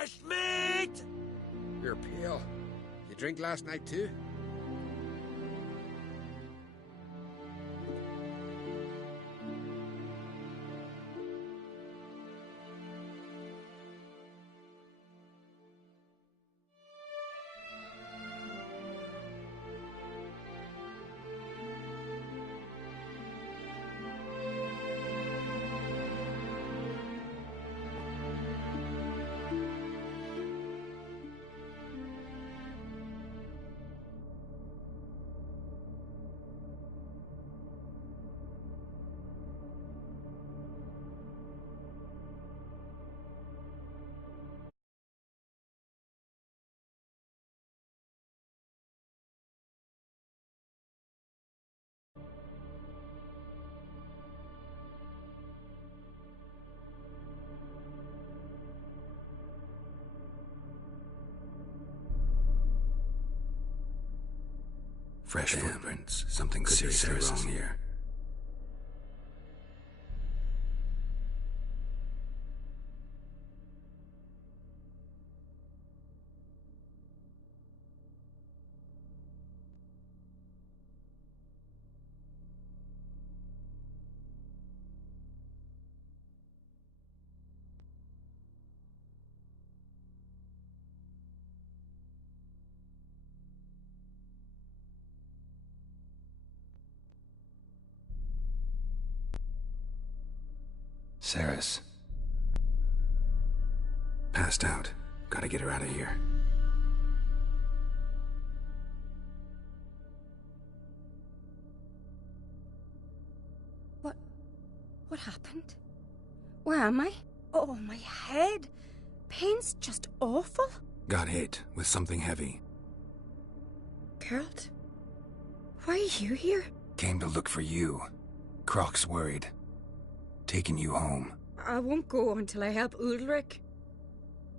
Fresh meat! You're pale. You drink last night too? Fresh footprints. Something seriously wrong here. Saris. Passed out. Gotta get her out of here. What happened? Where am I? Oh, my head. Pain's just awful. Got hit with something heavy. Geralt? Why are you here? Came to look for you. Croc's worried. Taking you home. I won't go until I help Ulrich.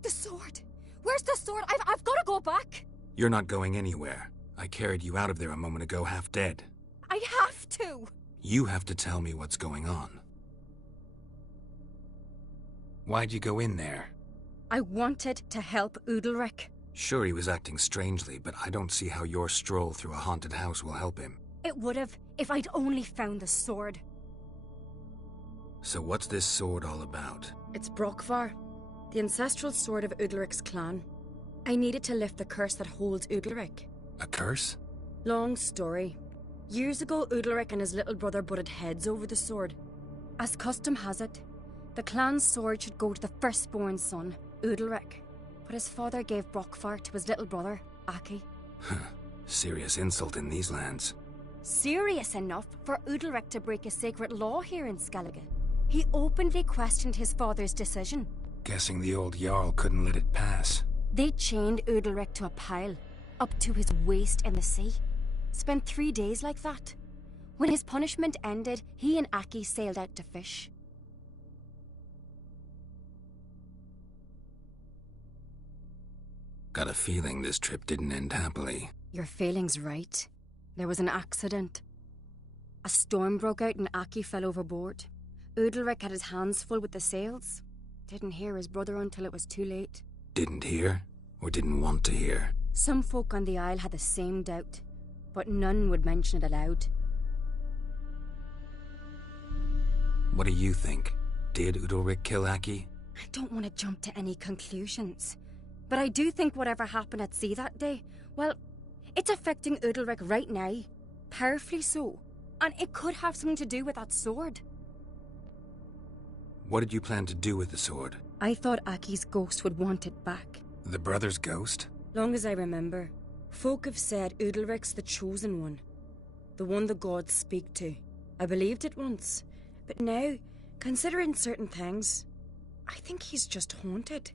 The sword! Where's the sword? I've got to go back! You're not going anywhere. I carried you out of there a moment ago half dead. I have to! You have to tell me what's going on. Why'd you go in there? I wanted to help Ulrich. Sure, he was acting strangely, but I don't see how your stroll through a haunted house will help him. It would have, if I'd only found the sword. So what's this sword all about? It's Brokvar, the ancestral sword of Udalric's clan. I needed to lift the curse that holds Udalric. A curse? Long story. Years ago, Udalric and his little brother butted heads over the sword. As custom has it, the clan's sword should go to the firstborn son, Udalric. But his father gave Brokvar to his little brother, Aki. Serious insult in these lands. Serious enough for Udalric to break a sacred law here in Skellige. He openly questioned his father's decision. Guessing the old Jarl couldn't let it pass. They chained Udalric to a pile, up to his waist in the sea. Spent 3 days like that. When his punishment ended, he and Aki sailed out to fish. Got a feeling this trip didn't end happily. Your feeling's right. There was an accident. A storm broke out and Aki fell overboard. Udalric had his hands full with the sails. Didn't hear his brother until it was too late. Didn't hear? Or didn't want to hear? Some folk on the Isle had the same doubt, but none would mention it aloud. What do you think? Did Udalric kill Aki? I don't want to jump to any conclusions, but I do think whatever happened at sea that day, well, it's affecting Udalric right now. Powerfully so. And it could have something to do with that sword. What did you plan to do with the sword? I thought Aki's ghost would want it back. The brother's ghost? Long as I remember, folk have said Udalric's the chosen one. The one the gods speak to. I believed it once. But now, considering certain things, I think he's just haunted.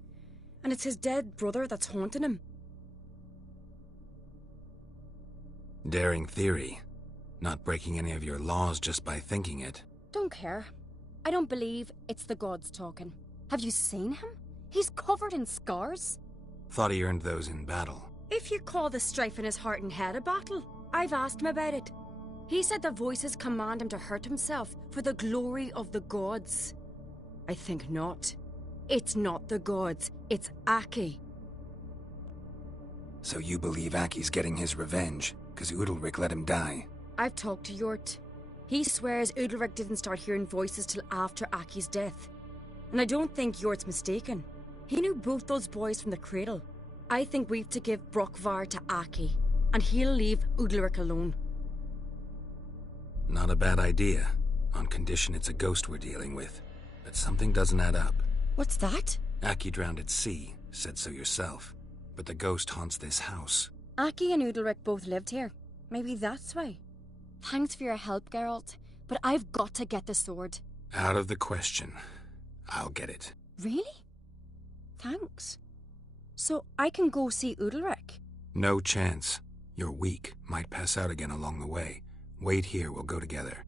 And it's his dead brother that's haunting him. Daring theory. Not breaking any of your laws just by thinking it. Don't care. I don't believe it's the gods talking. Have you seen him? He's covered in scars. Thought he earned those in battle. If you call the strife in his heart and head a battle, I've asked him about it. He said the voices command him to hurt himself for the glory of the gods. I think not. It's not the gods, it's Aki. So you believe Aki's getting his revenge, because Udalric let him die? I've talked to Yort. He swears Udalric didn't start hearing voices till after Aki's death. And I don't think Yort's mistaken. He knew both those boys from the cradle. I think we've to give Brokvar to Aki, and he'll leave Udalric alone. Not a bad idea, on condition it's a ghost we're dealing with. But something doesn't add up. What's that? Aki drowned at sea, said so yourself. But the ghost haunts this house. Aki and Udalric both lived here. Maybe that's why. Thanks for your help, Geralt, but I've got to get the sword. Out of the question. I'll get it. Really? Thanks. So I can go see Udalric? No chance. You're weak, might pass out again along the way. Wait here, we'll go together.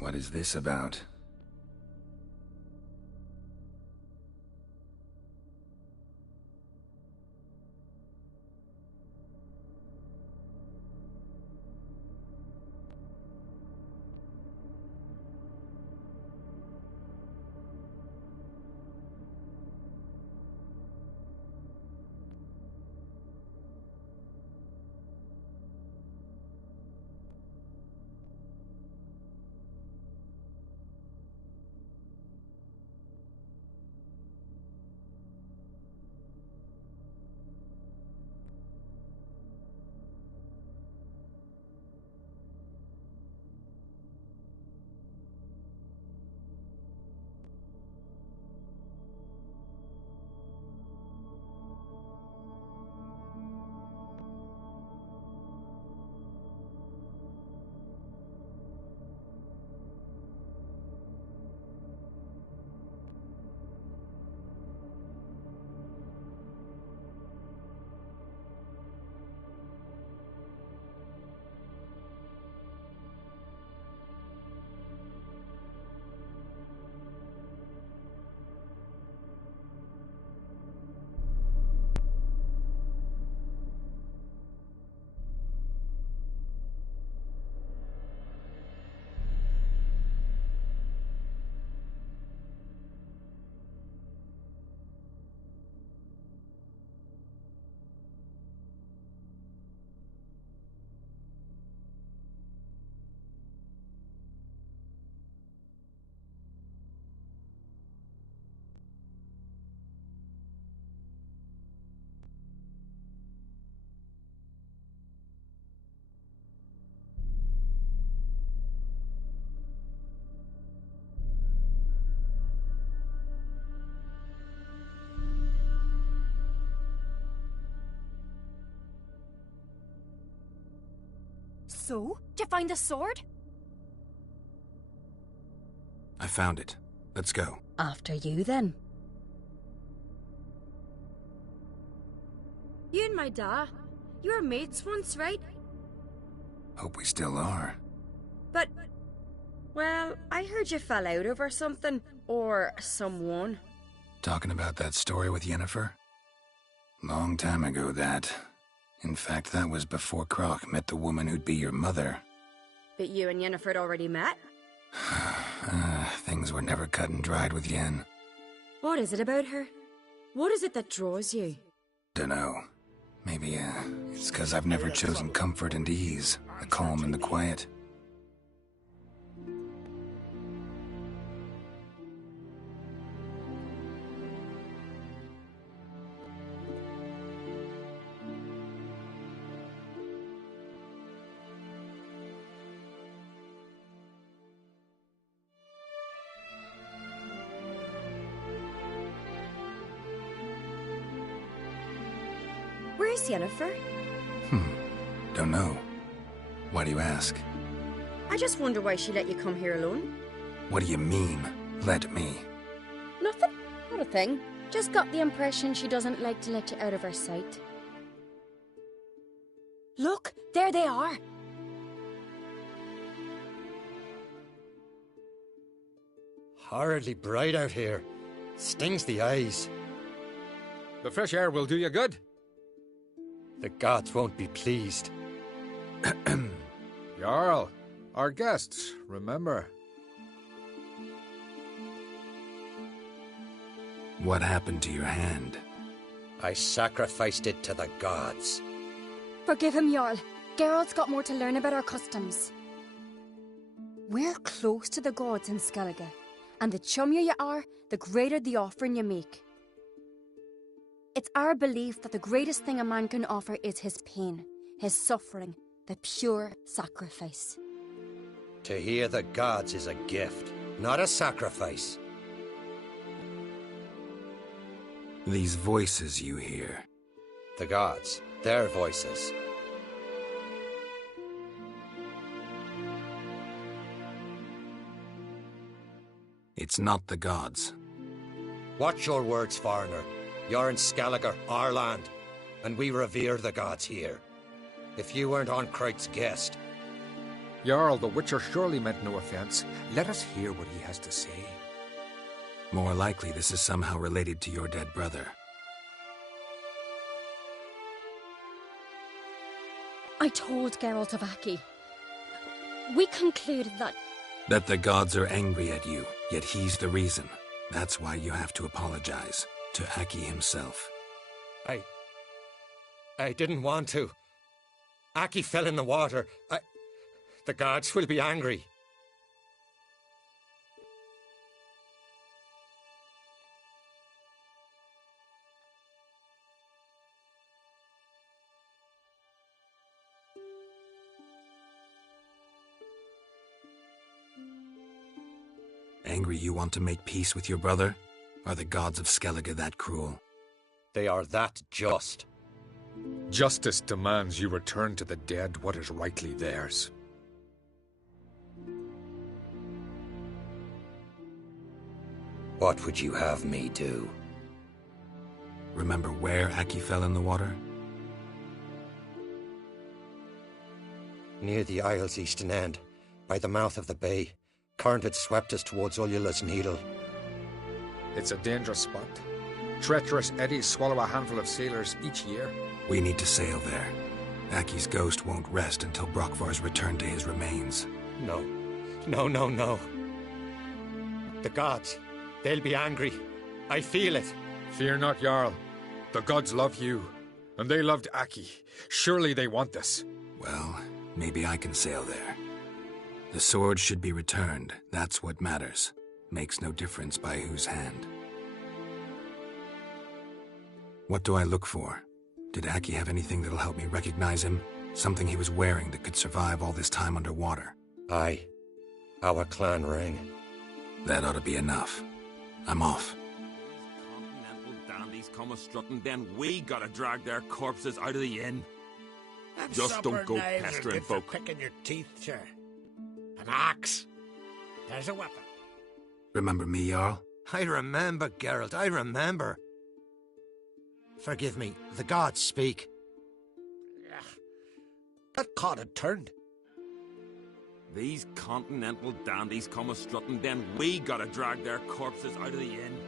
What is this about? So? Did you find the sword? I found it. Let's go. After you, then. You and my dad, you were mates once, right? Hope we still are. But, well, I heard you fell out over something, or someone. Talking about that story with Yennefer? Long time ago, that. In fact, that was before Croc met the woman who'd be your mother. But you and Yennefer had already met? Things were never cut and dried with Yen. What is it about her? What is it that draws you? Dunno. Maybe, it's 'cause I've never chosen comfort and ease, the calm and the quiet. Where's Yennefer? Don't know. Why do you ask? I just wonder why she let you come here alone. What do you mean, let me? Nothing. Not a thing. Just got the impression she doesn't like to let you out of her sight. Look, there they are. Horridly bright out here. Stings the eyes. The fresh air will do you good. The gods won't be pleased. Jarl, our guests, remember. What happened to your hand? I sacrificed it to the gods. Forgive him, Jarl. Geralt's got more to learn about our customs. We're close to the gods in Skellige, and the chummier you are, the greater the offering you make. It's our belief that the greatest thing a man can offer is his pain, his suffering, the pure sacrifice. To hear the gods is a gift, not a sacrifice. These voices you hear. The gods, their voices. It's not the gods. Watch your words, foreigner. You're in Skellige, our land, and we revere the gods here. If you weren't Onkreit's guest... Jarl, the Witcher surely meant no offense. Let us hear what he has to say. More likely this is somehow related to your dead brother. I told Geralt of Aki. We concluded that... That the gods are angry at you, yet he's the reason. That's why you have to apologize. To Aki himself. I didn't want to. Aki fell in the water. The gods will be angry. Angry you want to make peace with your brother? Are the gods of Skellige that cruel? They are that just. Justice demands you return to the dead what is rightly theirs. What would you have me do? Remember where Aki fell in the water? Near the Isle's eastern end, by the mouth of the bay. Current had swept us towards Ullula's Needle. It's a dangerous spot. Treacherous eddies swallow a handful of sailors each year. We need to sail there. Aki's ghost won't rest until Brokvar's returned to his remains. No. No. The gods, they'll be angry. I feel it. Fear not, Jarl. The gods love you, and they loved Aki. Surely they want this. Well, maybe I can sail there. The sword should be returned. That's what matters. Makes no difference by whose hand. What do I look for? Did Aki have anything that'll help me recognize him? Something he was wearing that could survive all this time underwater? Aye. Our clan ring. That ought to be enough. I'm off. Continental dandies come a strutting, then we gotta drag their corpses out of the inn. And Just don't go knives are pestering good for folk. picking your teeth, sure. An axe. There's a weapon. Remember me, Jarl? I remember, Geralt, I remember. Forgive me, the gods speak. That cod had turned. These continental dandies come a-strutting, then we gotta drag their corpses out of the inn.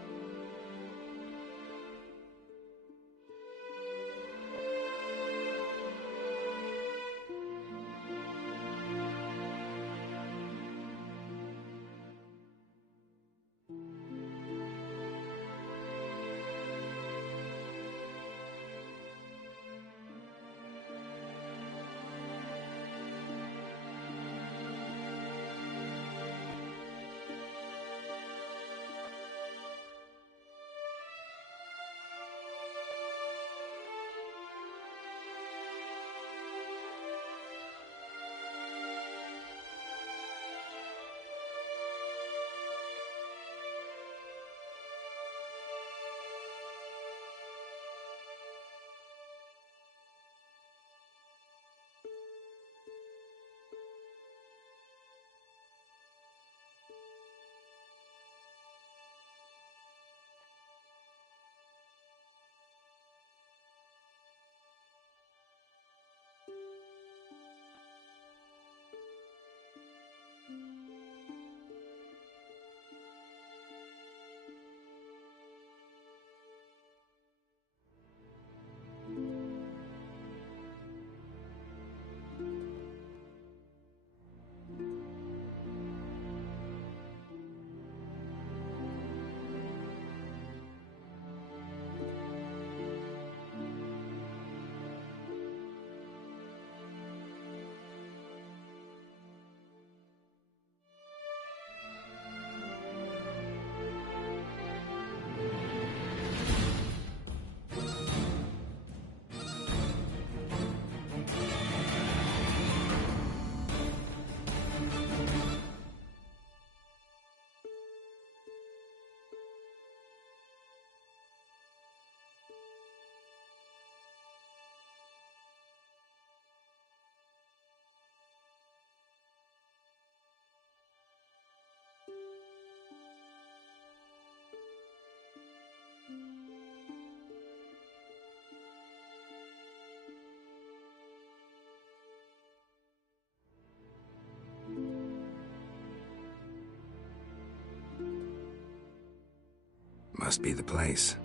Must be the place.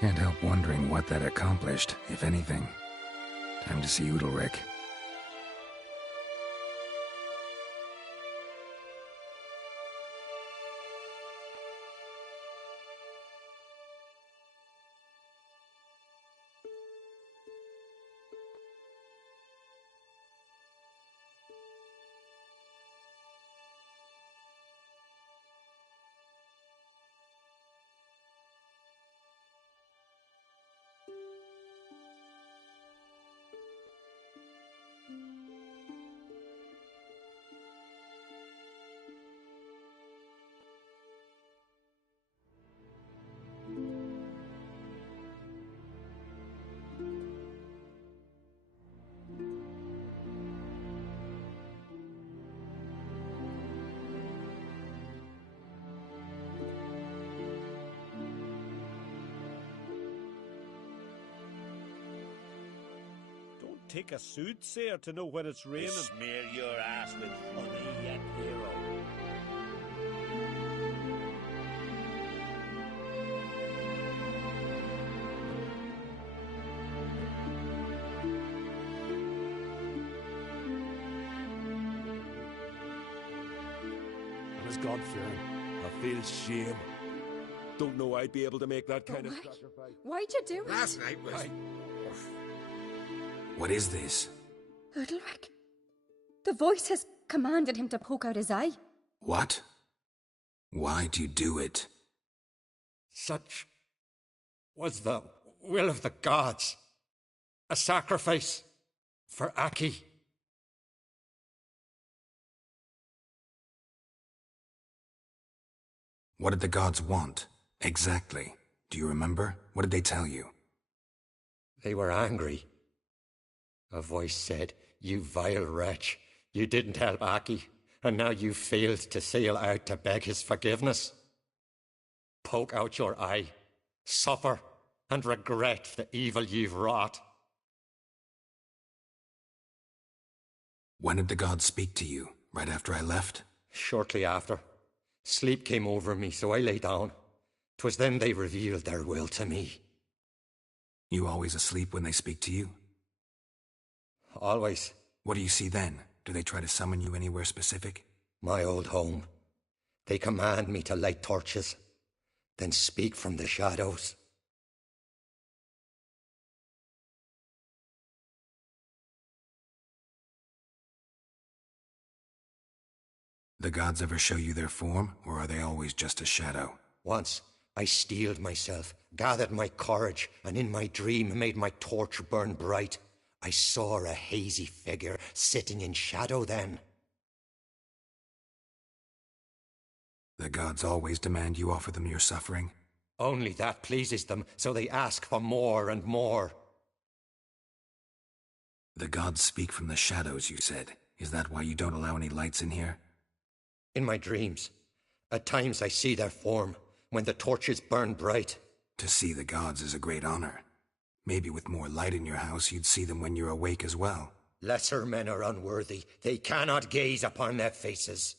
Can't help wondering what that accomplished, if anything. Time to see Udalric. Take a soothsayer to know when it's raining. Smear your ass with honey and hero. And is God-fearing. I feel shame. Don't know I'd be able to make that kind of sacrifice. Why'd you do it? Last night was... What is this? Udalric. The voice has commanded him to poke out his eye. What? Why'd you do it? Such was the will of the gods. A sacrifice for Aki. What did the gods want? Exactly. Do you remember? What did they tell you? They were angry. A voice said, "You vile wretch, you didn't help Aki, and now you failed to sail out to beg his forgiveness. Poke out your eye, suffer, and regret the evil you've wrought." When did the gods speak to you? Right after I left? Shortly after. Sleep came over me, so I lay down. 'Twas then they revealed their will to me. You always asleep when they speak to you? Always. What do you see then? Do they try to summon you anywhere specific? My old home. They command me to light torches, then speak from the shadows. The gods ever show you their form, or are they always just a shadow? Once, I steeled myself, gathered my courage, and in my dream made my torch burn bright. I saw a hazy figure sitting in shadow then. The gods always demand you offer them your suffering? Only that pleases them, so they ask for more and more. The gods speak from the shadows, you said. Is that why you don't allow any lights in here? In my dreams. At times I see their form, when the torches burn bright. To see the gods is a great honor. Maybe with more light in your house, you'd see them when you're awake as well. Lesser men are unworthy. They cannot gaze upon their faces.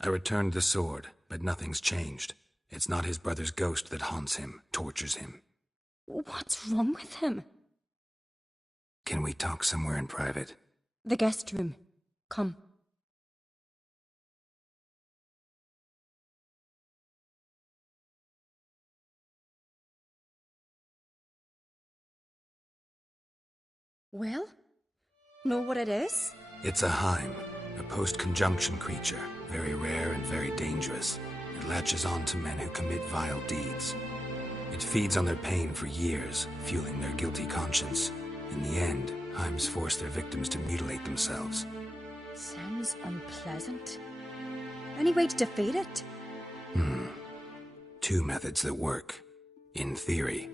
I returned the sword, but nothing's changed. It's not his brother's ghost that haunts him, tortures him. What's wrong with him? Can we talk somewhere in private? The guest room. Come. Well? Know what it is? It's a Heim, a post-conjunction creature, very rare and very dangerous. It latches on to men who commit vile deeds. It feeds on their pain for years, fueling their guilty conscience. In the end, Heims force their victims to mutilate themselves. Sounds unpleasant. Any way to defeat it? Two methods that work. In theory.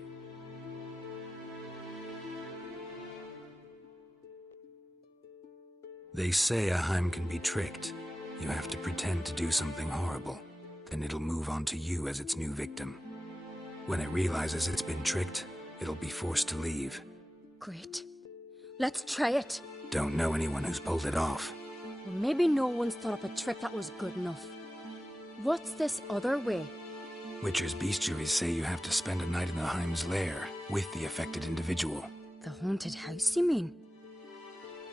They say a Heim can be tricked. You have to pretend to do something horrible. Then it'll move on to you as its new victim. When it realizes it's been tricked, it'll be forced to leave. Great. Let's try it. Don't know anyone who's pulled it off. Well, maybe no one's thought up a trick that was good enough. What's this other way? Witcher's bestiaries say you have to spend a night in the Heim's lair with the affected individual. The haunted house, you mean?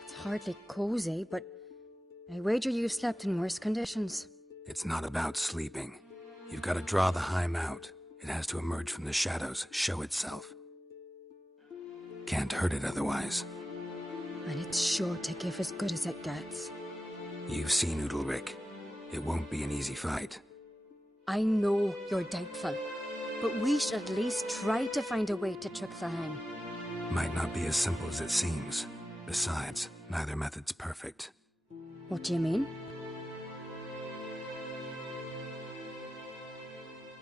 It's hardly cozy, but I wager you've slept in worse conditions. It's not about sleeping. You've got to draw the Heim out. It has to emerge from the shadows, show itself. Can't hurt it otherwise. And it's sure to give as good as it gets. You've seen Udalric. It won't be an easy fight. I know you're doubtful, but we should at least try to find a way to trick the Heim. Might not be as simple as it seems. Besides, neither method's perfect. What do you mean?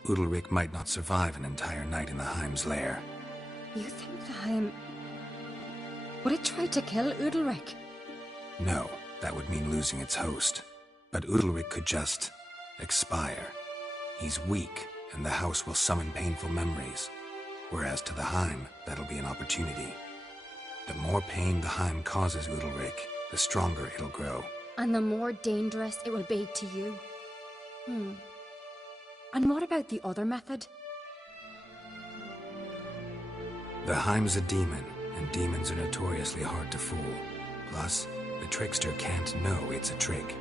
Udalric might not survive an entire night in the Heim's lair. You think the Heim... would it try to kill Udalric? No, that would mean losing its host. But Udalric could just... expire. He's weak, and the house will summon painful memories. Whereas to the Heim, that'll be an opportunity. The more pain the Heim causes Udalric, the stronger it'll grow. And the more dangerous it will be to you. And what about the other method? The Heim's a demon, and demons are notoriously hard to fool. Plus, the trickster can't know it's a trick.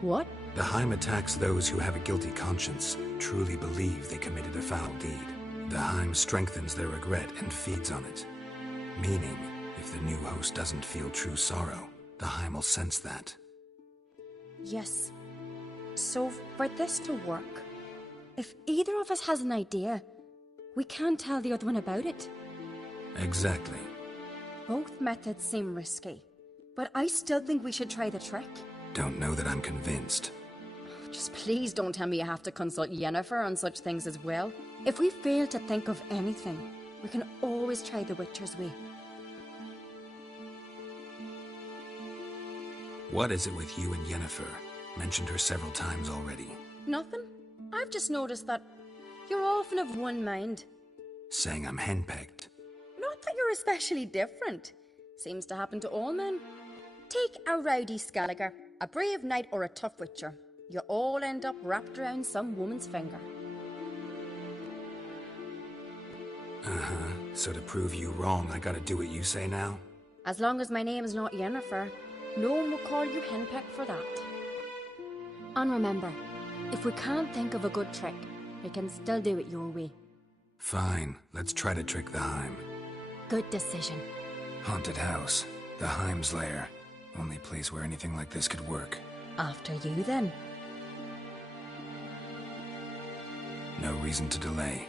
What? The Heim attacks those who have a guilty conscience, truly believe they committed a foul deed. The Heim strengthens their regret and feeds on it. Meaning, if the new host doesn't feel true sorrow, the Heim will sense that. Yes. So, for this to work, if either of us has an idea, we can't tell the other one about it. Exactly. Both methods seem risky, but I still think we should try the trick. Don't know that I'm convinced. Just please don't tell me you have to consult Yennefer on such things as well. If we fail to think of anything, we can always try the Witcher's way. What is it with you and Yennefer? Mentioned her several times already. Nothing. I've just noticed that you're often of one mind. Saying I'm henpecked. Not that you're especially different. Seems to happen to all men. Take a rowdy Skelliger, a brave knight or a tough witcher. You all end up wrapped around some woman's finger. So to prove you wrong, I gotta do what you say now? As long as my name is not Yennefer, no one will call you henpecked for that. And remember, if we can't think of a good trick, we can still do it your way. Fine, let's try to trick the Heim. Good decision. Haunted house, the Heim's lair. Only place where anything like this could work. After you, then. No reason to delay.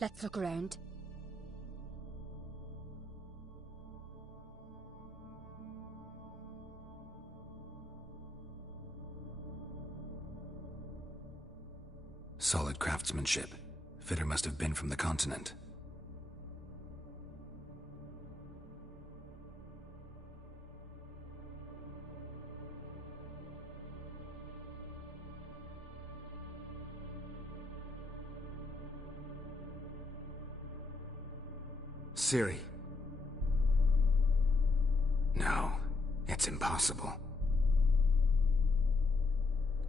Let's look around. Solid craftsmanship. Fitter must have been from the continent. Ciri. No, it's impossible.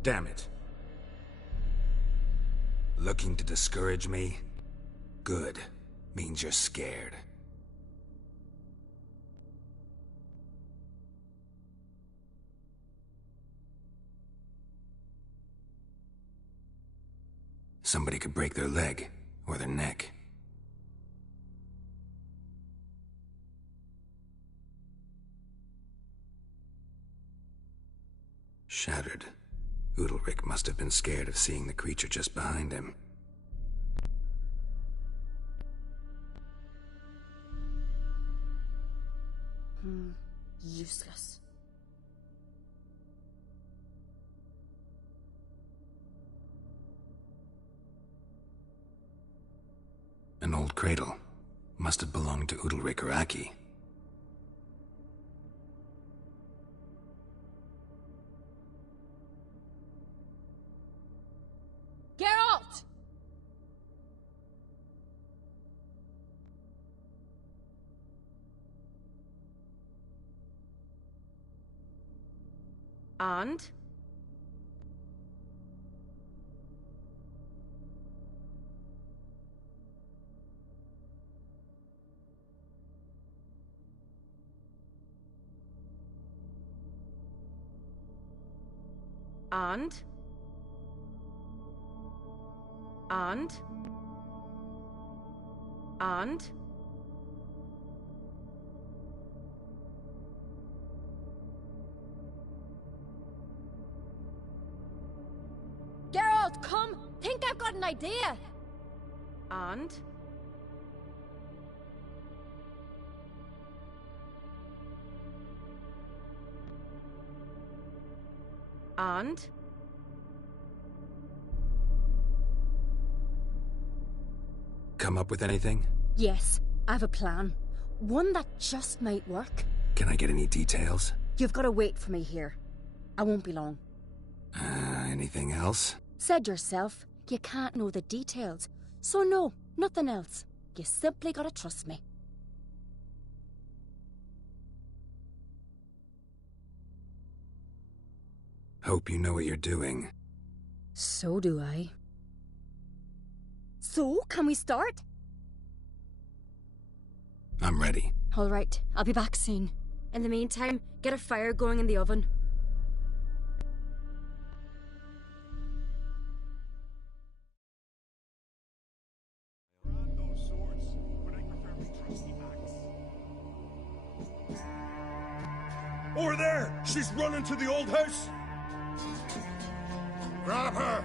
Damn it. Looking to discourage me? Good. Means you're scared. Somebody could break their leg, or their neck. Shattered. Udalric must have been scared of seeing the creature just behind him. Useless. An old cradle. Must have belonged to Udalric or Aki. Geralt! And? And? And? And? Geralt, come! Think I've got an idea! And? And? Come up with anything? Yes, I have a plan. One that just might work. Can I get any details? You've got to wait for me here. I won't be long. Anything else? Said yourself, you can't know the details. So no, nothing else. You simply gotta trust me. Hope you know what you're doing. So do I. So, can we start? I'm ready. All right, I'll be back soon. In the meantime, get a fire going in the oven. Over there! She's running to the old house! Grab her!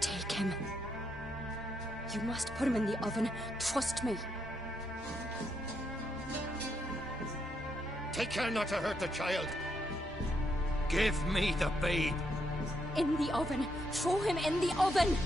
Take him. You must put him in the oven. Trust me. Take care not to hurt the child. Give me the babe. In the oven. Throw him in the oven.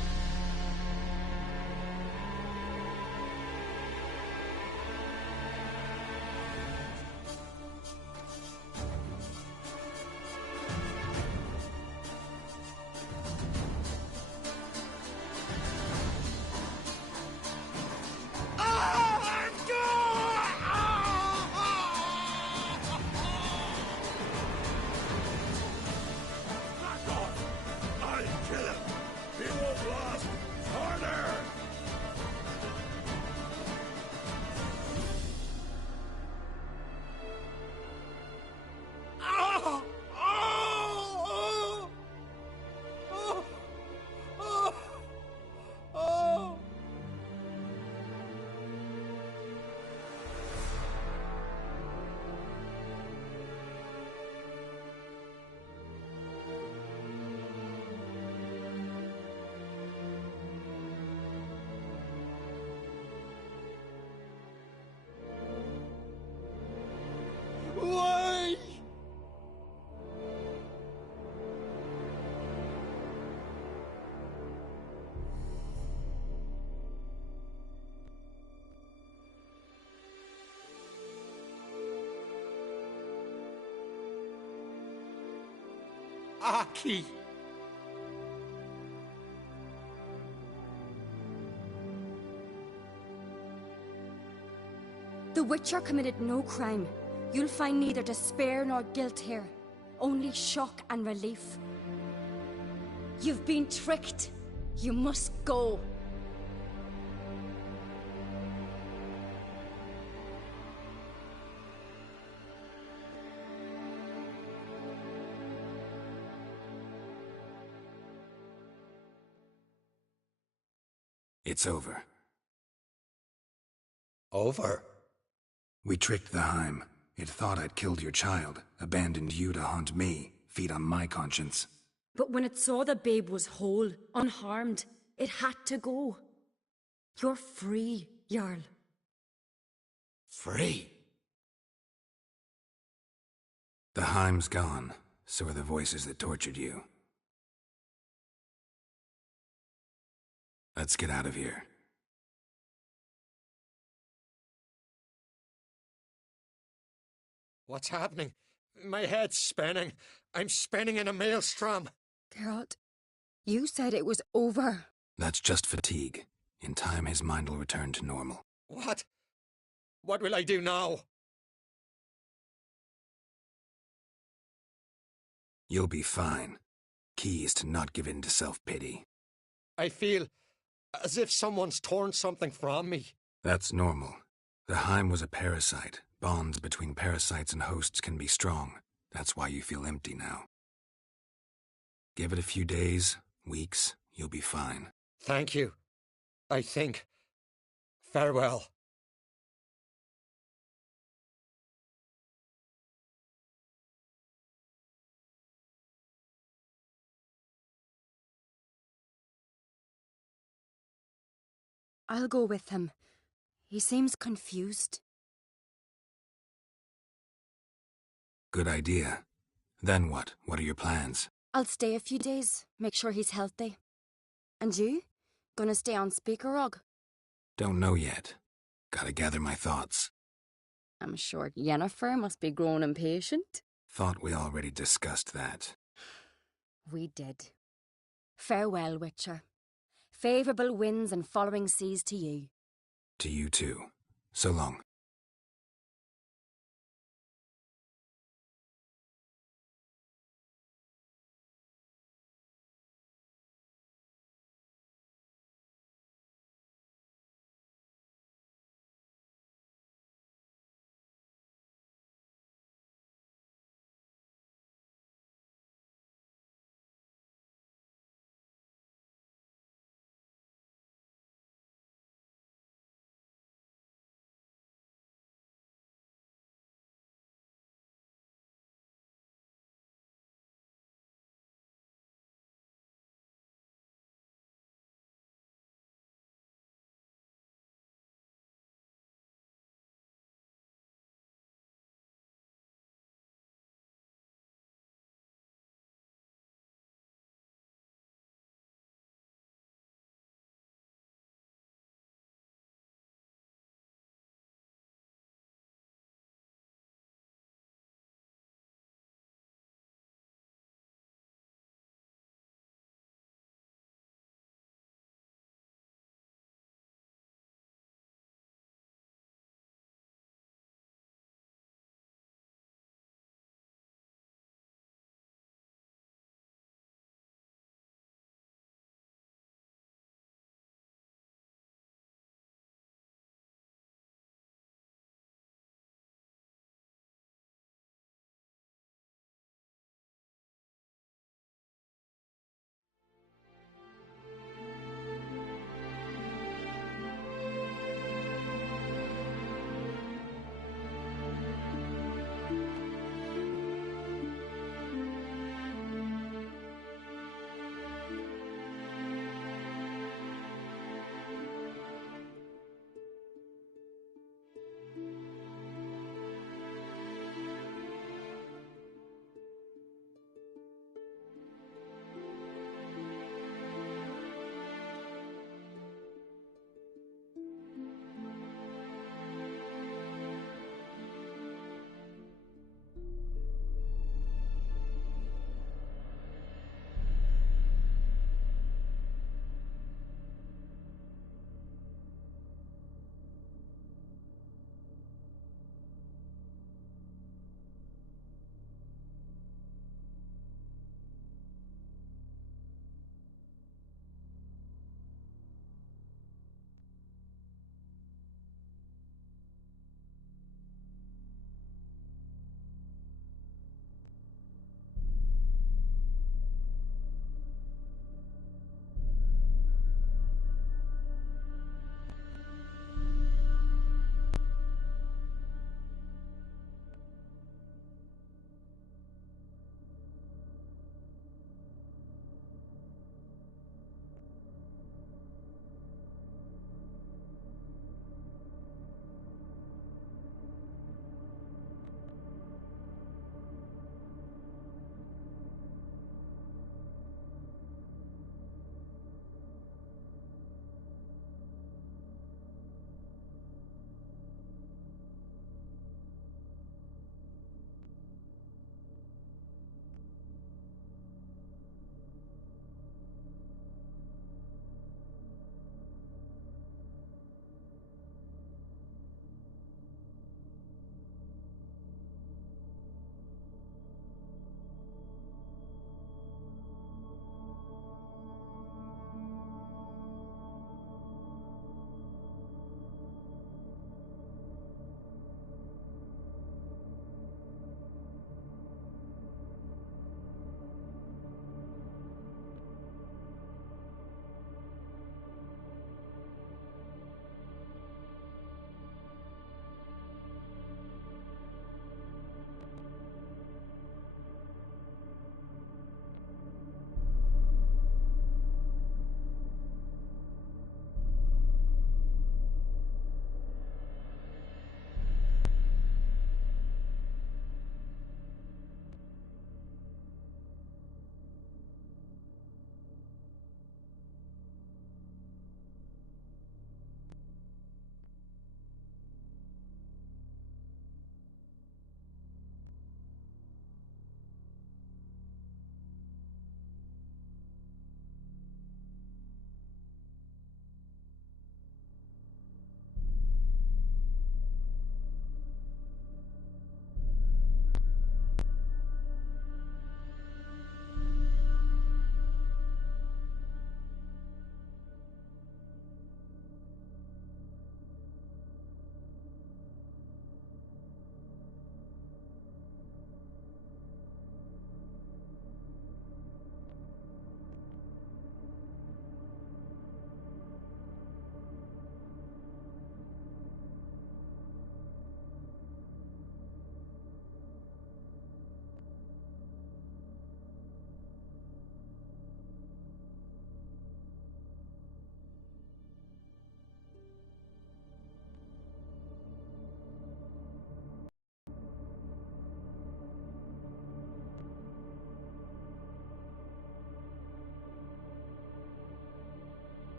Aki! The Witcher committed no crime. You'll find neither despair nor guilt here. Only shock and relief. You've been tricked. You must go. It's over. Over? We tricked the Heim. It thought I'd killed your child, abandoned you to haunt me, feed on my conscience. But when it saw the babe was whole, unharmed, it had to go. You're free, Jarl. Free? The Heim's gone, so are the voices that tortured you. Let's get out of here. What's happening? My head's spinning. I'm spinning in a maelstrom. Geralt, you said it was over. That's just fatigue. In time, his mind will return to normal. What? What will I do now? You'll be fine. Key is to not give in to self-pity. I feel as if someone's torn something from me. That's normal. The Heim was a parasite. Bonds between parasites and hosts can be strong. That's why you feel empty now. Give it a few days, weeks, you'll be fine. Thank you. I think. Farewell. I'll go with him. He seems confused. Good idea. Then what? What are your plans? I'll stay a few days, make sure he's healthy. And you? Gonna stay on Speaker Rog? Don't know yet. Gotta gather my thoughts. I'm sure Yennefer must be growing impatient. Thought we already discussed that. We did. Farewell, Witcher. Favourable winds and following seas to you. To you too. So long.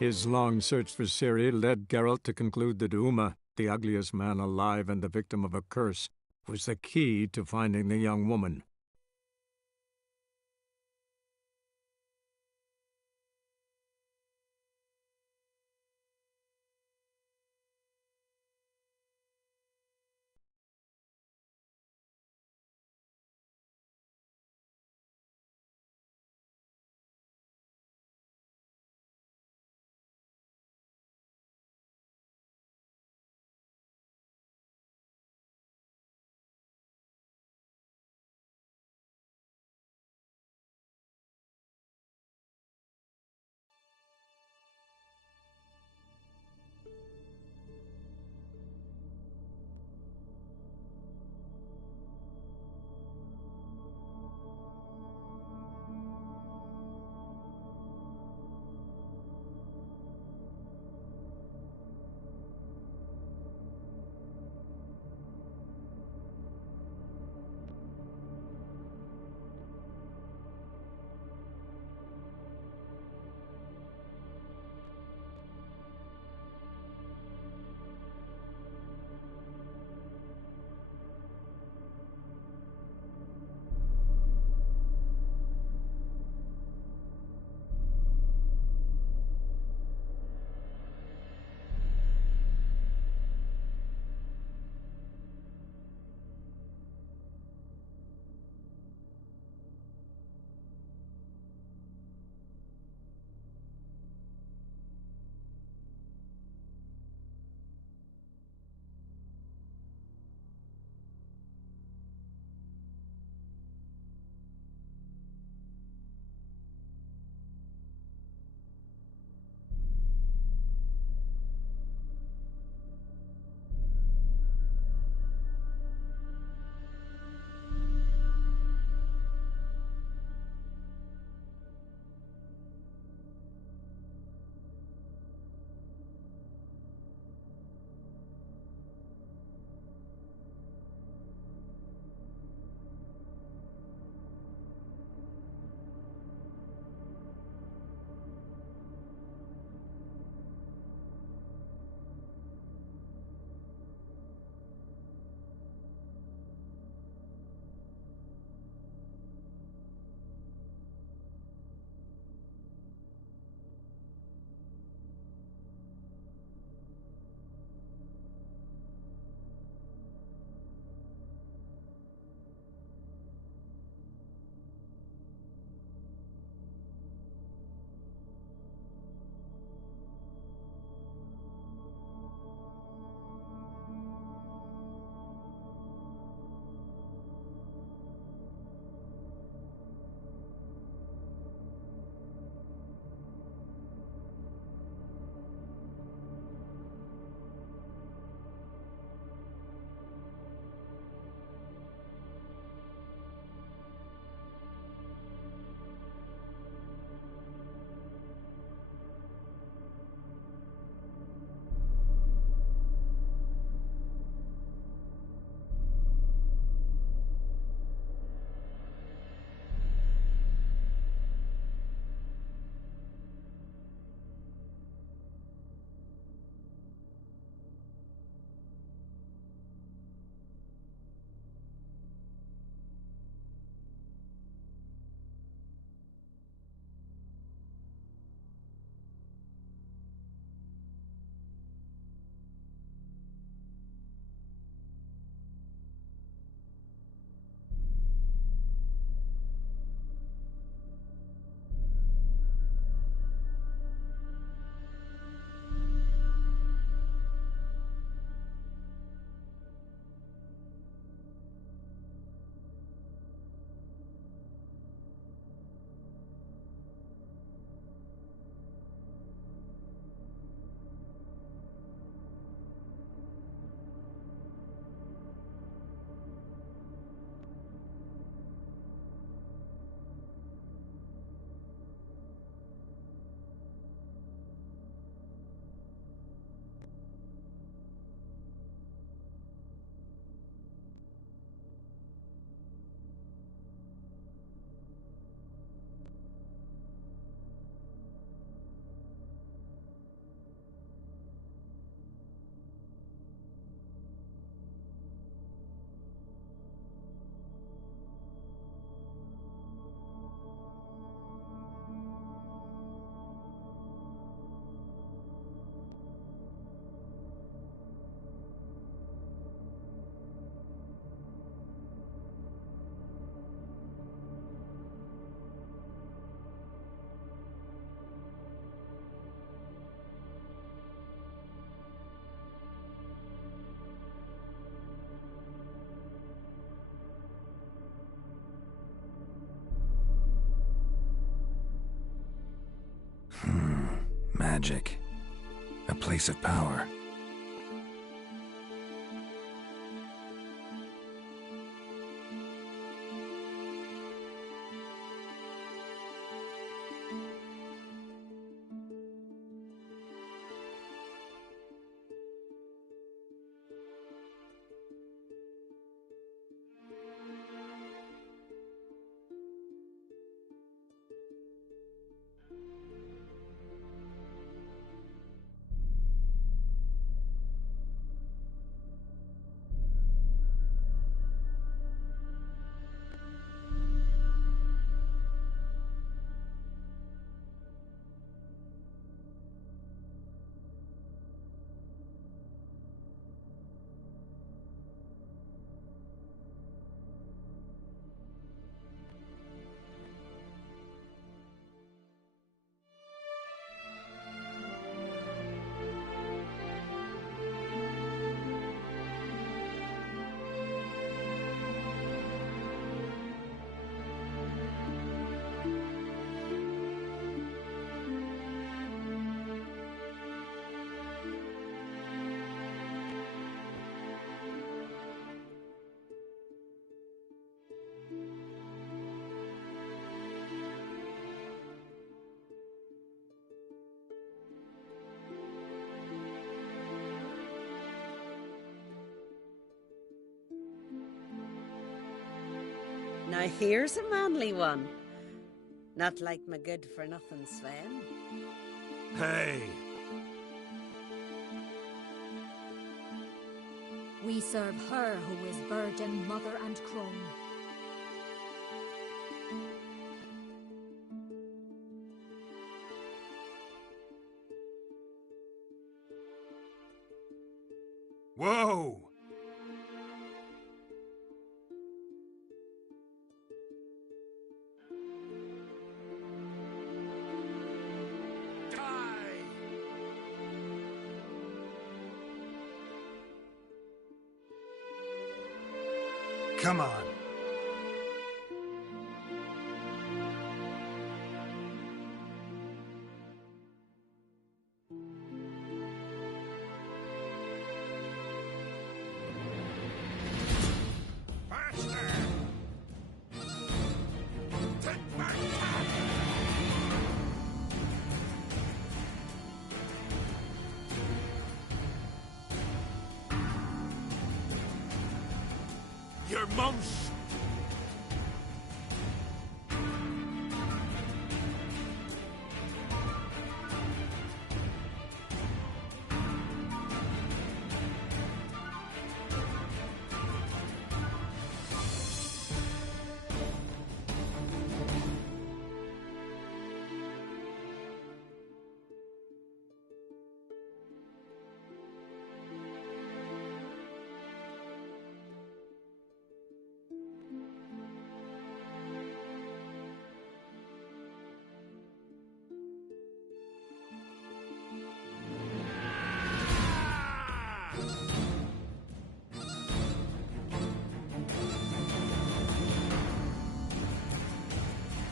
His long search for Ciri led Geralt to conclude that Uma, the ugliest man alive and the victim of a curse, was the key to finding the young woman. magic. A place of power. Now here's a manly one. Not like my good-for-nothing Sven. Hey! We serve her who is virgin, mother and crone. Whoa! Come on. Your mum's...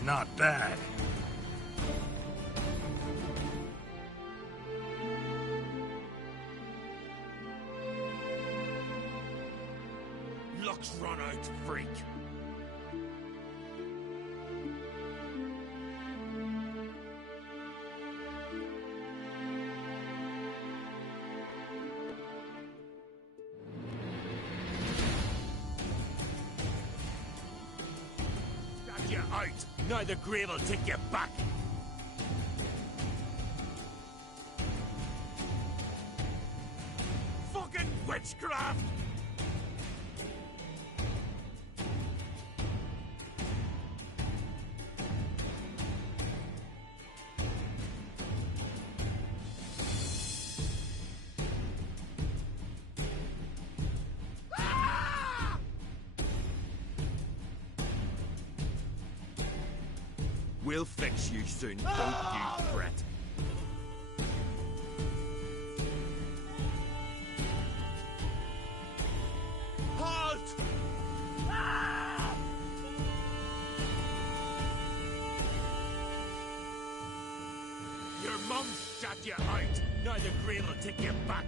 Not bad. Luck's run out, freak. Got you out. Now the grave will take you back. Fucking witchcraft! We'll fix you soon, don't you fret. Halt! Your mum's shot you out. Now the grain will take you back.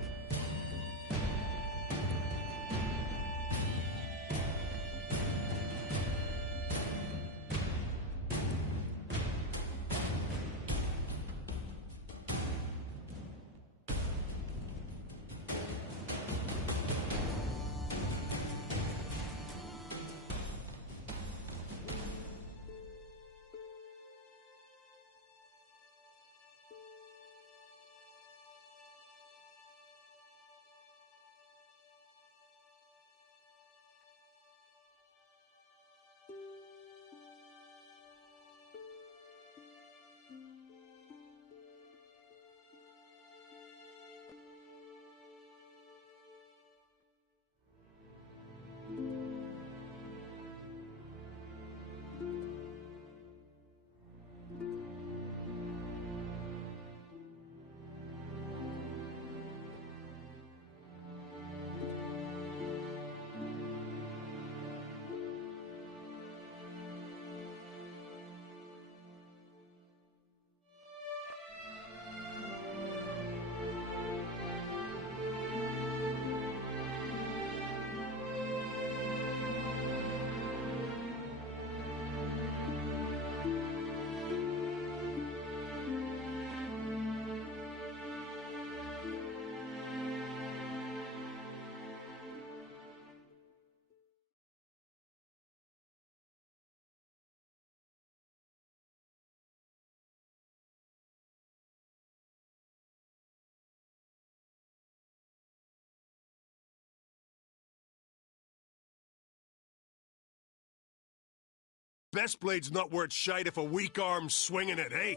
Best blade's not worth shite if a weak arm's swinging it, eh?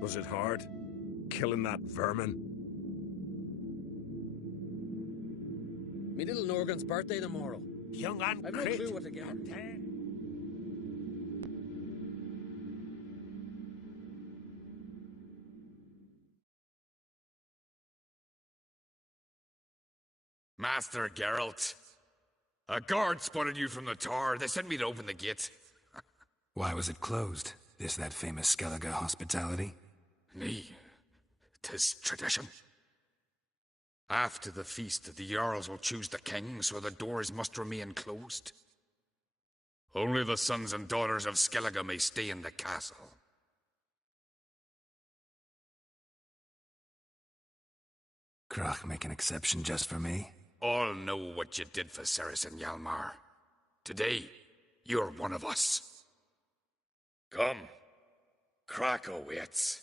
Was it hard? Killing that vermin? Me little Norgan's birthday tomorrow. Young and I've no crit. clue what to get her. Master Geralt, a guard spotted you from the tower. They sent me to open the gate. Why was it closed? Is that famous Skellige hospitality? Me? 'Tis tradition. After the feast, the Jarls will choose the king, so the doors must remain closed. Only the sons and daughters of Skellige may stay in the castle. Krach make an exception just for me? All know what you did for Ceres and Hjalmar. Today, you're one of us. Come. Krach waits.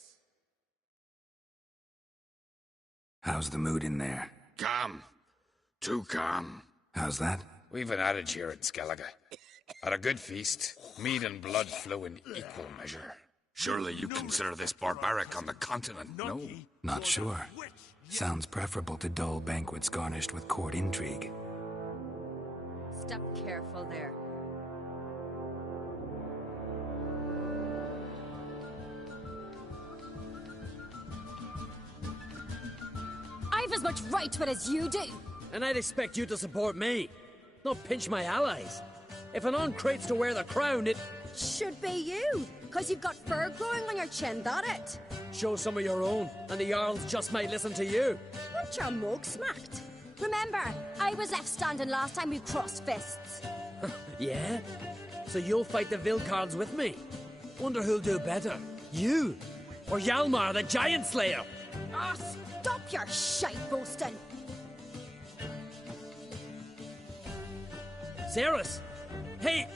How's the mood in there? Calm. Too calm. How's that? We've an adage here at Skellige. At a good feast, mead and blood flow in equal measure. Surely you consider this barbaric on the continent, no? Not sure. Sounds preferable to dull banquets garnished with court intrigue. Step careful there. I've as much right to it as you do. And I'd expect you to support me, not pinch my allies. If an on-crate's to wear the crown, it Should be you, because you've got fur growing on your chin, that it? show some of your own, and the Jarls just might listen to you. Want your mug smacked? Remember, I was left standing last time we crossed fists. Yeah? So you'll fight the Vilcards with me? Wonder who'll do better, you or Hjalmar the Giant Slayer? Ah, stop your shite boasting. Ceres? Hey!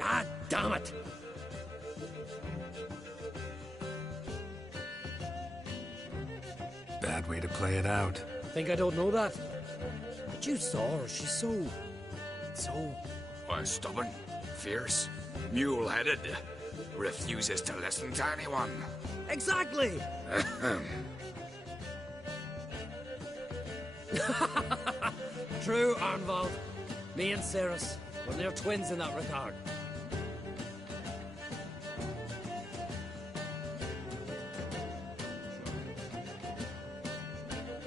Ah, damn it! Bad way to play it out. Think I don't know that? But you saw her, she's so... Why, stubborn, fierce, mule-headed, refuses to listen to anyone. Exactly! True, Arnvald. Me and Ceres, well, they're twins in that regard.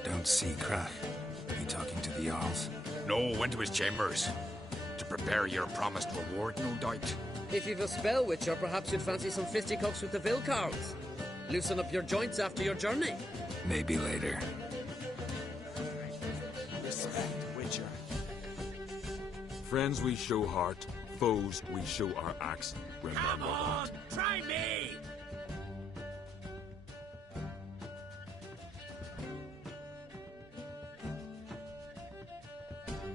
Don't see Krach. You talking to the Jarls? No, went to his chambers. To prepare your promised reward, no doubt. If you've a spell witcher, perhaps you'd fancy some fisticuffs with the Vilcards. Loosen up your joints after your journey. Maybe later. Respect, Witcher. Friends we show heart, foes we show our axe. Remember that. Try me!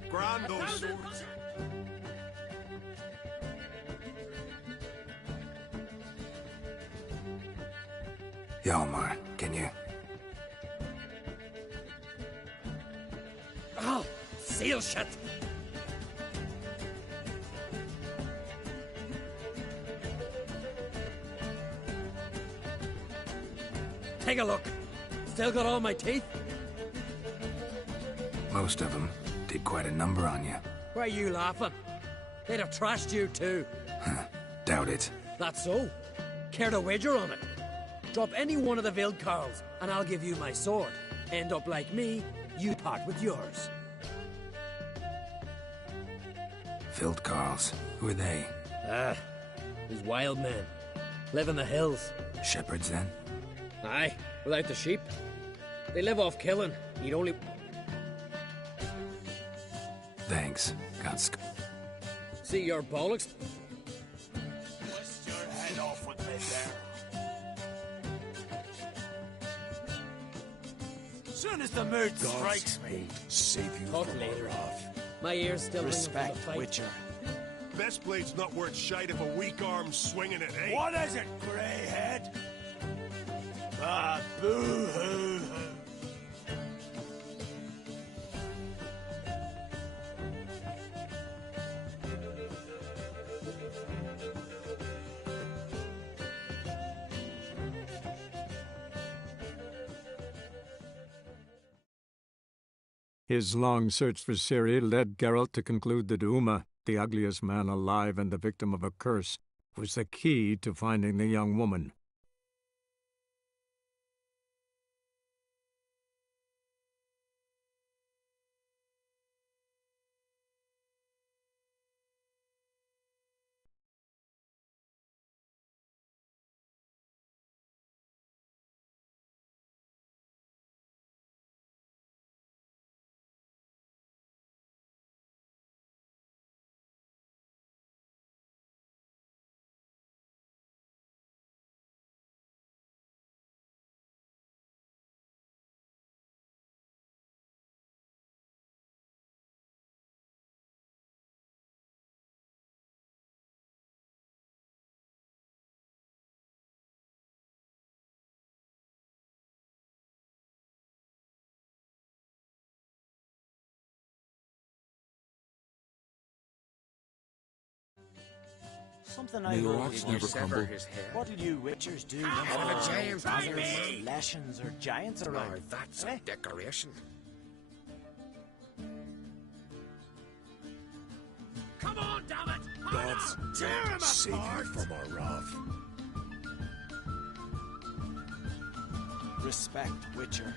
Grind those swords. Hjalmar, can you? Oh, seal shut! Take a look. Still got all my teeth? Most of them did quite a number on you. Why are you laughing? They'd have trashed you too. Doubt it. That's so. Care to wager on it? Drop any one of the Vildkarls, and I'll give you my sword. End up like me, you part with yours. Vildkarls. Who are they? These wild men. Live in the hills. Shepherds, then? Aye, without the sheep. They live off killing. Eat only... Thanks. See your bollocks? Twist your head off with me there. Soon as the mood strikes me. Save you Talk from later. off. My ears still ring from Respect, the fight. Witcher. Best blade's not worth shite if a weak arm's swinging it, eh? What is it, greyhead? Ah, boo-hoo-hoo. His long search for Ciri led Geralt to conclude that Uma, the ugliest man alive and the victim of a curse, was the key to finding the young woman. Something May I your heard axe before. never crumble. What'll you Witchers do? Out of a giant, Are there me! Lashings or giants Now around? that's Eh? a decoration. Come on, damn it! God's Tear 'em save apart. you from our wrath. Respect, Witcher.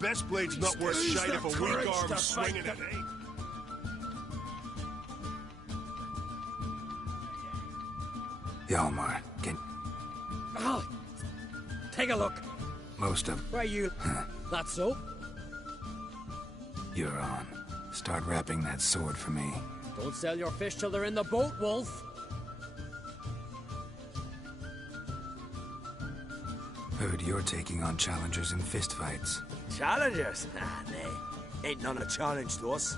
Best blade's not worth Who's shite the if a courage weak to arm's fight swinging it, eh? Hjalmar, can... Oh, take a look. Most of... Why you... That's so. You're on. Start wrapping that sword for me. Don't sell your fish till they're in the boat, Wolf. Heard you're taking on challengers in fistfights. Challengers? Nah, nay. Ain't none a challenge to us.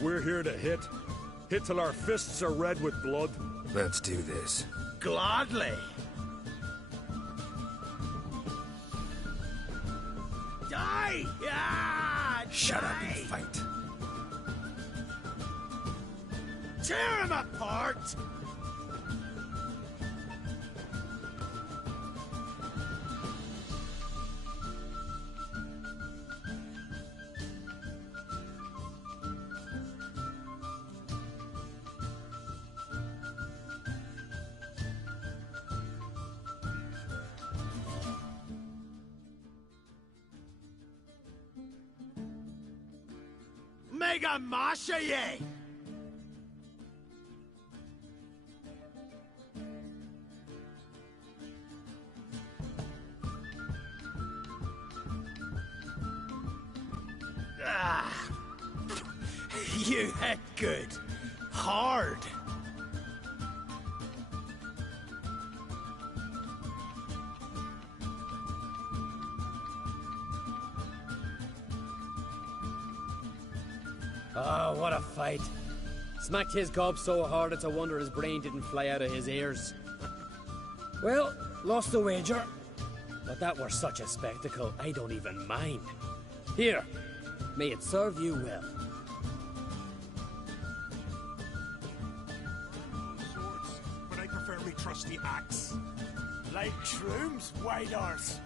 We're here to hit. Hit till our fists are red with blood. Let's do this. Gladly. Die! Yeah! Shut up and fight. Tear him apart! Mega Masha ye! You hit good. Hard. Oh, what a fight. Smacked his gob so hard it's a wonder his brain didn't fly out of his ears. Well, lost the wager. But that were such a spectacle, I don't even mind. Here, may it serve you well. Swords, but I prefer me trusty axe. Like shrooms, white arse.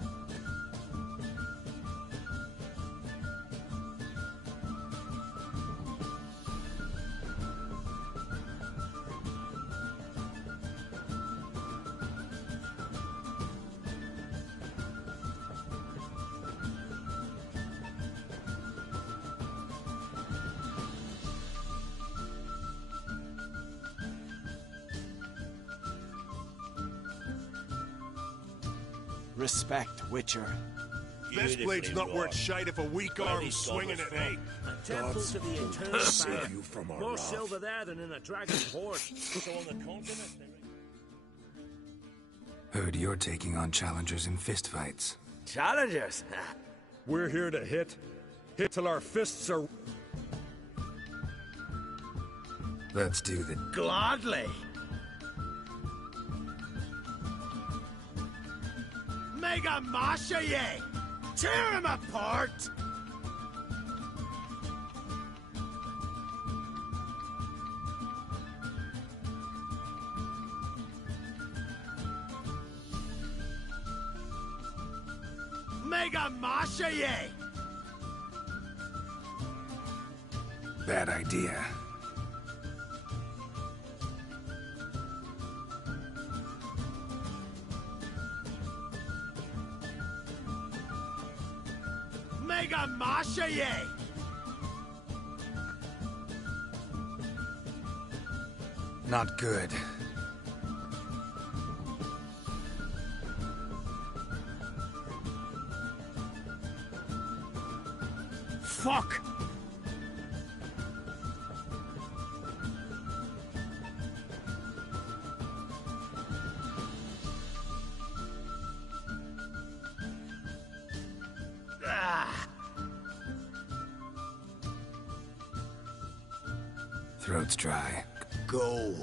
Respect, Witcher. This blade's not worth shite if a weak arm's swinging it, eh? A temple to the eternal save fire. you from our More wrath. silver there than in a dragon's hoard. So on the continent... Heard you're taking on challengers in fistfights. Challengers? We're here to hit. Hit till our fists are... Let's do the... Gladly. Mega Masha ye! Tear him apart! Mega Masha ye! Bad idea. Mega Masha ye! Not good. Fuck! Throat's dry. Go.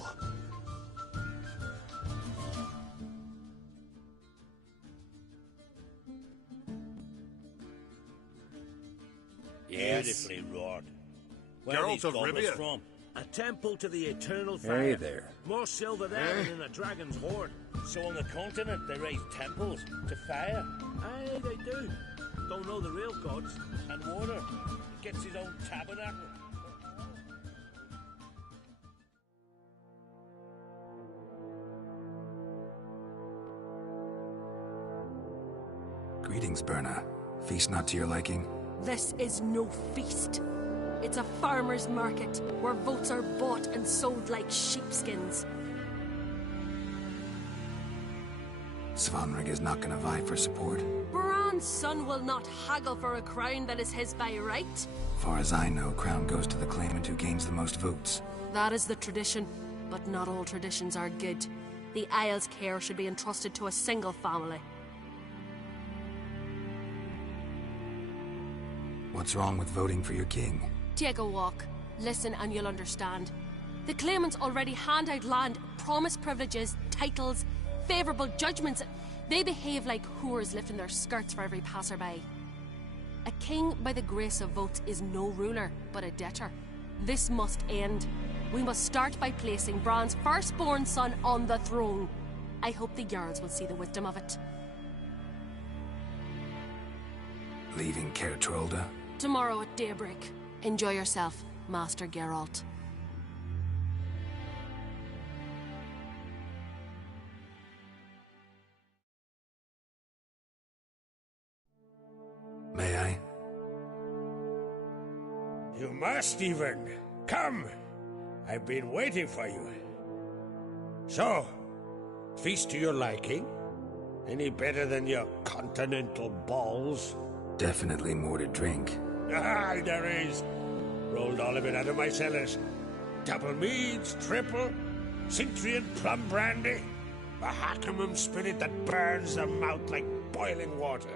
Beautifully wrought. Where Geralt these of goblins Rivia. from? A temple to the eternal fire. Hey there. More silver there than in a dragon's hoard. So on the continent they raise temples to fire Aye, they do. Don't know the real gods. and water. Gets his own tabernacle. Greetings, Berna. Feast not to your liking? This is no feast. It's a farmer's market where votes are bought and sold like sheepskins. Svanrig is not gonna vie for support. Bran's son will not haggle for a crown that is his by right. Far as I know, crown goes to the claimant who gains the most votes. That is the tradition, but not all traditions are good. The Isle's care should be entrusted to a single family. What's wrong with voting for your king? Take a walk. Listen and you'll understand. The claimants already hand out land, promise privileges, titles, favourable judgments. They behave like whores lifting their skirts for every passerby. A king by the grace of votes is no ruler, but a debtor. This must end. We must start by placing Bran's firstborn son on the throne. I hope the Jarls will see the wisdom of it. Leaving Caer Trolda? Tomorrow at daybreak. Enjoy yourself, Master Geralt. May I? You must even. Come! I've been waiting for you. So, feast to your liking? Any better than your continental balls? Definitely more to drink. Aye, there is. Rolled all of it out of my cellars. Double meads, triple, Cintrian plum brandy, a Hackamum spirit that burns the mouth like boiling water.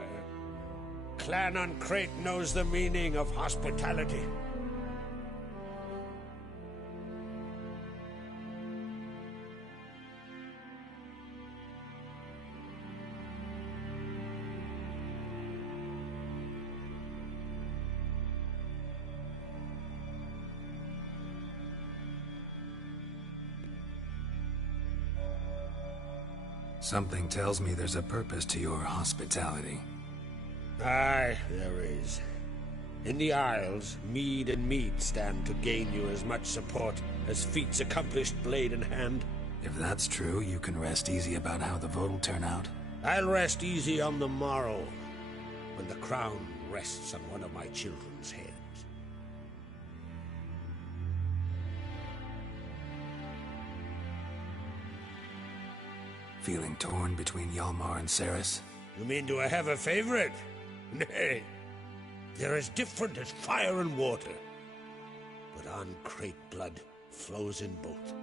Clan on Crate knows the meaning of hospitality. Something tells me there's a purpose to your hospitality. Aye, there is. In the Isles, mead and meat stand to gain you as much support as feats accomplished blade in hand. If that's true, you can rest easy about how the vote will turn out. I'll rest easy on the morrow, when the crown rests on one of my children's heads. Feeling torn between Hjalmar and Ceres? You mean, do I have a favorite? Nay. They're as different as fire and water. But on Crate blood flows in both.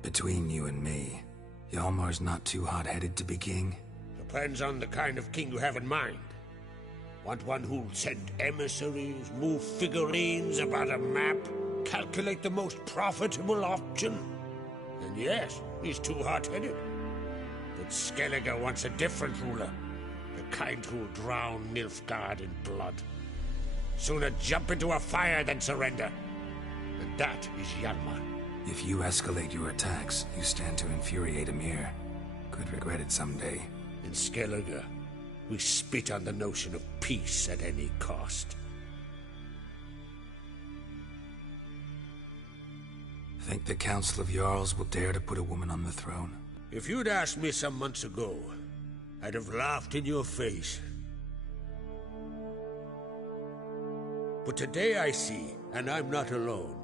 Between you and me, Hjalmar's not too hot-headed to be king? Depends on the kind of king you have in mind. Want one who'll send emissaries, move figurines about a map, calculate the most profitable option? And yes, he's too hot-headed. But Skellige wants a different ruler. The kind who'll drown Nilfgaard in blood. Sooner jump into a fire than surrender. And that is Hjalmar. If you escalate your attacks, you stand to infuriate Emir. Could regret it someday. In Skellige, we spit on the notion of peace at any cost. Think the Council of Jarls will dare to put a woman on the throne? If you'd asked me some months ago, I'd have laughed in your face. But today I see, and I'm not alone,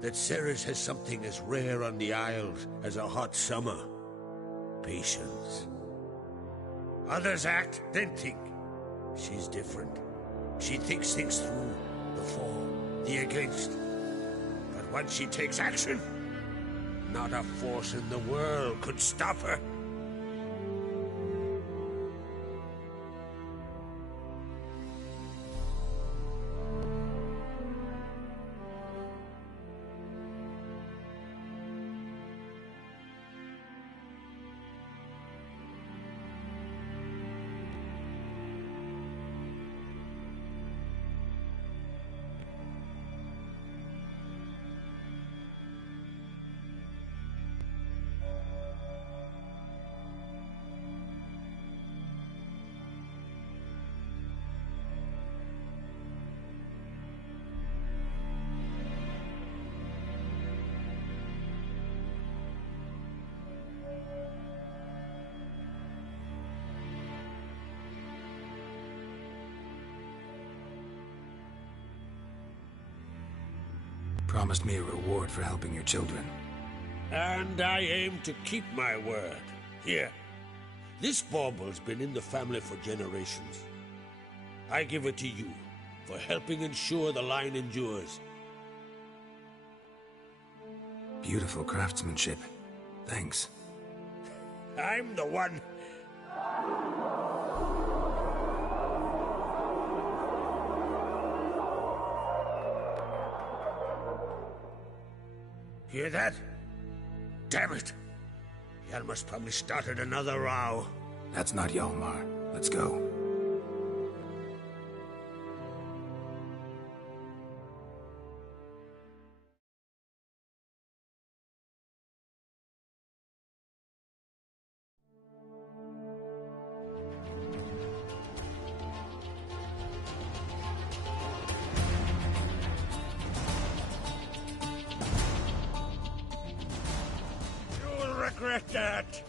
that Ceres has something as rare on the Isles as a hot summer. Patience. Others act, then think. She's different. She thinks things through. The for, the against. But once she takes action, not a force in the world could stop her. Promised me a reward for helping your children. And I aim to keep my word. Here. This bauble's been in the family for generations. I give it to you for helping ensure the line endures. Beautiful craftsmanship. Thanks. I'm the one. Hear that? Damn it! Hjalmar's probably started another row. That's not Hjalmar. Let's go. Regret that.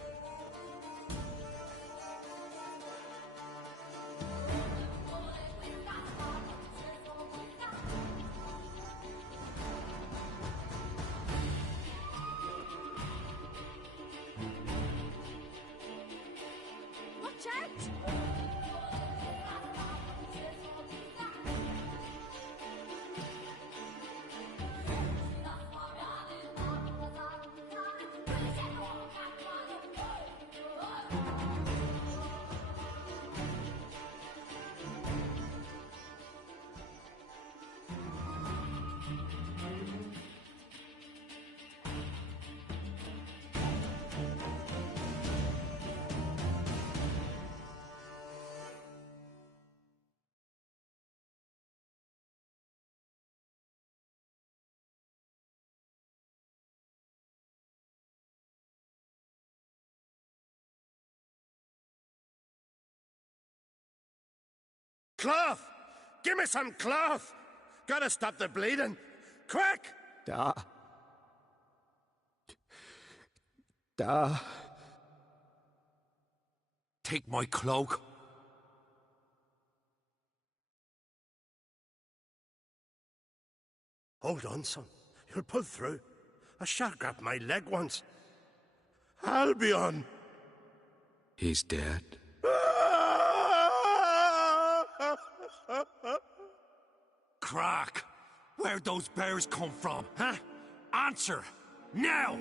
Cloth! Give me some cloth! Gotta stop the bleeding! Quick! Da. Da. Take my cloak. Hold on, son. You'll pull through. A shark grabbed my leg once. Albion! He's dead. Crack! Where'd those bears come from, huh? Answer! Now!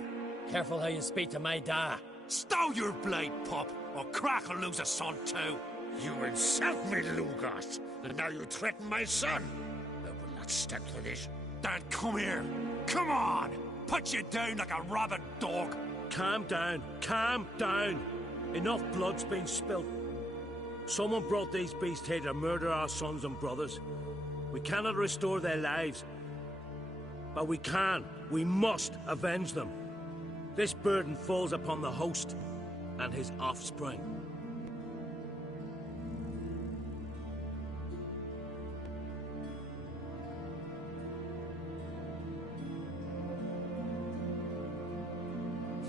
Careful how you speak to my da. Stow your blade, pup, or Crack will lose a son too. You insult me, Lugos, and now you threaten my son. I will not stand for this. Dan, come here. Come on! Put you down like a rabid dog. Calm down. Calm down. Enough blood's been spilt. Someone brought these beasts here to murder our sons and brothers. We cannot restore their lives. But we must avenge them. This burden falls upon the host and his offspring.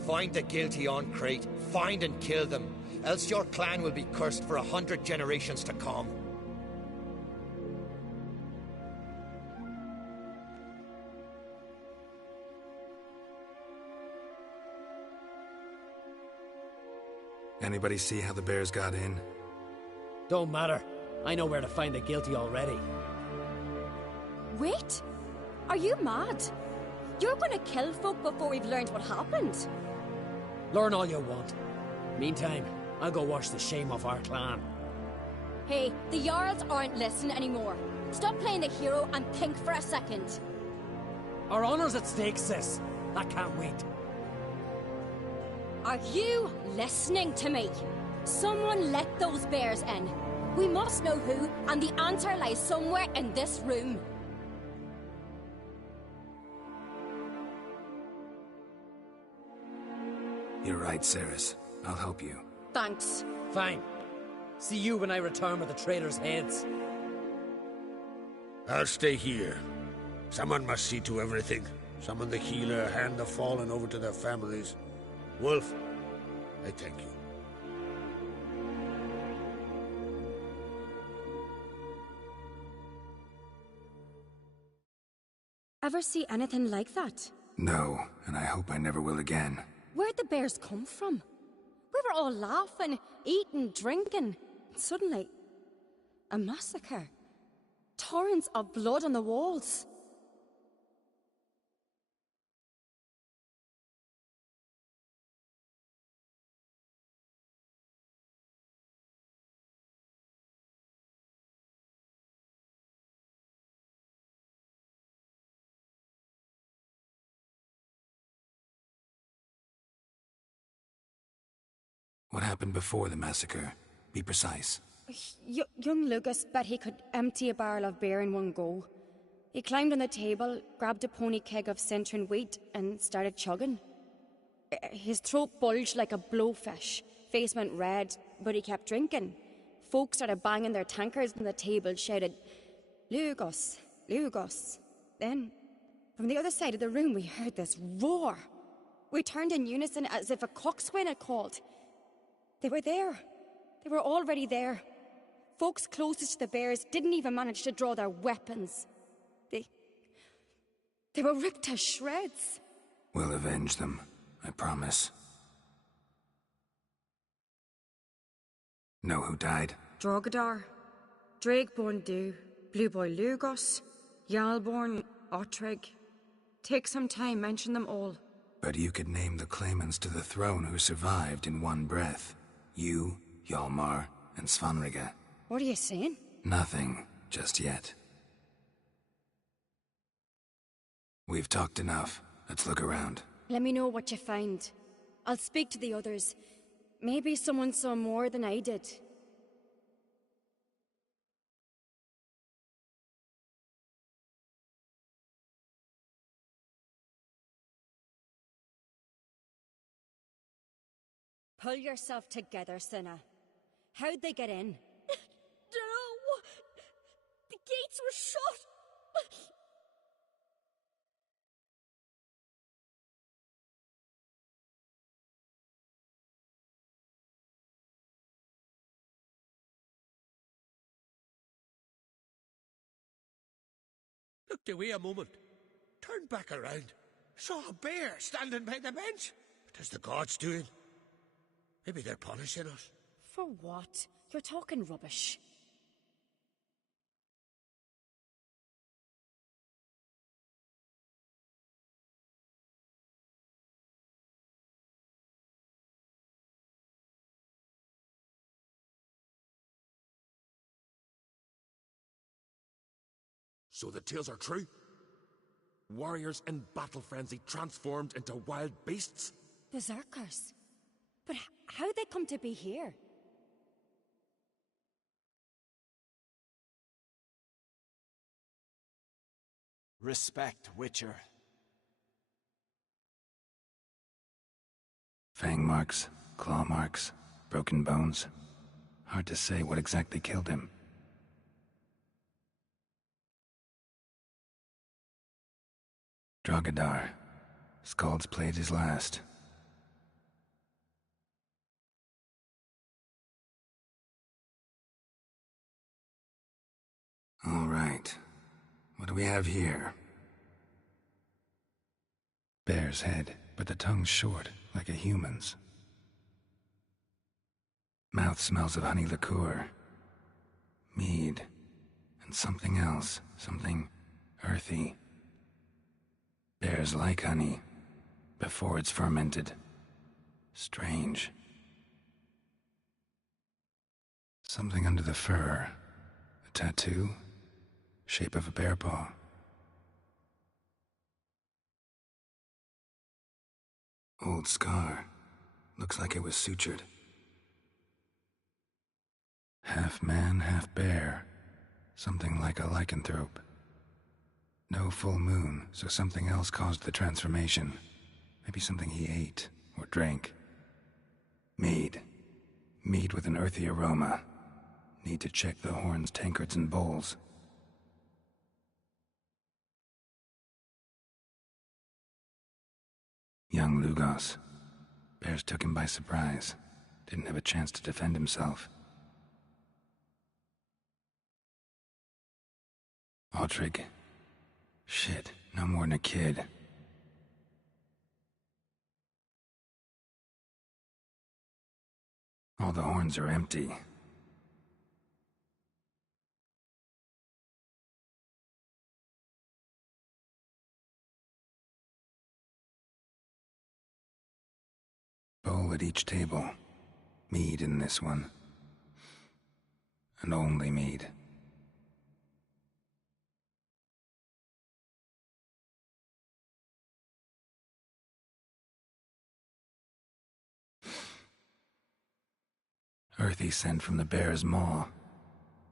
Find the guilty on Crete. Find and kill them. Else your clan will be cursed for 100 generations to come. Anybody see how the bears got in? Don't matter. I know where to find the guilty already. Wait! Are you mad? You're gonna kill folk before we've learned what happened. Learn all you want. Meantime, I'll go wash the shame off our clan. Hey, the Jarls aren't listening anymore. Stop playing the hero and think for a second. Our honor's at stake, sis. That can't wait. Are you listening to me? Someone let those bears in. We must know who, and the answer lies somewhere in this room. You're right, Ceres. I'll help you. Thanks. Fine. See you when I return with the traitors' heads. I'll stay here. Someone must see to everything. Summon the healer, hand the fallen over to their families. Wolf, I thank you. Ever see anything like that? No, and I hope I never will again. Where'd the bears come from? We were all laughing, eating, drinking. Suddenly, a massacre. Torrents of blood on the walls. What happened before the massacre? Be precise. Young Lucas bet he could empty a barrel of beer in one go. He climbed on the table, grabbed a pony keg of Centron wheat, and started chugging. His throat bulged like a blowfish, face went red, but he kept drinking. Folks started banging their tankards on the table, shouted, "Lugos, Lugos." Then, from the other side of the room, we heard this roar. We turned in unison as if a coxswain had called. They were there. They were already there. Folks closest to the bears didn't even manage to draw their weapons. They were ripped to shreds. We'll avenge them, I promise. Know who died? Drogadar, Drakeborn Du, Blue Boy Lugos, Jarlborn, Ottrig. Take some time, mention them all. But you could name the claimants to the throne who survived in one breath. You, Hjalmar, and Svanrige. What are you saying? Nothing, just yet. We've talked enough. Let's look around. Let me know what you find. I'll speak to the others. Maybe someone saw more than I did. Pull yourself together, Cinna. How'd they get in? No! was shot. Looked away a moment, turned back around, saw a bear standing by the bench. What is the gods doing? Maybe they're punishing us. For what? You're talking rubbish. So the tales are true? Warriors in battle frenzy transformed into wild beasts? Berserkers. But how'd they come to be here? Respect, Witcher. Fang marks, claw marks, broken bones. Hard to say what exactly killed him. Drogadar. Skald's played his last. All right. What do we have here? Bear's head, but the tongue's short, like a human's. Mouth smells of honey liqueur. Mead. And something else. Something earthy. Bears like honey, before it's fermented. Strange. Something under the fur. A tattoo? Shape of a bear paw. Old scar. Looks like it was sutured. Half man, half bear. Something like a lycanthrope. No full moon, so something else caused the transformation. Maybe something he ate or drank. Mead. Mead with an earthy aroma. Need to check the horns, tankards, and bowls. Young Lugos. Bears took him by surprise. Didn't have a chance to defend himself. Autrig. Shit, no more than a kid. All the horns are empty. Bowl at each table. Mead in this one. And only mead. Earthy scent from the bear's maw.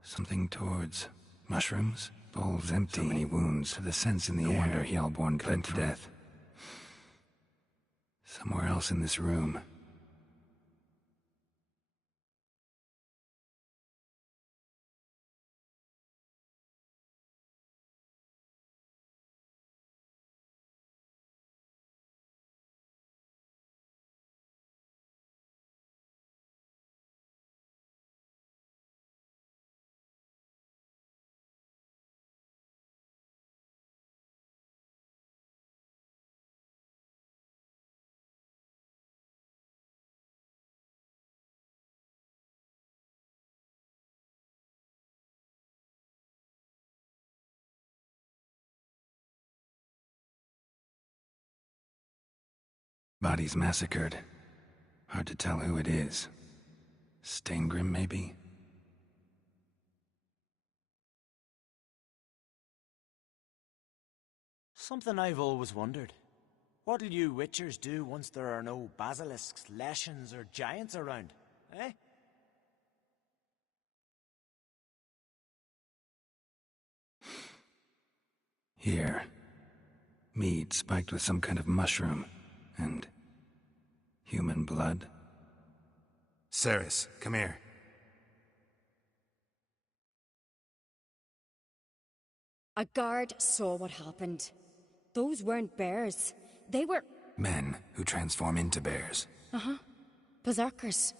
Something towards mushrooms? Bowl's empty. So many wounds. The sense in the air. No wonder Hjalborn bled to death. Somewhere else in this room. Bodies massacred. Hard to tell who it is. Steingrim, maybe? Something I've always wondered. What'll you Witchers do once there are no basilisks, leshens, or giants around, eh? Here. Mead spiked with some kind of mushroom. And human blood. Ceres, come here. A guard saw what happened. Those weren't bears. They were... Men who transform into bears. Uh-huh. Berserkers.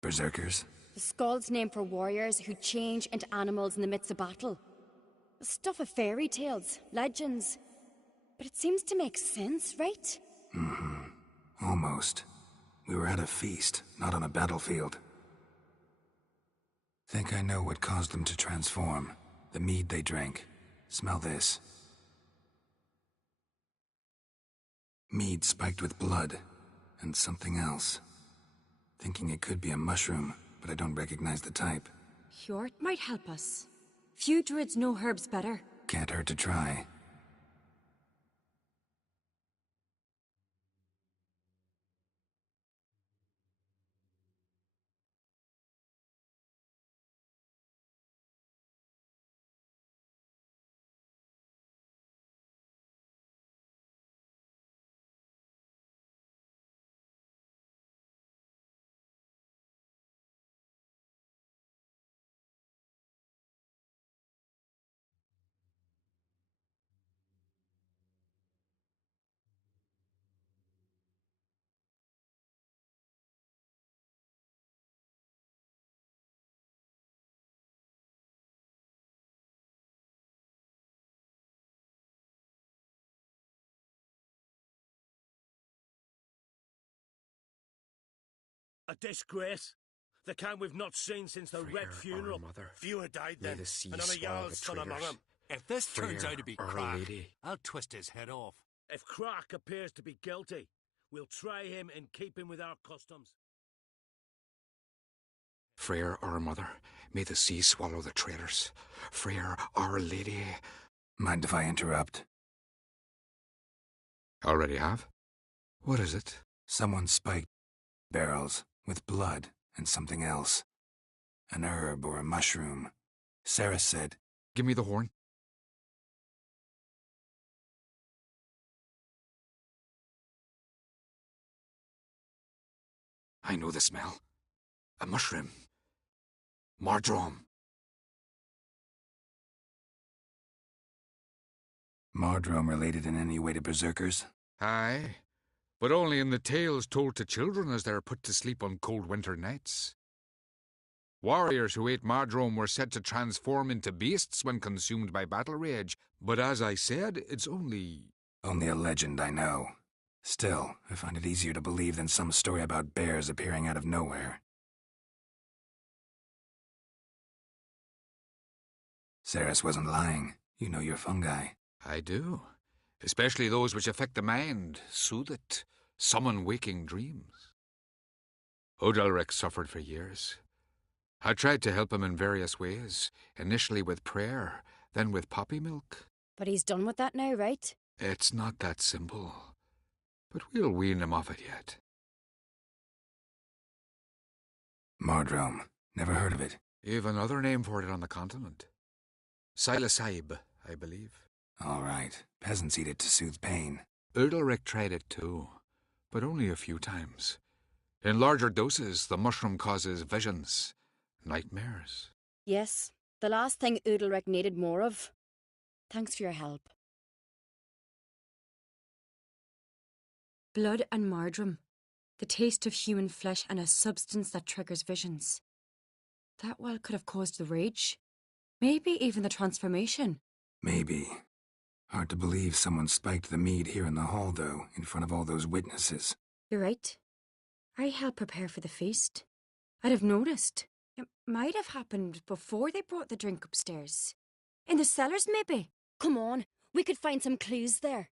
Berserkers? The Skald's name for warriors who change into animals in the midst of battle. The stuff of fairy tales, legends. But it seems to make sense, right? Mm-hmm. Almost. We were at a feast, not on a battlefield. Think I know what caused them to transform. The mead they drank. Smell this. Mead spiked with blood. And something else. Thinking it could be a mushroom, but I don't recognize the type. Hjort might help us. Few druids know herbs better. Can't hurt to try. A disgrace. The kind we've not seen since the Freya, Red Funeral. our mother, Fewer died may then, the sea and on a swallow Jarl's the son among traitors. them. If this Freya, turns out to be our Crack, lady. I'll twist his head off. If Crack appears to be guilty, we'll try him in keeping with our customs. Freya, our mother, may the sea swallow the traitors. Freya, our lady. Mind if I interrupt? Already have? What is it? Someone spiked barrels with blood and something else. An herb or a mushroom. Sarah said... Give me the horn. I know the smell. A mushroom. Mardrome. Mardrome related in any way to berserkers? Aye, but only in the tales told to children as they are put to sleep on cold winter nights. Warriors who ate Mardrome were said to transform into beasts when consumed by battle rage, but as I said, it's only... Only a legend, I know. Still, I find it easier to believe than some story about bears appearing out of nowhere. Ceres wasn't lying. You know your fungi. I do. Especially those which affect the mind, soothe it, summon waking dreams. Odalric suffered for years. I tried to help him in various ways, initially with prayer, then with poppy milk. But he's done with that now, right? It's not that simple. But we'll wean him off it yet. Mardrome. Never heard of it. You've another name for it on the continent. Silasaib, I believe. All right. Peasants eat it to soothe pain. Udalric tried it too, but only a few times. In larger doses, the mushroom causes visions, nightmares. Yes, the last thing Udalric needed more of. Thanks for your help. Blood and Mardrome. The taste of human flesh and a substance that triggers visions. That well could have caused the rage. Maybe even the transformation. Maybe. Hard to believe someone spiked the mead here in the hall, though, in front of all those witnesses. You're right. I helped prepare for the feast. I'd have noticed. It might have happened before they brought the drink upstairs. In the cellars, maybe. Come on, we could find some clues there.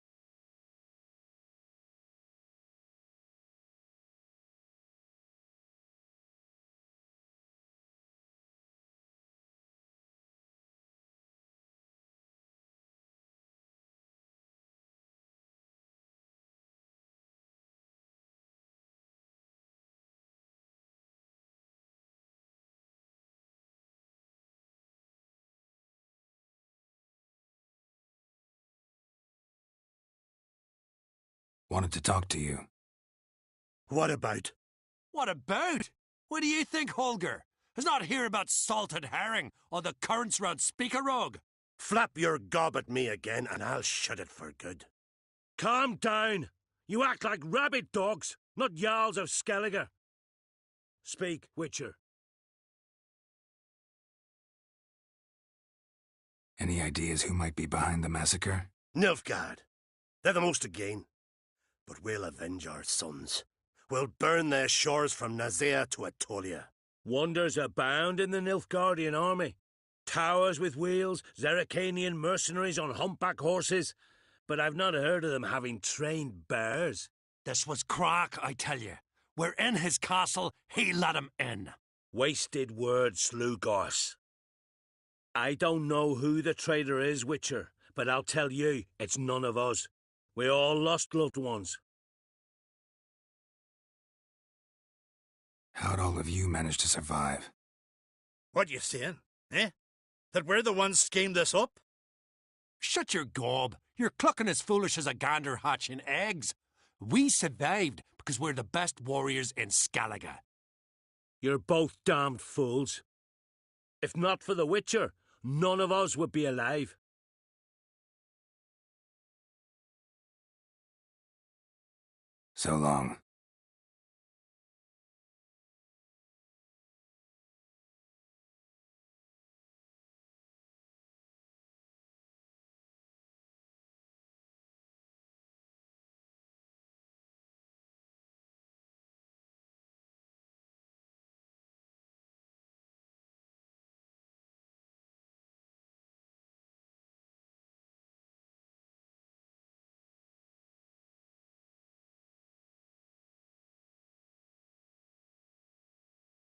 Wanted to talk to you. What about? What about? What do you think, Holger? Let's not hear about salted herring or the currents round Speakerog. Flap your gob at me again, and I'll shut it for good. Calm down. You act like rabid dogs, not Jarls of Skellige. Speak, Witcher. Any ideas who might be behind the massacre? Nilfgaard. They're the most to gain. But we'll avenge our sons. We'll burn their shores from Nazea to Atolia. Wonders abound in the Nilfgaardian army. Towers with wheels, Zerrikanian mercenaries on humpback horses. But I've not heard of them having trained bears. This was Crach, I tell you. We're in his castle, he let him in. Wasted words, Slugos. I don't know who the traitor is, Witcher, but I'll tell you, it's none of us. We all lost loved ones. How'd all of you manage to survive? What you saying, eh? That we're the ones schemed this up? Shut your gob. You're clucking as foolish as a gander hatching eggs. We survived because we're the best warriors in Skellige. You're both damned fools. If not for the Witcher, none of us would be alive. So long.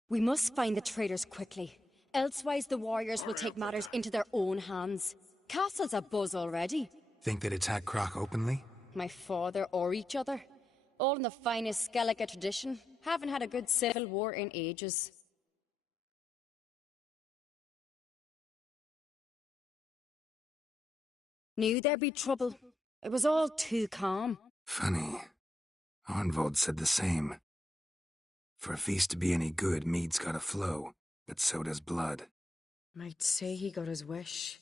We must find the traitors quickly. Elsewise the warriors will take matters into their own hands. Castle's abuzz already. Think they'd attack Crach openly? My father or each other. All in the finest Skellige tradition. Haven't had a good civil war in ages. Knew there'd be trouble. It was all too calm. Funny. Arnvold said the same. For a feast to be any good, mead's gotta flow, but so does blood. Might say he got his wish.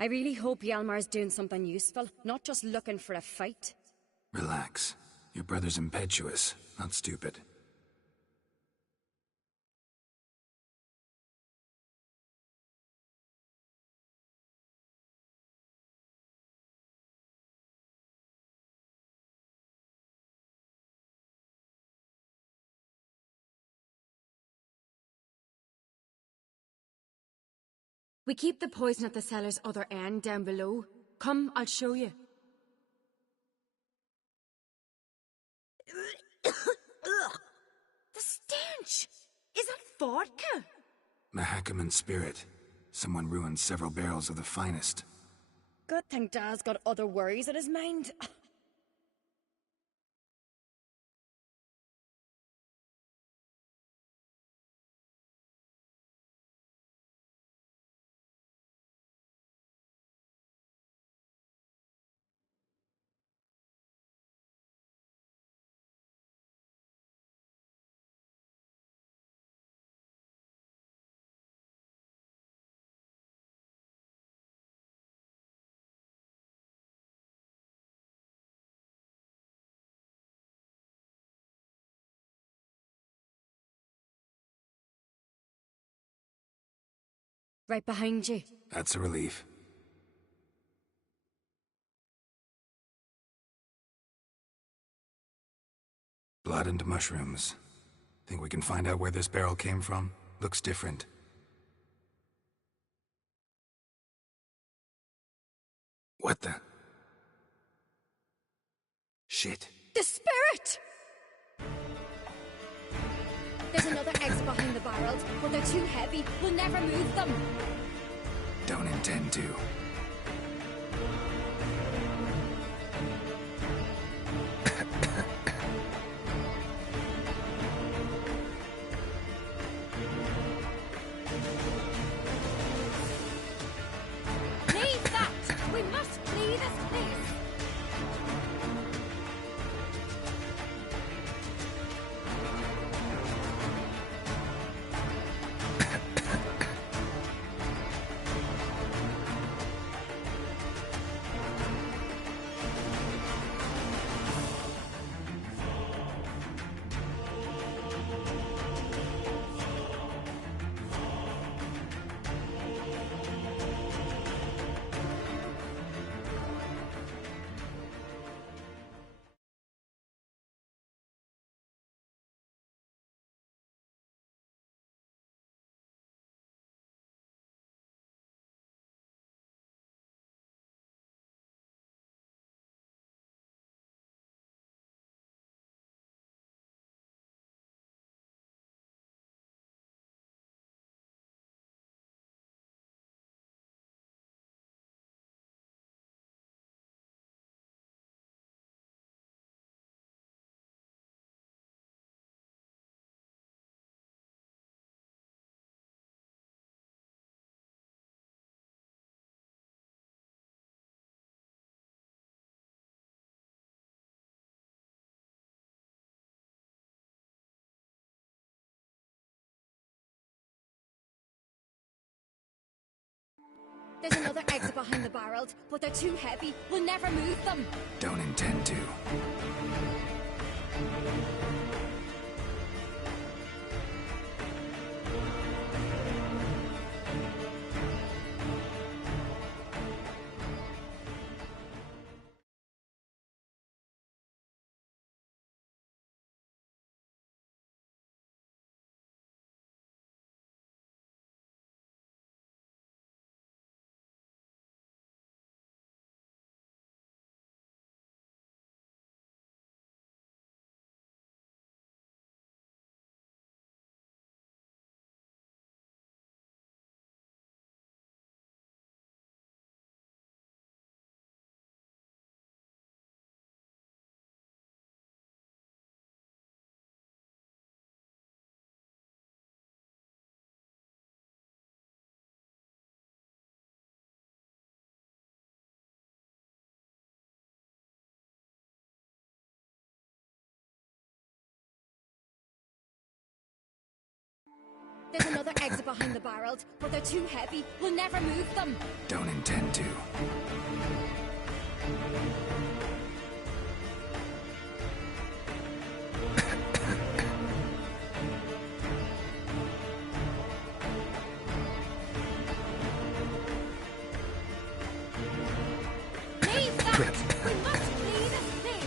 I really hope Hjalmar's doing something useful, not just looking for a fight. Relax. Your brother's impetuous, not stupid. We keep the poison at the cellar's other end, down below. Come, I'll show you. The stench! Is that vodka? Mahakaman spirit. Someone ruined several barrels of the finest. Good thing Dad's got other worries in his mind. Right behind you. That's a relief. Blood and mushrooms. Think we can find out where this barrel came from? Looks different. What the? Shit. The spirit! There's another exit behind the barrels, but they're too heavy. We'll never move them. Don't intend to. There's another exit behind the barrels, but they're too heavy. We'll never move them. Don't intend to. There's another exit behind the barrels, but they're too heavy. We'll never move them. Don't intend to. Leave that! We must flee this place!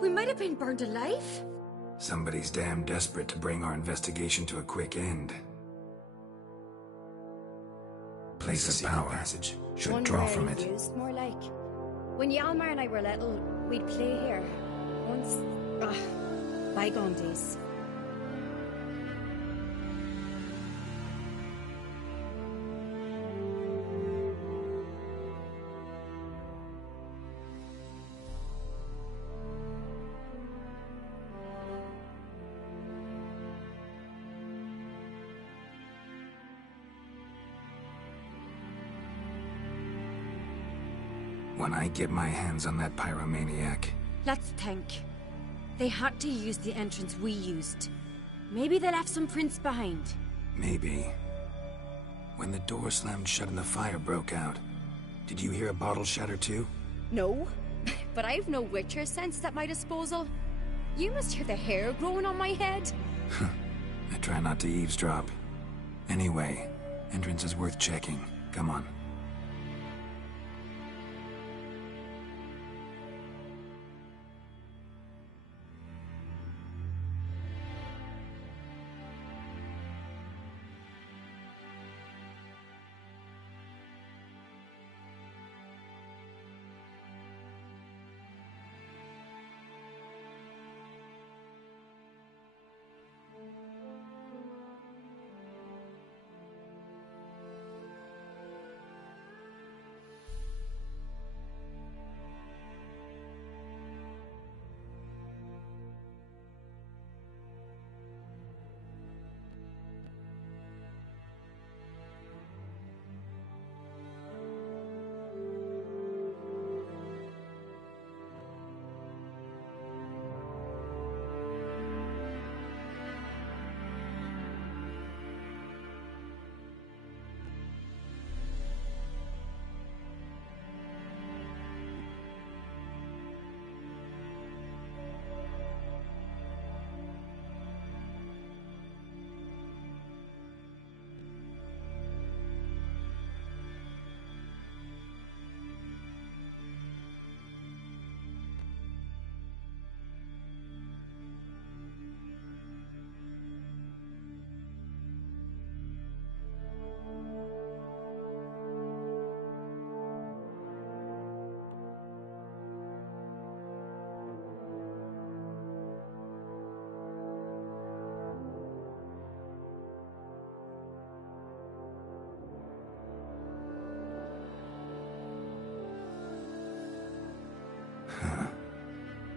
We might have been burned alive. Somebody's damn desperate to bring our investigation to a quick end. Place of power. Passage. Should One draw rarely from it. Used, more like. When Yalmar and I were little, we'd play here. Once... bygone days. When I get my hands on that pyromaniac. Let's think. They had to use the entrance we used. Maybe they left some prints behind. Maybe. When the door slammed shut and the fire broke out, did you hear a bottle shatter too? No, but I've no Witcher sense at my disposal. You must hear the hair growing on my head. I try not to eavesdrop. Anyway, entrance is worth checking. Come on.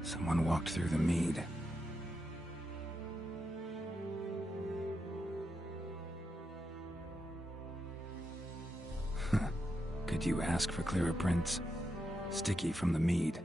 Someone walked through the mead. Could you ask for clearer prints? sticky from the mead.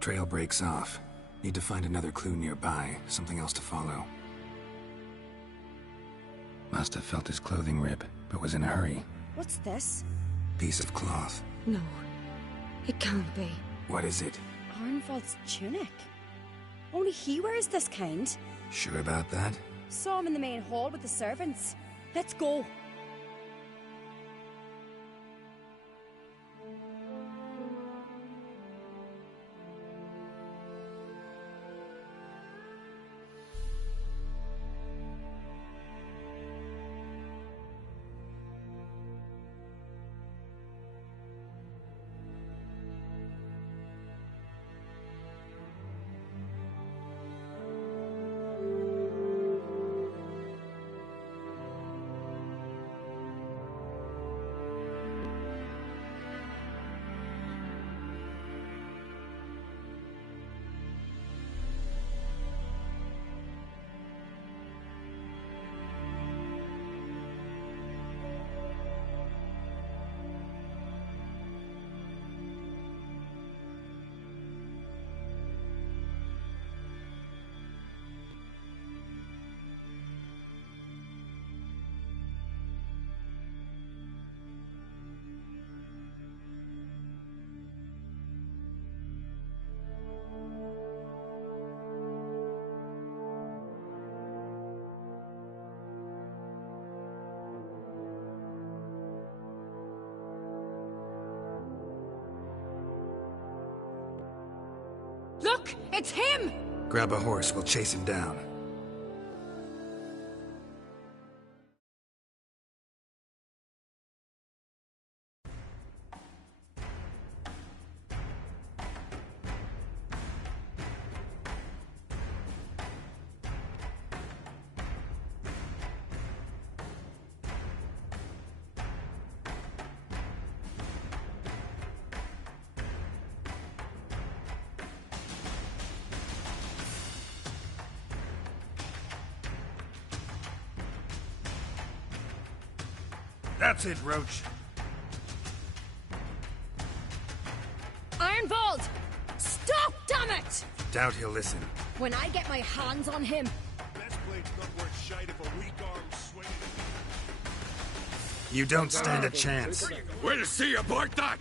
Trail breaks off. Need to find another clue nearby, something else to follow. Must have felt his clothing rip, but was in a hurry. What's this? Piece of cloth. No, it can't be. What is it? Arnvald's tunic. Only he wears this kind. Sure about that? Saw him in the main hall with the servants. Let's go. Look! It's him! Grab a horse, we'll chase him down. That's it, Roach. Ironvold! Stop, damn it! Doubt he'll listen. When I get my hands on him... Best blade's not worth shite if a weak arm swinging. You don't stand a chance. We'll see about that!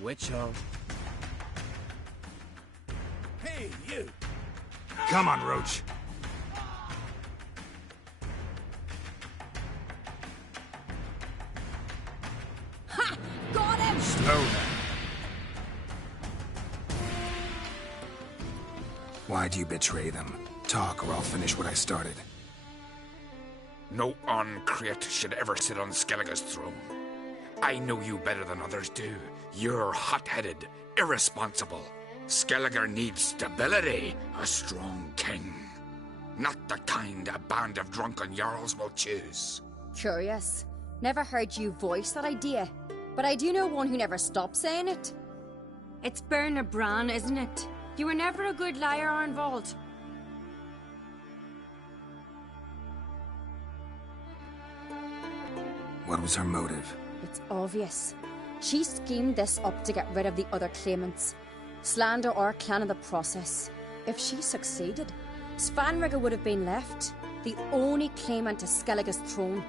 Witch hunt. Hey, you! Come on, Roach. Ha! Got him! Slow down. Why do you betray them? Talk, or I'll finish what I started. No Oncreate should ever sit on Skellige's throne. I know you better than others do. You're hot-headed, irresponsible. Skellige needs stability, a strong king. Not the kind a band of drunken jarls will choose. Curious. Never heard you voice that idea. But I do know one who never stops saying it. It's Bernard Bran, isn't it? You were never a good liar, Arnvald. What was her motive? It's obvious. She schemed this up to get rid of the other claimants. Slander our clan in the process. If she succeeded, Svanrige would have been left, the only claimant to Skellige's throne.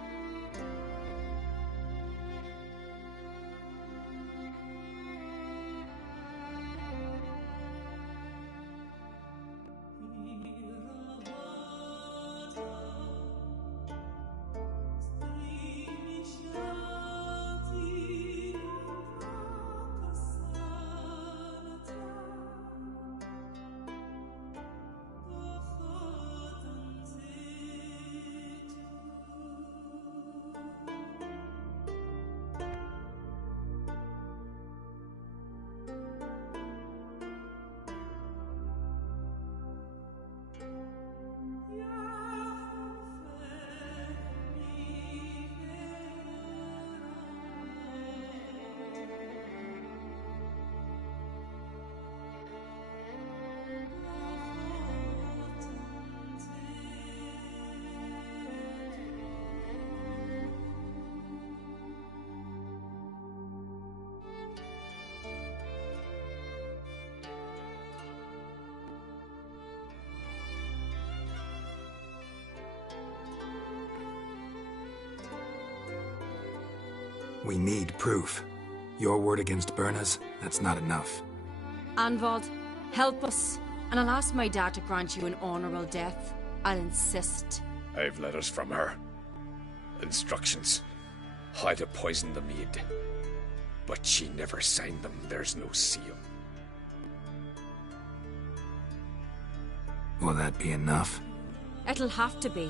We need proof. Your word against Birna's, that's not enough. Arnvald, help us, and I'll ask my dad to grant you an honourable death. I'll insist. I've letters from her. Instructions. How to poison the maid. But she never signed them. There's no seal. Will that be enough? It'll have to be.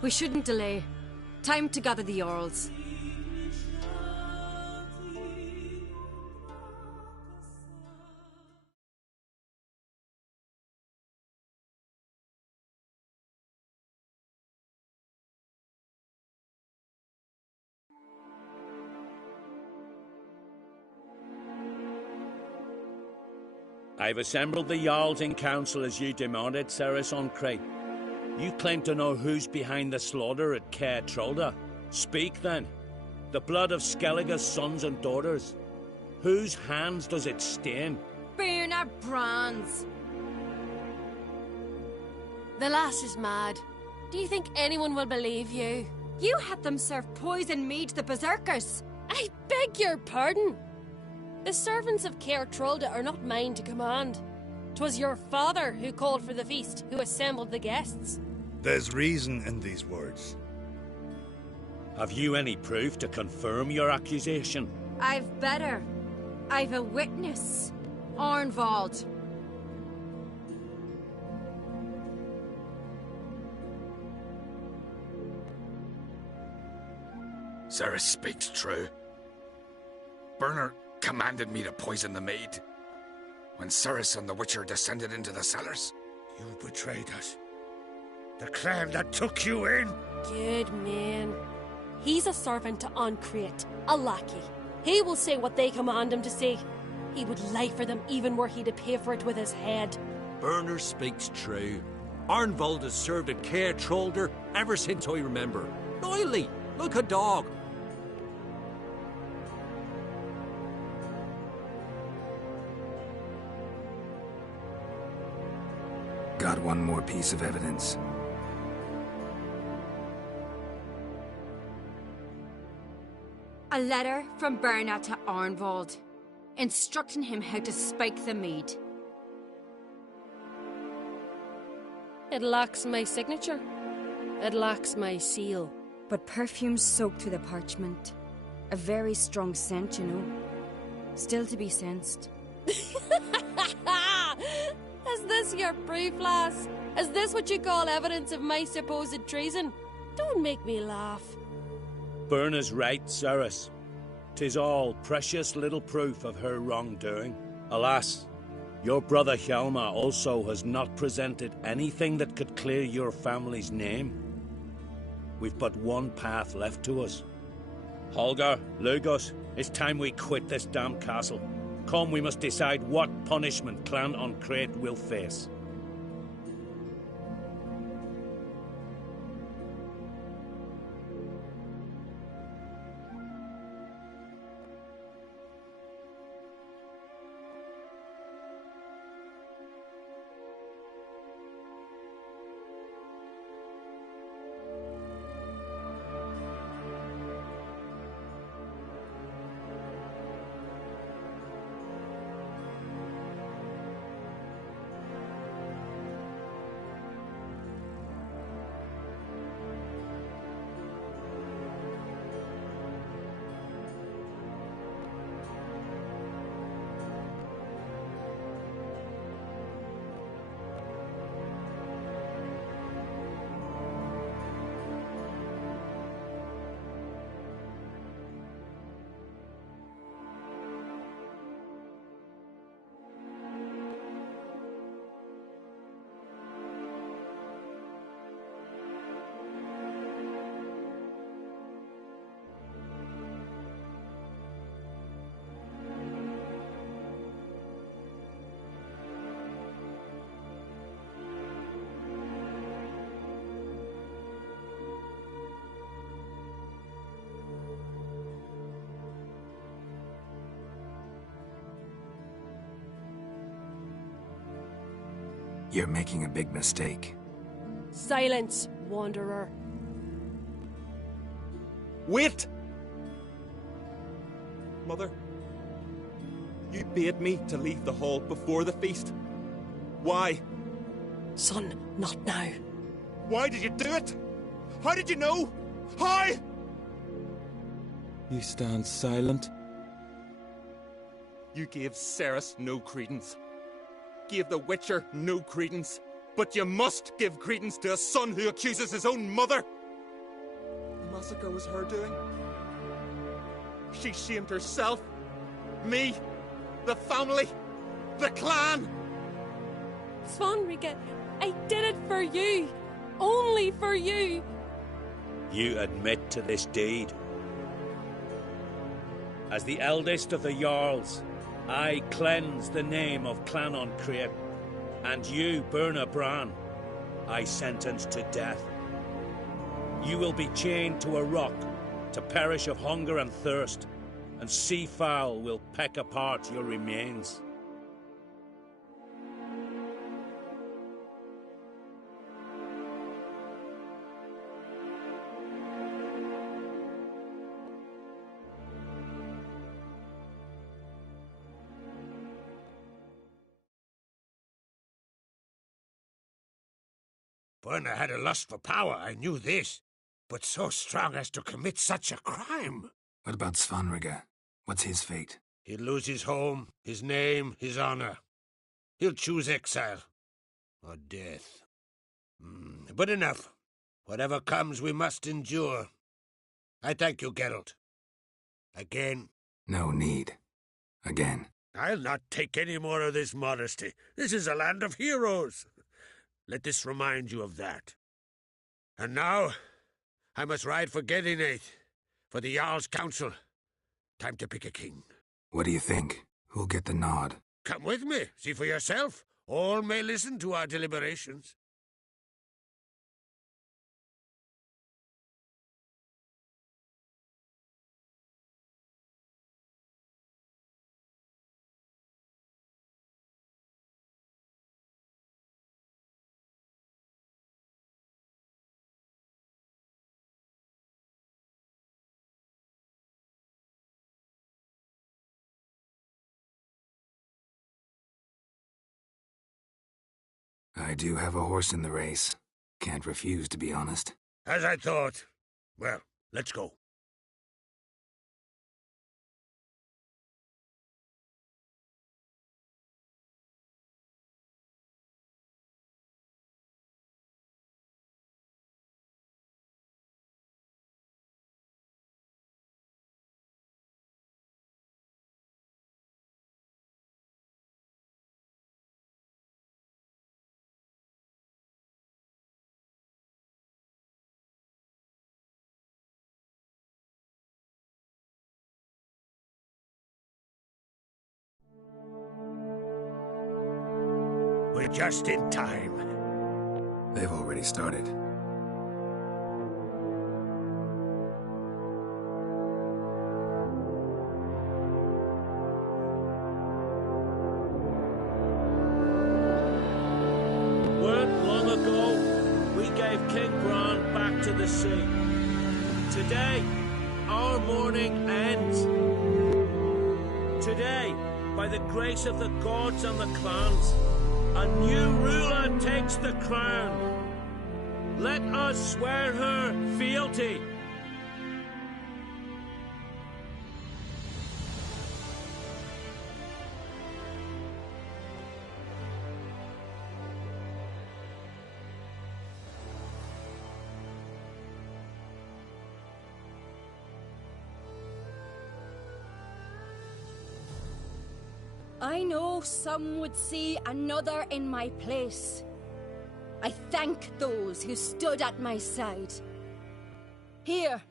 We shouldn't delay. Time to gather the Jarls. I've assembled the Jarls in council as you demanded, Ceres on Crate. You claim to know who's behind the slaughter at Caer Trolda. Speak then. The blood of Skellige's sons and daughters. Whose hands does it stain? Birna Brands. The lass is mad. Do you think anyone will believe you? You had them serve poison mead to the berserkers. I beg your pardon. The servants of Caer Trolda are not mine to command. 'Twas your father who called for the feast, who assembled the guests. There's reason in these words. Have you any proof to confirm your accusation? I've better. I've a witness. Arnvald. Ceres speaks true. Birna commanded me to poison the maid. When Ceres and the Witcher descended into the cellars. You betrayed us. The clan that took you in. Good man. He's a servant to Ancrate, a lackey. He will say what they command him to say. He would lie for them even were he to pay for it with his head. Birna speaks true. Arnvald has served at Caer Trolder ever since I remember. Loyally, like a dog. Got one more piece of evidence. A letter from Birna to Arnvald, instructing him how to spike the mead. It lacks my signature. It lacks my seal. But perfume soaked through the parchment. A very strong scent, you know. Still to be sensed. Is this your proof, lass? Is this what you call evidence of my supposed treason? Don't make me laugh. Birna's right, Ceres. 'Tis all precious little proof of her wrongdoing. Alas, your brother Hjalmar also has not presented anything that could clear your family's name. We've but one path left to us. Holger, Lugos, it's time we quit this damn castle. Come, we must decide what punishment Clan Ancrate will face. You're making a big mistake. Silence, wanderer. Wait! Mother? You bade me to leave the hall before the feast. Why? Son, not now. Why did you do it? How did you know? How? You stand silent. You gave Ceres no credence. Gave the Witcher no credence. But you must give credence to a son who accuses his own mother. The massacre was her doing. She shamed herself, me, the family, the clan. Svanrige, I did it for you. Only for you. You admit to this deed. As the eldest of the Jarls, I cleanse the name of Clan on Craig, and you, Berna Bran, I sentence to death. You will be chained to a rock to perish of hunger and thirst, and sea fowl will peck apart your remains. Berna had a lust for power, I knew this. But so strong as to commit such a crime. What about Svanrige? What's his fate? He'll lose his home, his name, his honor. He'll choose exile. Or death. But enough. Whatever comes, we must endure. I thank you, Geralt. Again. No need. Again. I'll not take any more of this modesty. This is a land of heroes. Let this remind you of that. And now, I must ride for Gedinate, for the Jarl's Council. Time to pick a king. What do you think? Who'll get the nod? Come with me, see for yourself. All may listen to our deliberations. I do have a horse in the race. Can't refuse, to be honest. As I thought. Well, let's go. We're just in time. They've already started. Weren't long ago, we gave King Bran back to the sea. Today, our mourning ends. Today, by the grace of the gods and the clans, a new ruler takes the crown. Let us swear her fealty. I know some would see another in my place. I thank those who stood at my side. Here,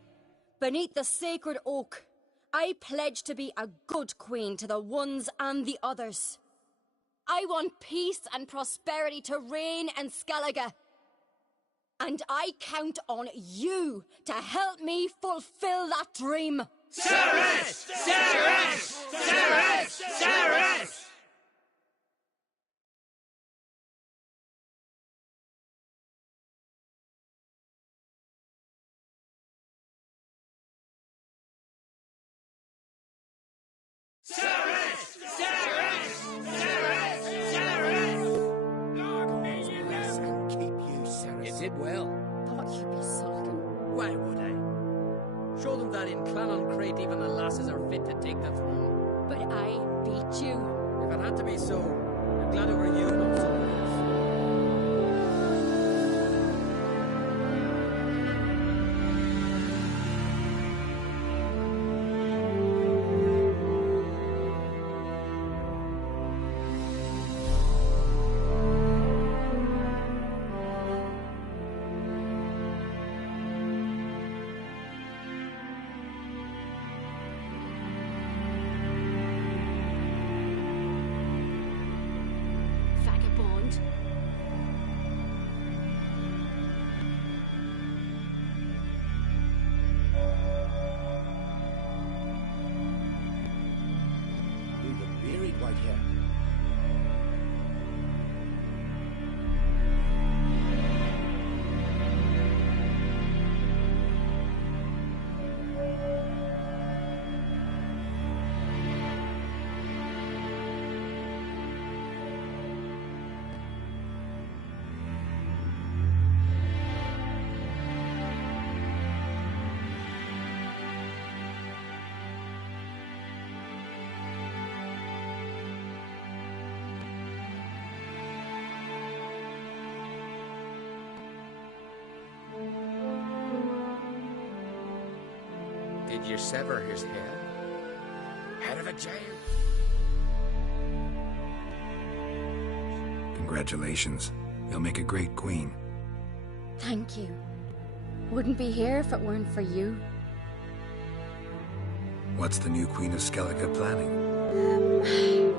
beneath the sacred oak, I pledge to be a good queen to the ones and the others. I want peace and prosperity to reign in Skellige. And I count on you to help me fulfill that dream. Ceres! Ceres! Ceres! Ceres! Ceres! Ceres! Ceres! Ceres! And keep you, Ceres. You did well. Thought you'd be sulking. Why would I? Show them that in Clannon Crate even the lasses are fit to take the throne. But I beat you. If it had to be so, I'm glad it were you, not someone else. Vagabond. You look wearied, Whitehair. Did you sever his head? Head of a giant? Congratulations. You'll make a great queen. Thank you. Wouldn't be here if it weren't for you. What's the new Queen of Skellige planning?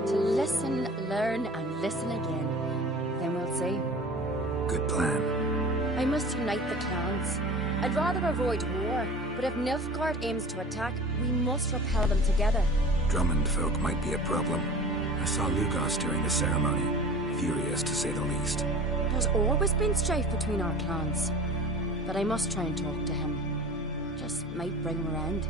To listen, learn, and listen again. Then we'll see. Good plan. I must unite the clans. I'd rather avoid war, but if Nilfgaard aims to attack, we must repel them together. Drummond folk might be a problem. I saw Lugos during the ceremony. Furious, to say the least. There's always been strife between our clans. But I must try and talk to him. Just might bring him around.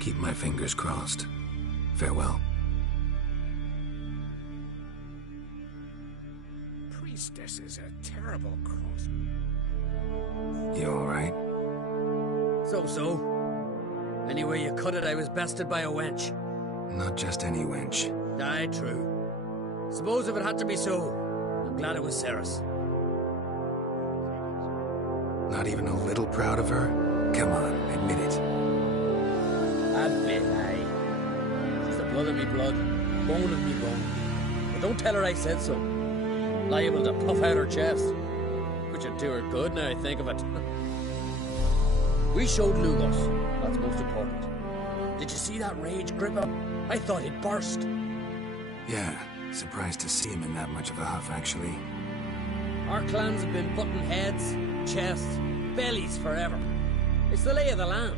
Keep my fingers crossed. Farewell. Priestess is a terrible cross. You alright? So. Anyway you cut it, I was bested by a wench. Not just any wench. Aye, true. Suppose if it had to be so, I'm glad it was Ceres. Not even a little proud of her? Come on, admit it. A bit, aye. She's the blood of me blood, bone of me bone. But don't tell her I said so. Liable to puff out her chest. Which would do her good now I think of it. We showed Lugos. That's most important. Did you see that rage grip him? I thought he'd burst. Yeah, surprised to see him in that much of a huff, actually. Our clans have been butting heads, chests, bellies forever. It's the lay of the land.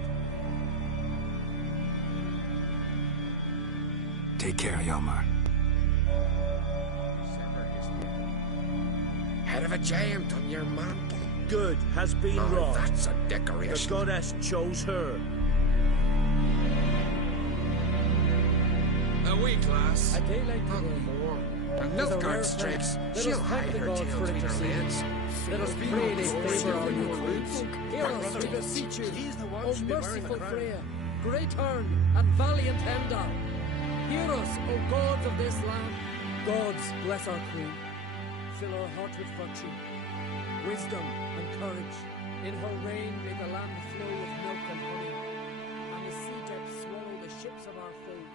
Take care, Yomar. Head of a giant on your mantle. Good has been wrought. That's a decoration. The goddess chose her. A weak lass. A daylight not more. And Nilfgaard strikes. She'll hide her tail between her legs. Let us pray they favour our new queens. Hear us, we beseech you, O merciful Freya, great Herne, and valiant Heimdall. Hear us, O gods of this land. Gods, bless our queen. Fill our heart with virtue, wisdom, and courage. In her reign may the land flow with milk and honey, and the sea depths swallow the ships of our foes.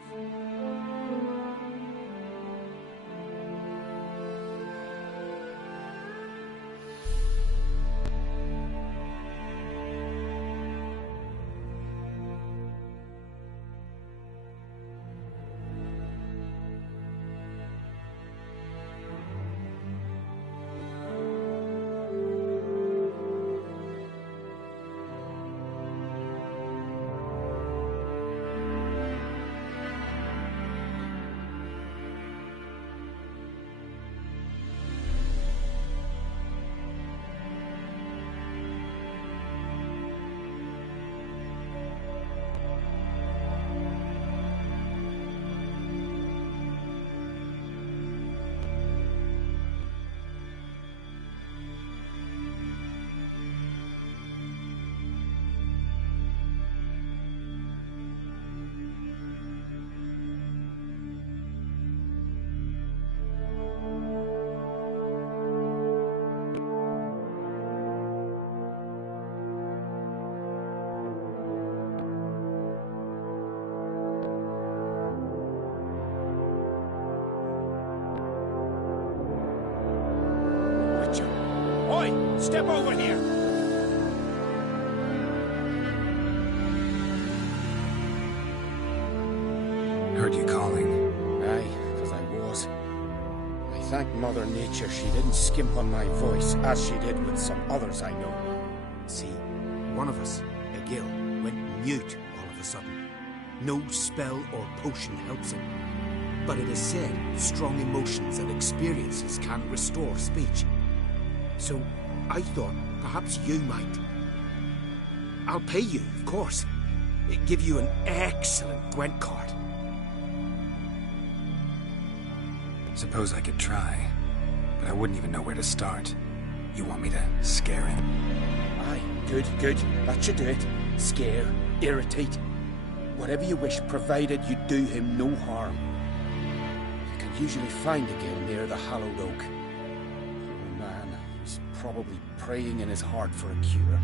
Step over here! Heard you calling. Aye, because I was. I thank Mother Nature she didn't skimp on my voice, as she did with some others I know. See, one of us, a gill, went mute all of a sudden. No spell or potion helps him. But it is said strong emotions and experiences can restore speech. So I thought perhaps you might. I'll pay you, of course. Give you an excellent Gwent card. Suppose I could try, but I wouldn't even know where to start. You want me to scare him? Aye, good, good. That should do it. Scare, irritate. Whatever you wish, provided you do him no harm. You can usually find a gill near the hallowed oak. Poor man, he's probably praying in his heart for a cure.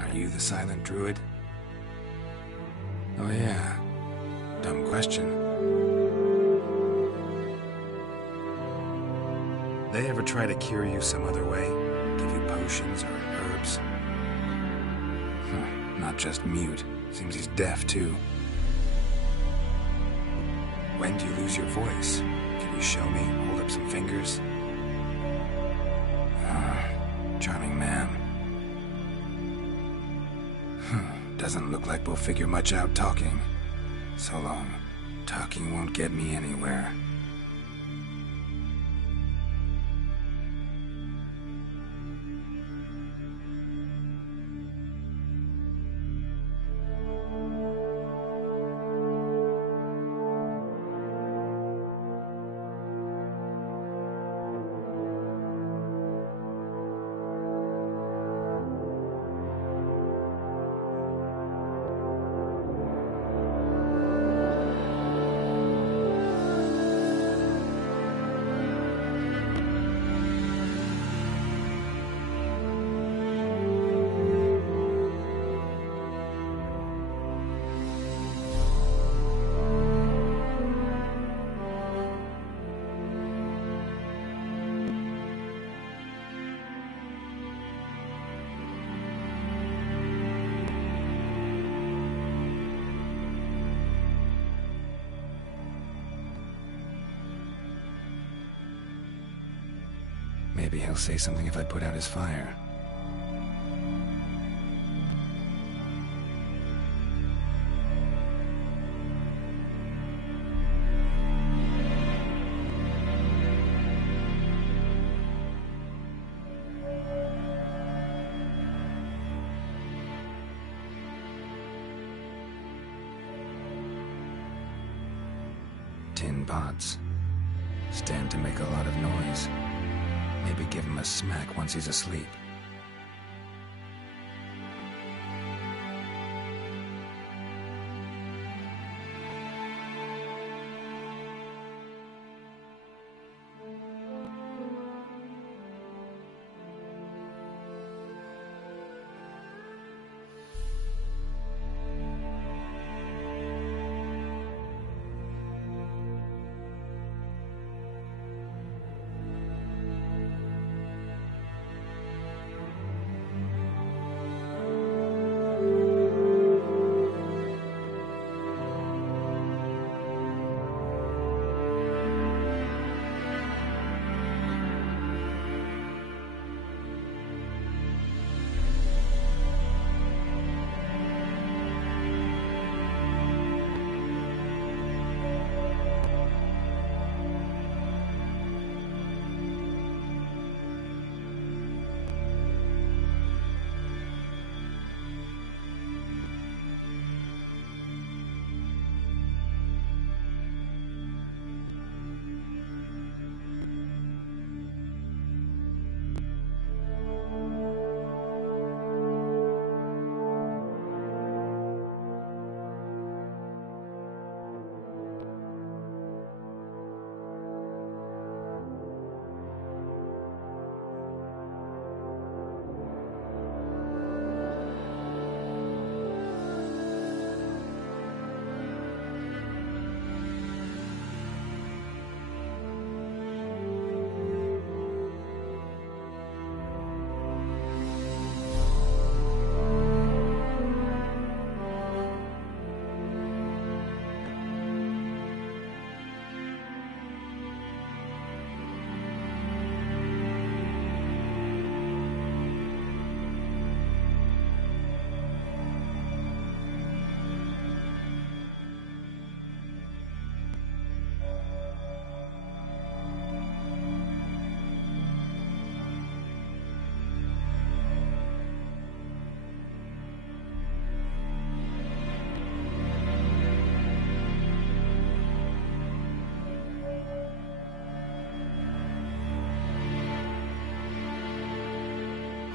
Are you the silent druid? Oh yeah. Dumb question. They ever try to cure you some other way? Give you potions or herbs? Not just mute. Seems he's deaf too. When do you lose your voice? Can you show me? Hold up some fingers? Charming man. Doesn't look like we'll figure much out talking. So long. Talking won't get me anywhere. Maybe he'll say something if I put out his fire. Tin pots. Stand to make a lot of noise. Maybe give him a smack once he's asleep.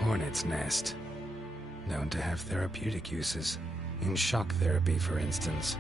hornet's nest, known to have therapeutic uses, in shock therapy, for instance.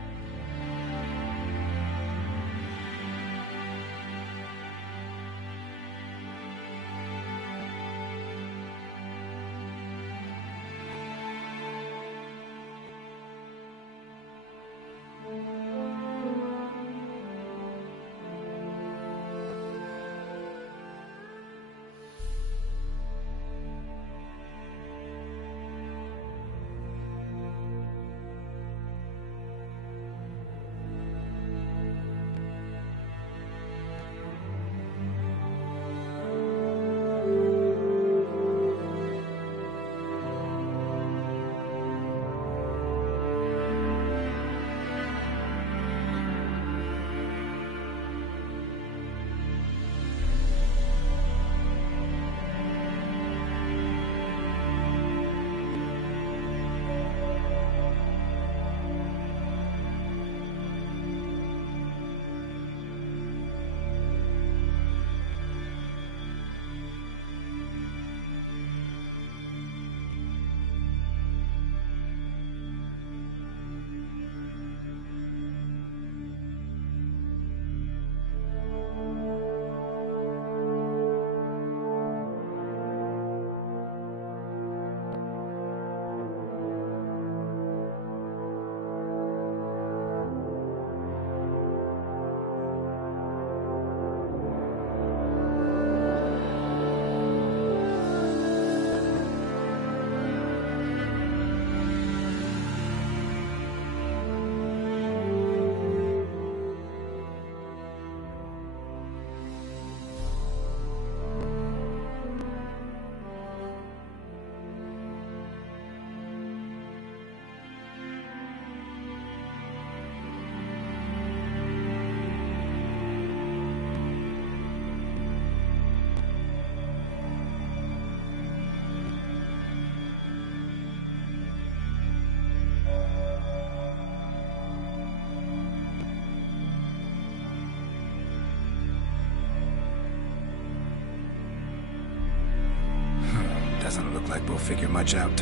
Doesn't look like we'll figure much out.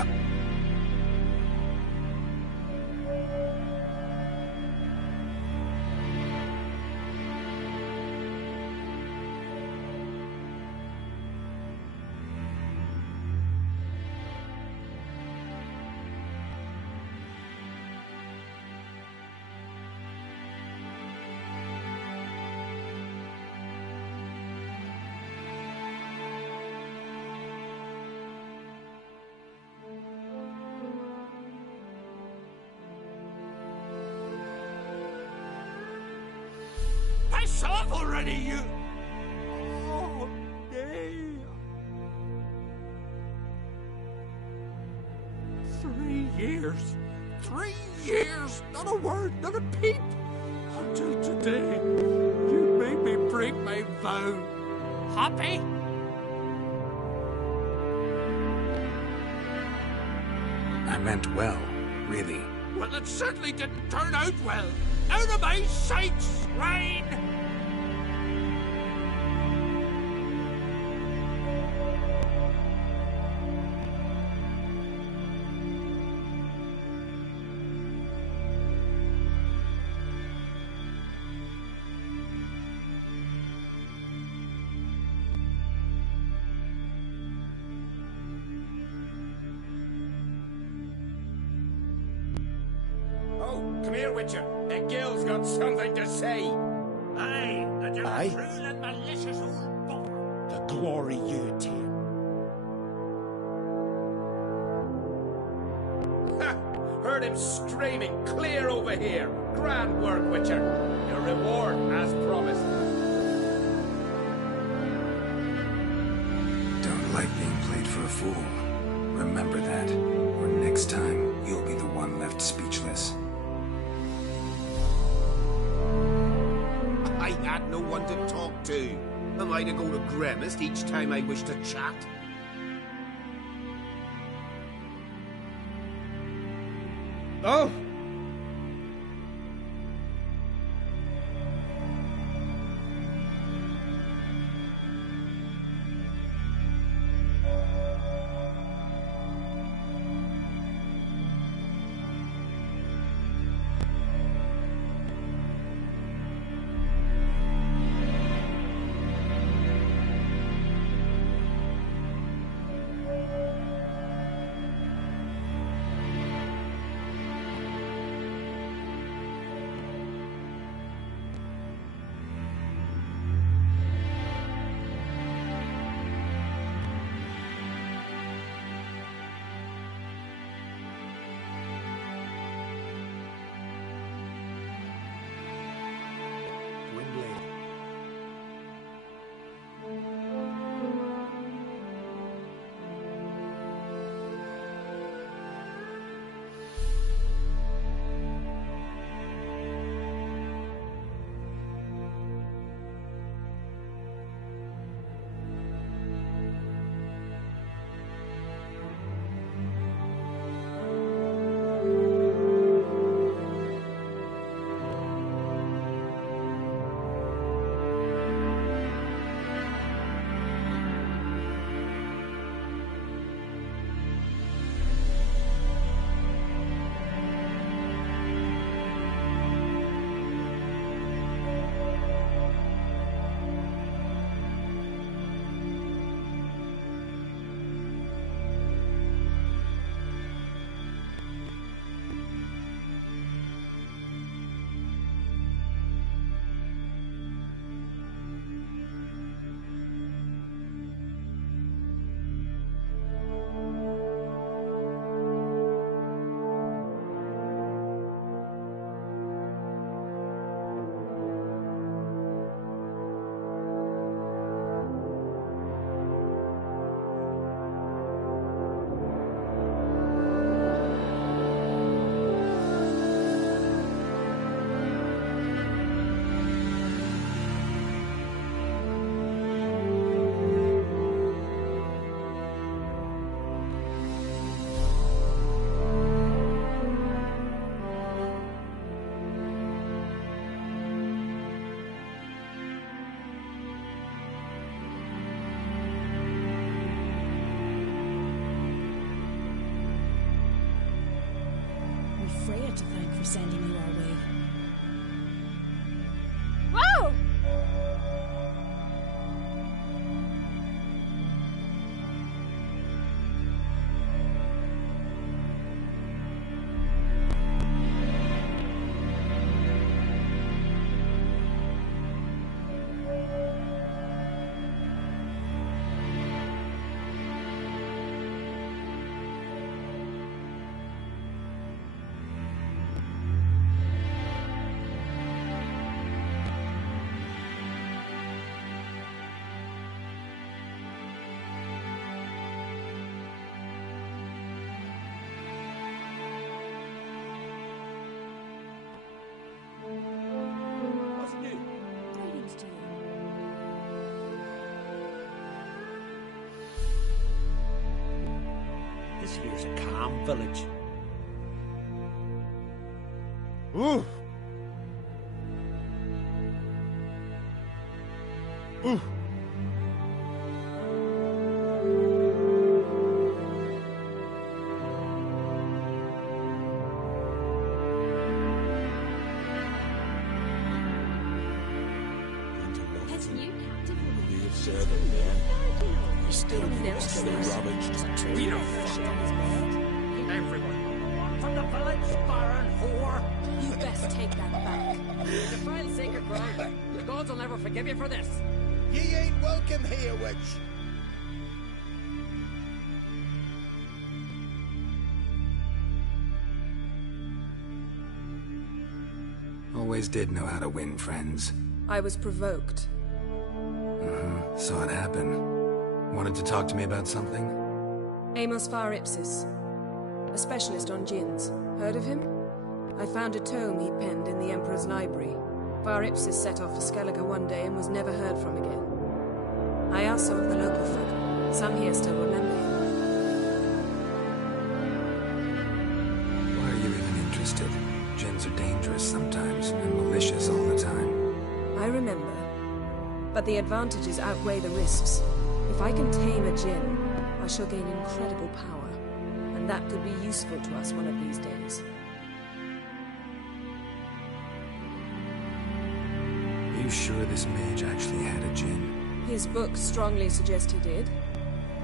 Piss off already, you! Oh, nay. 3 years. 3 years! Not a word, not a peep! Until today, you made me break my vow. Happy? I meant well, really. Well, it certainly didn't turn out well. Out of my sight, swine! Come here, Witcher. Gil's got something to say. Aye, that you're Aye? a cruel and malicious old buffer. The glory you attain. Ha! Heard him screaming clear over here. Grand work, Witcher. Your reward as promised. Don't like being played for a fool. Remember that, or next time you'll be the one left speechless. I had no one to talk to. Am I to go to Grimmist each time I wish to chat? Oh! to thank for sending you our way. Whoa! What's new? Greetings to you. This here's a calm village. Ooh! Ooh! His new captive woman. We'll serve him then. We still What's the ravaged? We don't fuck Everyone from the village, Baron whore. You best take that back. Defile sacred ground. Your gods will never forgive you for this. Ye ain't welcome here, witch. Always did know how to win friends. I was provoked. Saw it happen. Wanted to talk to me about something? Amos Far Ipsis, a specialist on djinns. Heard of him? I found a tome he'd penned in the Emperor's library. Far Ipsis set off for Skellige one day and was never heard from again. I asked some of the local folk. Some here still remember him. Why are you even interested? Djinns are dangerous sometimes, and malicious all the time. I remember. But the advantages outweigh the risks. If I can tame a djinn, I shall gain incredible power. And that could be useful to us one of these days. Are you sure this mage actually had a djinn? His books strongly suggest he did.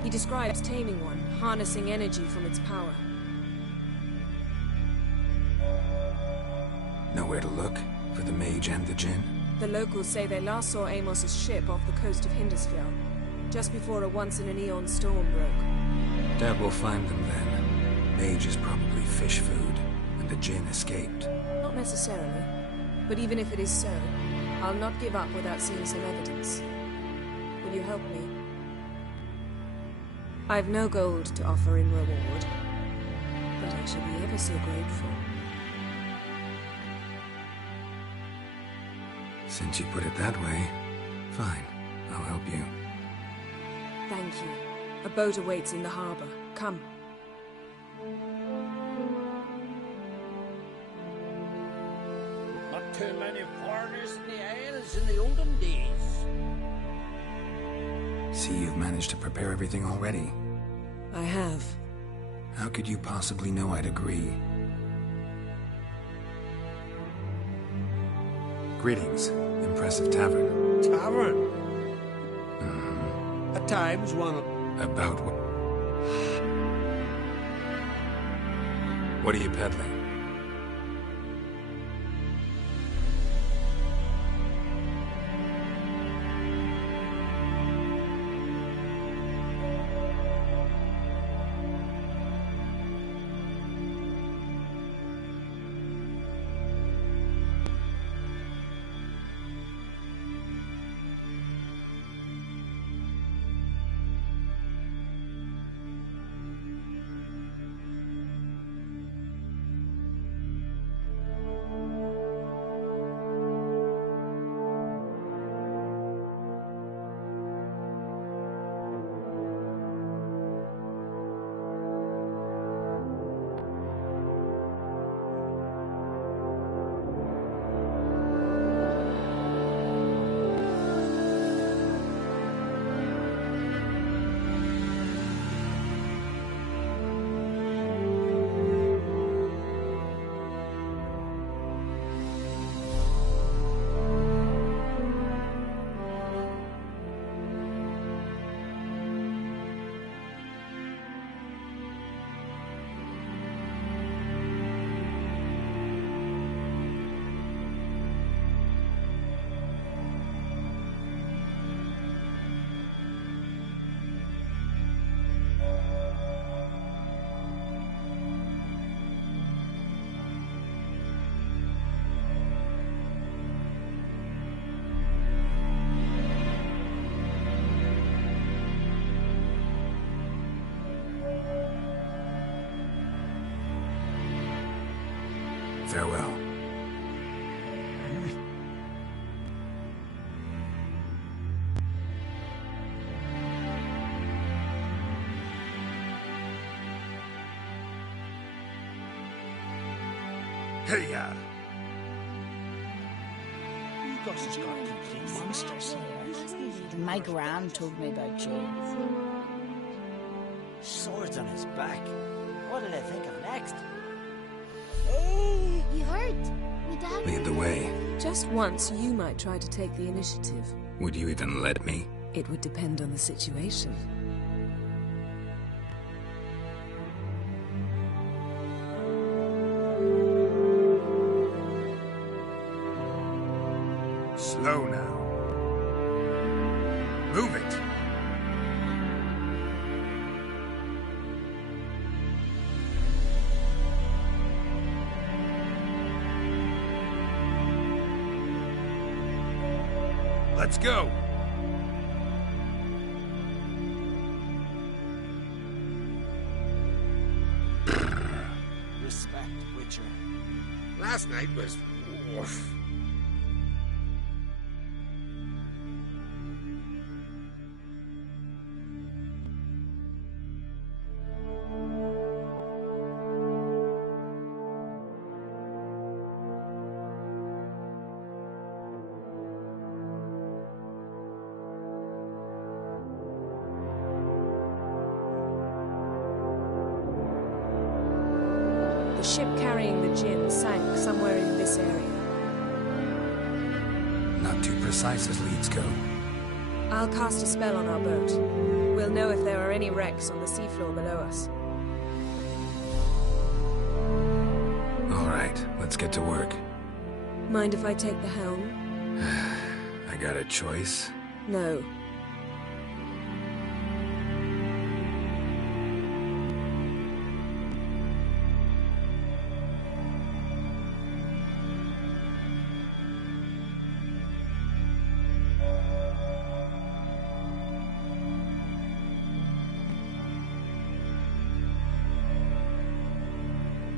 He describes taming one, harnessing energy from its power. Nowhere to look for the mage and the djinn? The locals say they last saw Amos's ship off the coast of Hindusfjall, just before a once-in-an-eon storm broke. Doubt we'll find them then. Mage is probably fish food, and the djinn escaped. Not necessarily. But even if it is so, I'll not give up without seeing some evidence. Will you help me? I've no gold to offer in reward, but I shall be ever so grateful. Since you put it that way, fine. I'll help you. Thank you. A boat awaits in the harbor. Come. Not too many foreigners in the Isles in the olden days. See, you've managed to prepare everything already. I have. How could you possibly know I'd agree? Greetings. Impressive tavern. Tavern? At times, one of... About what? What are you peddling? Farewell. Hey-ya! You guys has got complete monsters here. My gran told me about you. Swords on his back. What did I think of next? You hurt? My dad. Lead the way. Just once, you might try to take the initiative. Would you even let me? It would depend on the situation. Slow now. Move it. Let's go. Respect, Witcher. Last night was... oof. The ship carrying the gin sank somewhere in this area. Not too precise as leads go. I'll cast a spell on our boat. We'll know if there are any wrecks on the seafloor below us. All right, let's get to work. Mind if I take the helm? I got a choice? No.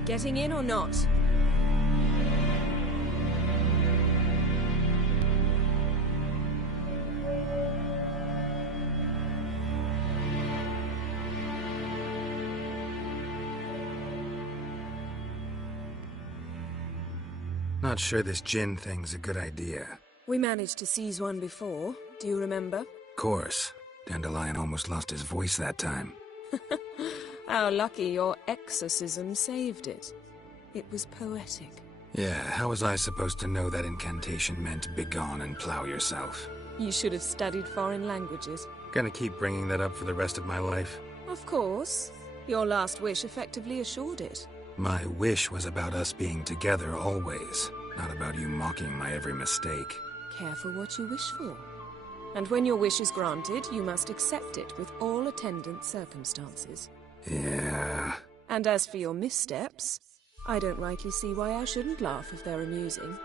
Getting in or not? Not sure this gin thing's a good idea. We managed to seize one before. Do you remember? Course. Dandelion almost lost his voice that time. How lucky your exorcism saved it. It was poetic. Yeah, how was I supposed to know that incantation meant begone and plow yourself? You should have studied foreign languages. Gonna keep bringing that up for the rest of my life? Of course. Your last wish effectively assured it. My wish was about us being together always, not about you mocking my every mistake. Careful what you wish for. And when your wish is granted, you must accept it with all attendant circumstances. Yeah. And as for your missteps, I don't rightly see why I shouldn't laugh if they're amusing.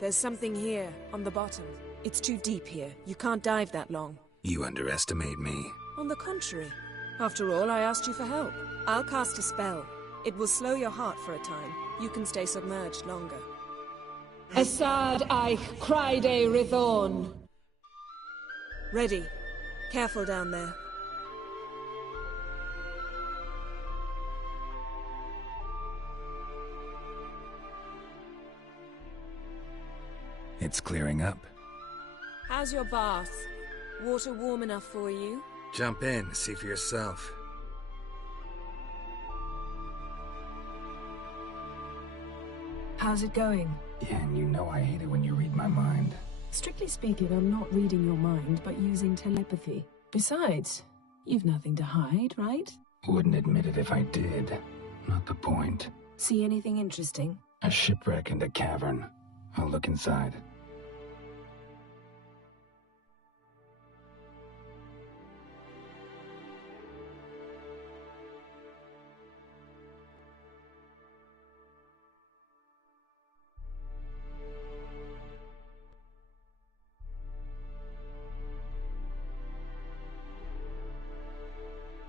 There's something here, on the bottom. It's too deep here. You can't dive that long. You underestimate me. On the contrary. After all, I asked you for help. I'll cast a spell. It will slow your heart for a time. You can stay submerged longer. Assad Eich Criede Rithorn. Ready. Careful down there. It's clearing up. How's your bath? Water warm enough for you? Jump in, see for yourself. How's it going? Yeah, and you know I hate it when you read my mind. Strictly speaking, I'm not reading your mind, but using telepathy. Besides, you've nothing to hide, right? Wouldn't admit it if I did. Not the point. See anything interesting? A shipwreck and a cavern. I'll look inside.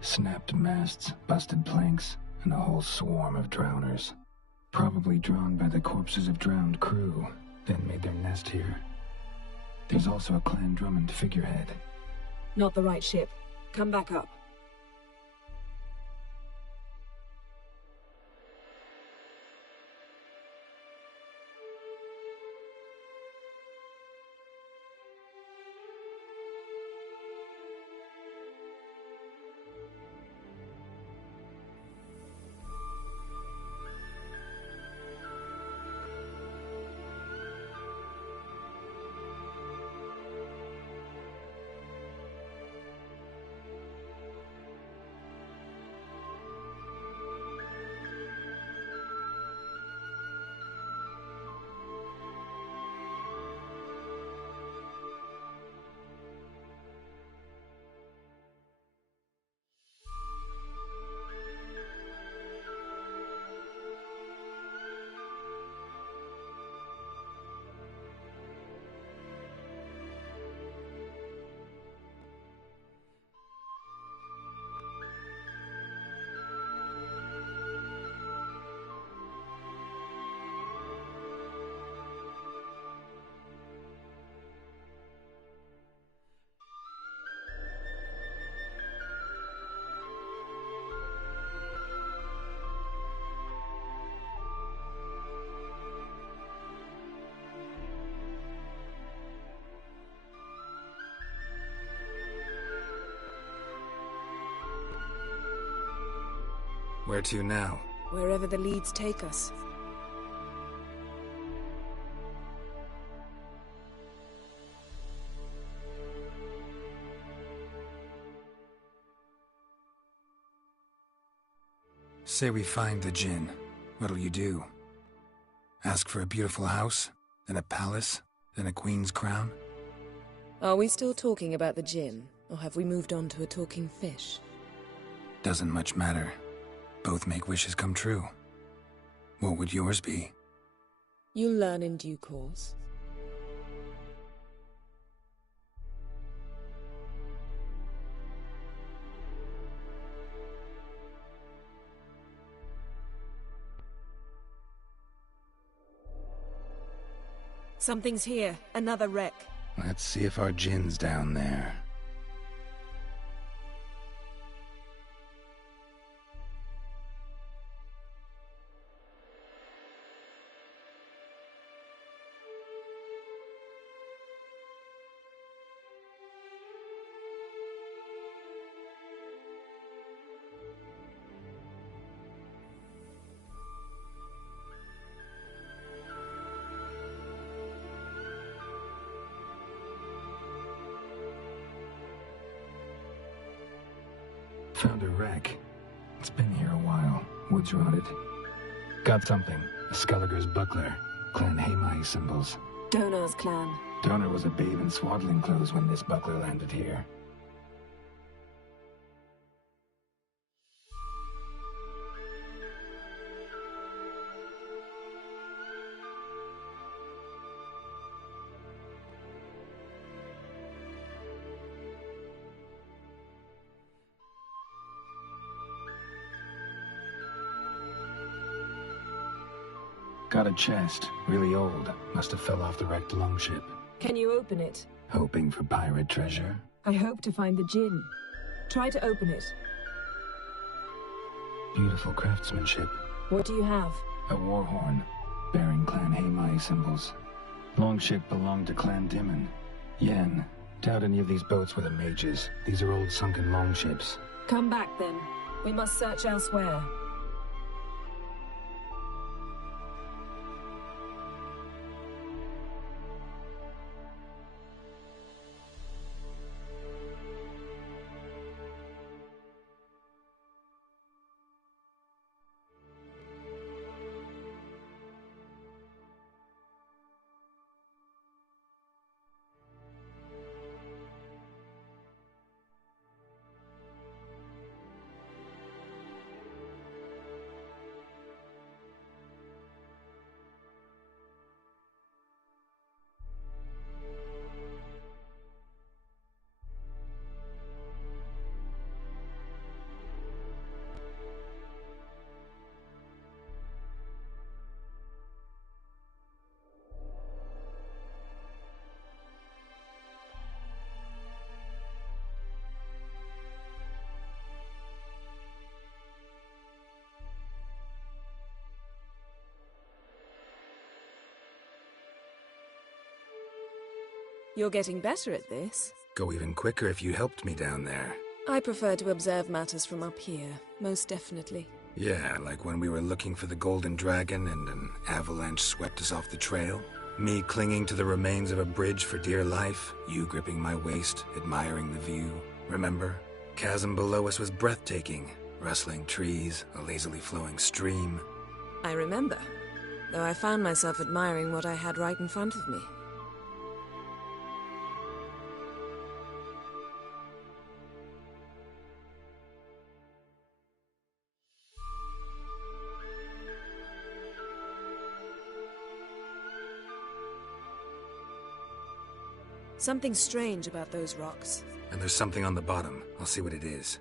Snapped masts, busted planks, and a whole swarm of drowners. Probably drawn by the corpses of drowned crew, then made their nest here. There's also a Clan Drummond figurehead. Not the right ship. Come back up. Where to now? Wherever the leads take us. Say we find the Jinn. What'll you do? Ask for a beautiful house? Then a palace? Then a queen's crown? Are we still talking about the Jinn, or have we moved on to a talking fish? Doesn't much matter. Both make wishes come true. What would yours be? You'll learn in due course. Something's here. Another wreck. Let's see if our Jinn's down there. Found a wreck. It's been here a while. Wood's rotted. Got something. A Skelliger's buckler. Clan Haemai symbols. Donar's clan. Donar was a babe in swaddling clothes when this buckler landed here. Got a chest. Really old. Must have fell off the wrecked longship. Can you open it? Hoping for pirate treasure? I hope to find the Jinn. Try to open it. Beautiful craftsmanship. What do you have? A war horn, bearing Clan Haemai symbols. Longship belonged to Clan Dimon. Yen. Doubt any of these boats were the mages. These are old sunken longships. Come back then. We must search elsewhere. You're getting better at this. Go even quicker if you helped me down there. I prefer to observe matters from up here, most definitely. Yeah, like when we were looking for the Golden Dragon and an avalanche swept us off the trail. Me clinging to the remains of a bridge for dear life, you gripping my waist, admiring the view. Remember? Chasm below us was breathtaking. Rustling trees, a lazily flowing stream. I remember, though I found myself admiring what I had right in front of me. Something strange about those rocks. And there's something on the bottom. I'll see what it is.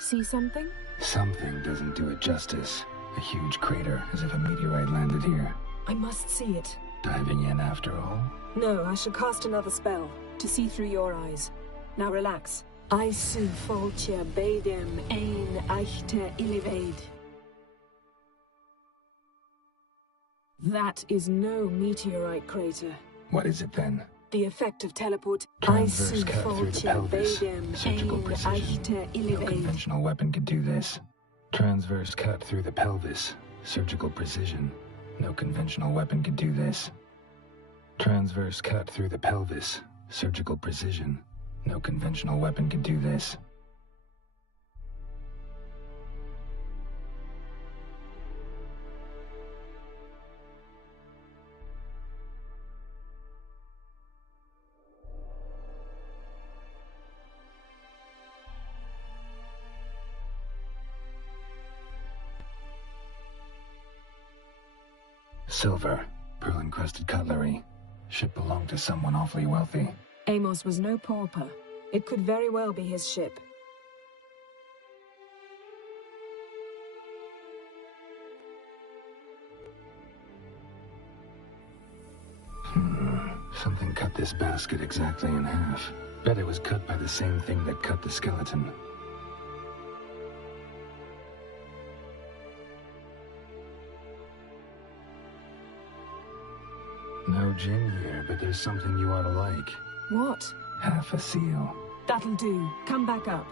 See something? Something doesn't do it justice. A huge crater, as if a meteorite landed here. I must see it. Diving in after all? No, I shall cast another spell, to see through your eyes. Now relax. Aisu foltia beidem ein eichte ilivaid. That is no meteorite crater. What is it then? The effect of teleport. Transverse cut through the pelvis. Surgical precision. No conventional weapon could do this. Transverse cut through the pelvis. Surgical precision. No conventional weapon could do this. Transverse cut through the pelvis. Surgical precision. No conventional weapon could do this. Silver, pearl-encrusted cutlery. Ship belonged to someone awfully wealthy. Amos was no pauper. It could very well be his ship. Something cut this basket exactly in half. Bet it was cut by the same thing that cut the skeleton. No gin here, but there's something you ought to like. What? Half a seal. That'll do. Come back up.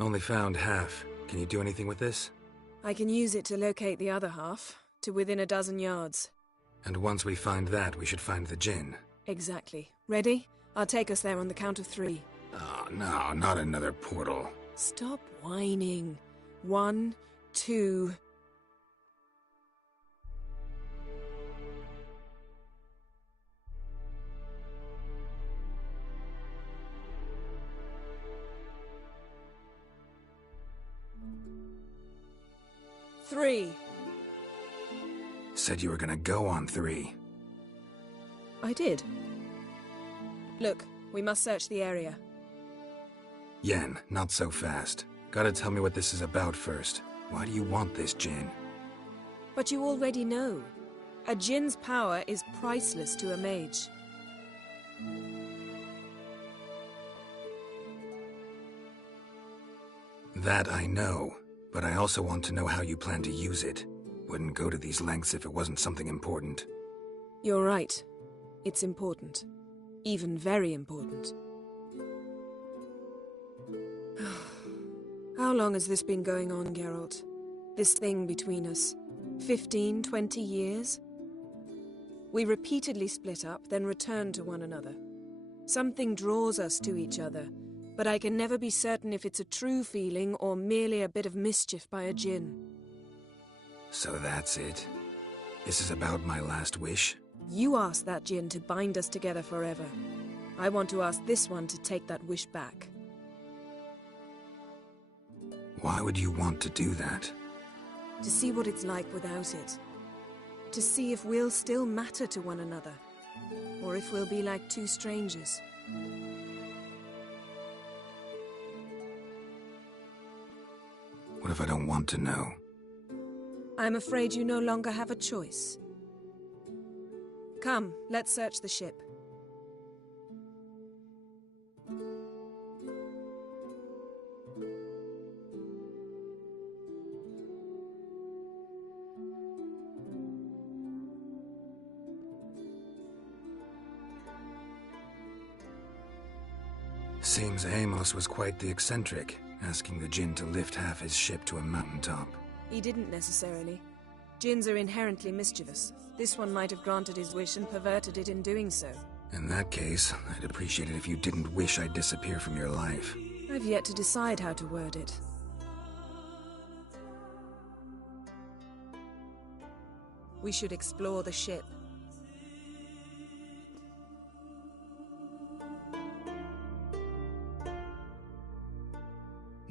Only found half. Can you do anything with this? I can use it to locate the other half, to within a dozen yards. And once we find that, we should find the gin. Exactly. Ready? I'll take us there on the count of 3. Oh, no, not another portal. Stop whining. 1, 2... Three. Said you were gonna go on 3. I did. Look, we must search the area. Yen, not so fast. Gotta tell me what this is about first. Why do you want this gin? But you already know. A djinn's power is priceless to a mage. That I know, but I also want to know how you plan to use it. Wouldn't go to these lengths if it wasn't something important. You're right. It's important. Even very important. How long has this been going on, Geralt? This thing between us? 15, 20 years? We repeatedly split up, then return to one another. Something draws us to each other, but I can never be certain if it's a true feeling or merely a bit of mischief by a djinn. So that's it? This is about my last wish? You asked that djinn to bind us together forever. I want to ask this one to take that wish back. Why would you want to do that? To see what it's like without it. To see if we'll still matter to one another. Or if we'll be like two strangers. What if I don't want to know? I'm afraid you no longer have a choice. Come, let's search the ship. Seems Amos was quite the eccentric, asking the djinn to lift half his ship to a mountaintop. He didn't necessarily. Djinns are inherently mischievous. This one might have granted his wish and perverted it in doing so. In that case, I'd appreciate it if you didn't wish I'd disappear from your life. I've yet to decide how to word it. We should explore the ship.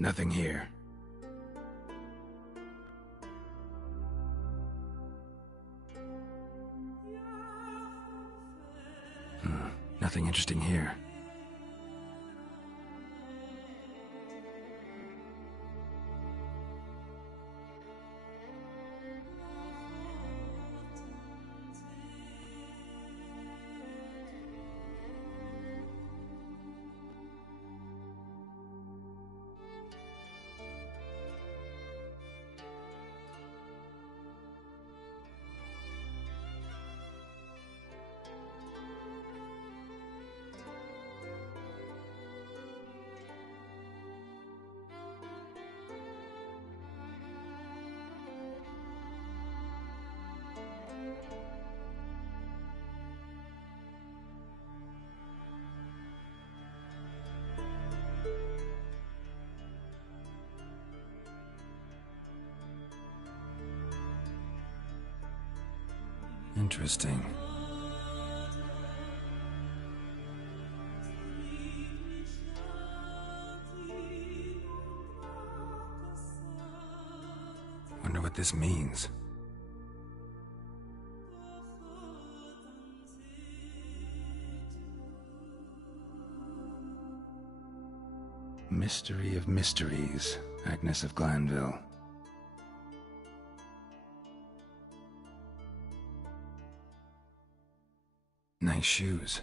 Nothing here. Nothing interesting here. Interesting. Wonder what this means. Mystery of mysteries, Agnes of Glanville. Nice shoes.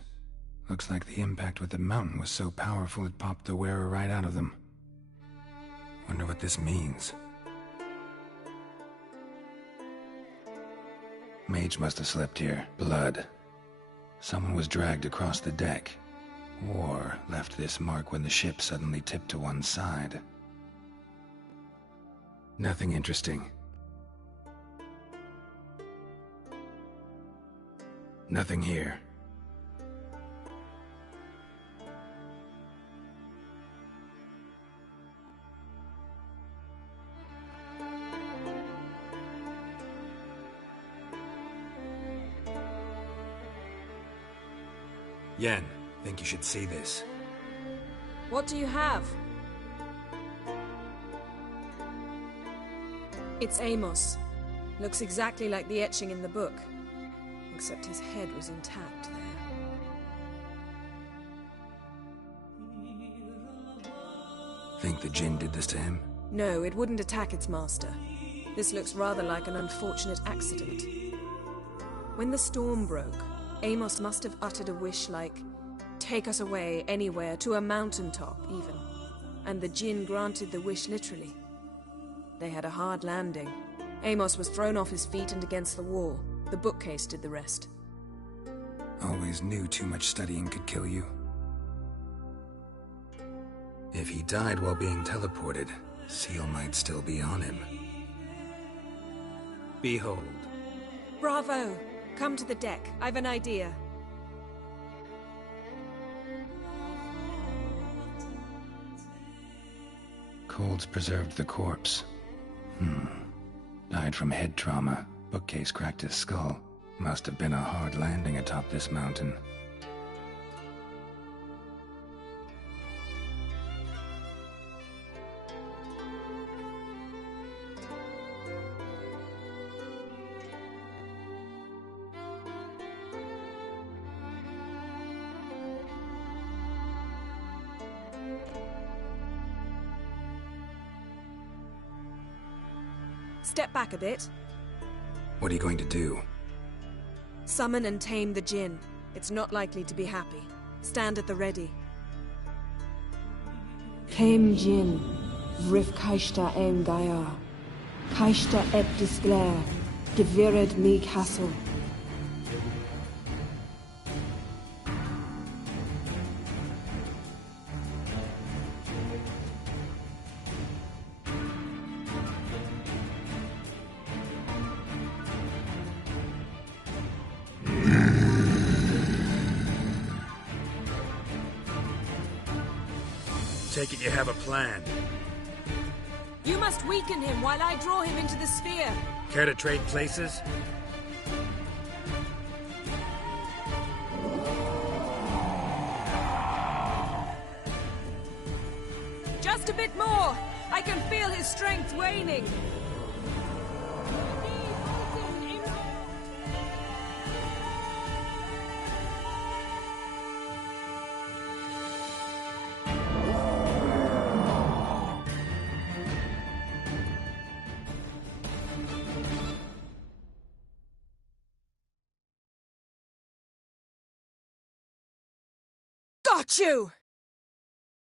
Looks like the impact with the mountain was so powerful it popped the wearer right out of them. Wonder what this means. Mage must have slept here. Blood. Someone was dragged across the deck. Or left this mark when the ship suddenly tipped to one side. Nothing interesting. Nothing here. Yen, think you should see this. What do you have? It's Amos. Looks exactly like the etching in the book. Except his head was intact there. Think the djinn did this to him? No, it wouldn't attack its master. This looks rather like an unfortunate accident. When the storm broke, Amos must have uttered a wish like, "Take us away, anywhere, to a mountaintop, even." And the Jinn granted the wish literally. They had a hard landing. Amos was thrown off his feet and against the wall. The bookcase did the rest. Always knew too much studying could kill you. If he died while being teleported, Seal might still be on him. Behold. Bravo! Come to the deck. I've an idea. Cold's preserved the corpse. Died from head trauma. Bookcase cracked his skull. Must have been a hard landing atop this mountain. Step back a bit. What are you going to do? Summon and tame the Jinn. It's not likely to be happy. Stand at the ready. Came Jinn, Vrif Kaishta en Gaia. Kaishta et Disglair, Gevired me castle. Take it you have a plan. You must weaken him while I draw him into the sphere. Care to trade places? Just a bit more! I can feel his strength waning. Got you!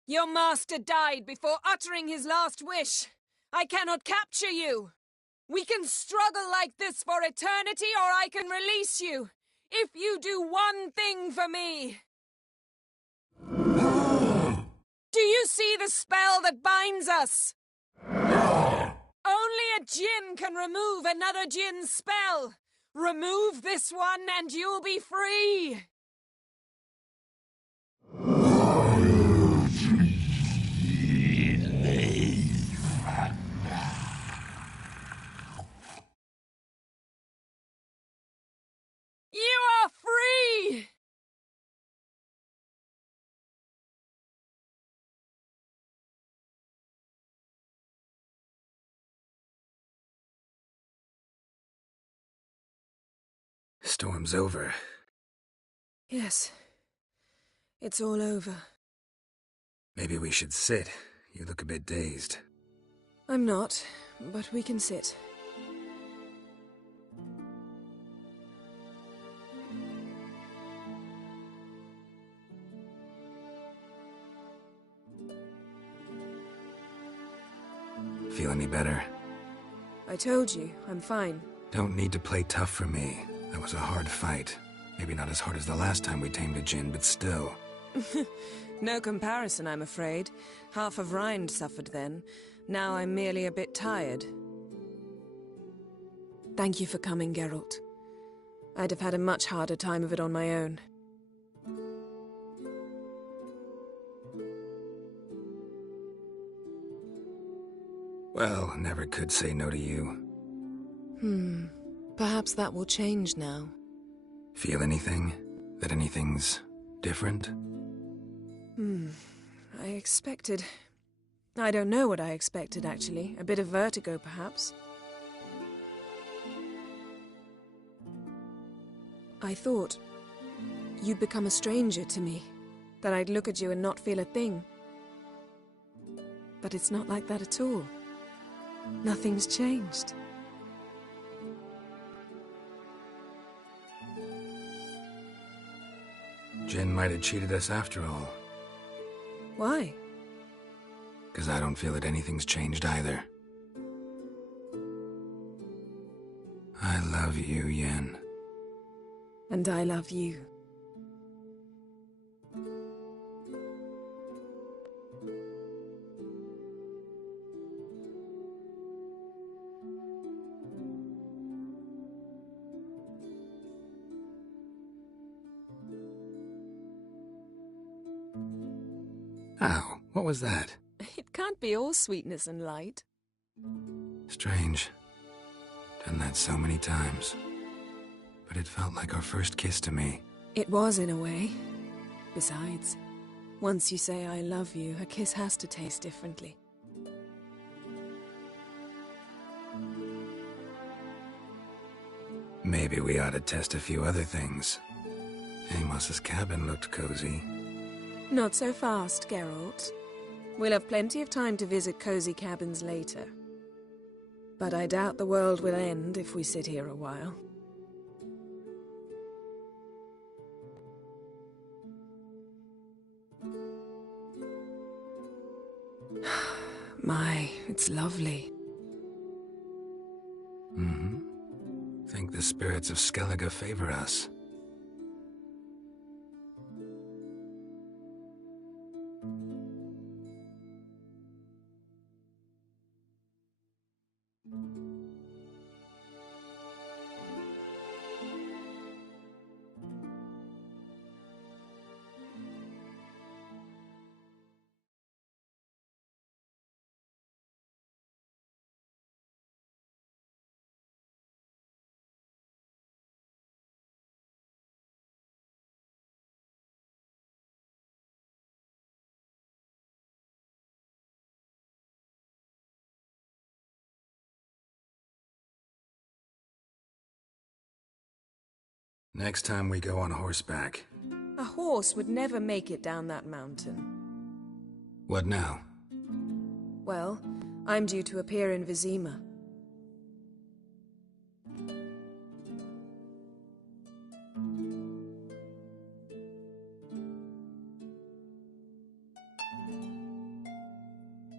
Your master died before uttering his last wish. I cannot capture you. We can struggle like this for eternity, or I can release you. If you do one thing for me. Do you see the spell that binds us? Only a Jinn can remove another Jinn's spell. Remove this one and you'll be free. You are free! Storm's over. Yes. It's all over. Maybe we should sit. You look a bit dazed. I'm not, but we can sit. Feel any better? I told you, I'm fine. Don't need to play tough for me. That was a hard fight. Maybe not as hard as the last time we tamed a Jinn, but still. No comparison, I'm afraid. Half of Rind suffered then. Now I'm merely a bit tired. Thank you for coming, Geralt. I'd have had a much harder time of it on my own. Well, never could say no to you. Perhaps that will change now. Feel anything? That anything's different? I expected... I don't know what I expected, actually. A bit of vertigo, perhaps. I thought you'd become a stranger to me. That I'd look at you and not feel a thing. But it's not like that at all. Nothing's changed. Finn might have cheated us after all. Why? Because I don't feel that anything's changed either. I love you, Yen. And I love you. Ow, what was that? It can't be all sweetness and light. Strange. Done that so many times. But it felt like our first kiss to me. It was, in a way. Besides, once you say I love you, a kiss has to taste differently. Maybe we ought to test a few other things. Amos's cabin looked cozy. Not so fast, Geralt. We'll have plenty of time to visit cozy cabins later. But I doubt the world will end if we sit here a while. My, it's lovely. Mm-hmm. Think the spirits of Skellige favor us. Next time we go on horseback. A horse would never make it down that mountain. What now? Well, I'm due to appear in Vizima.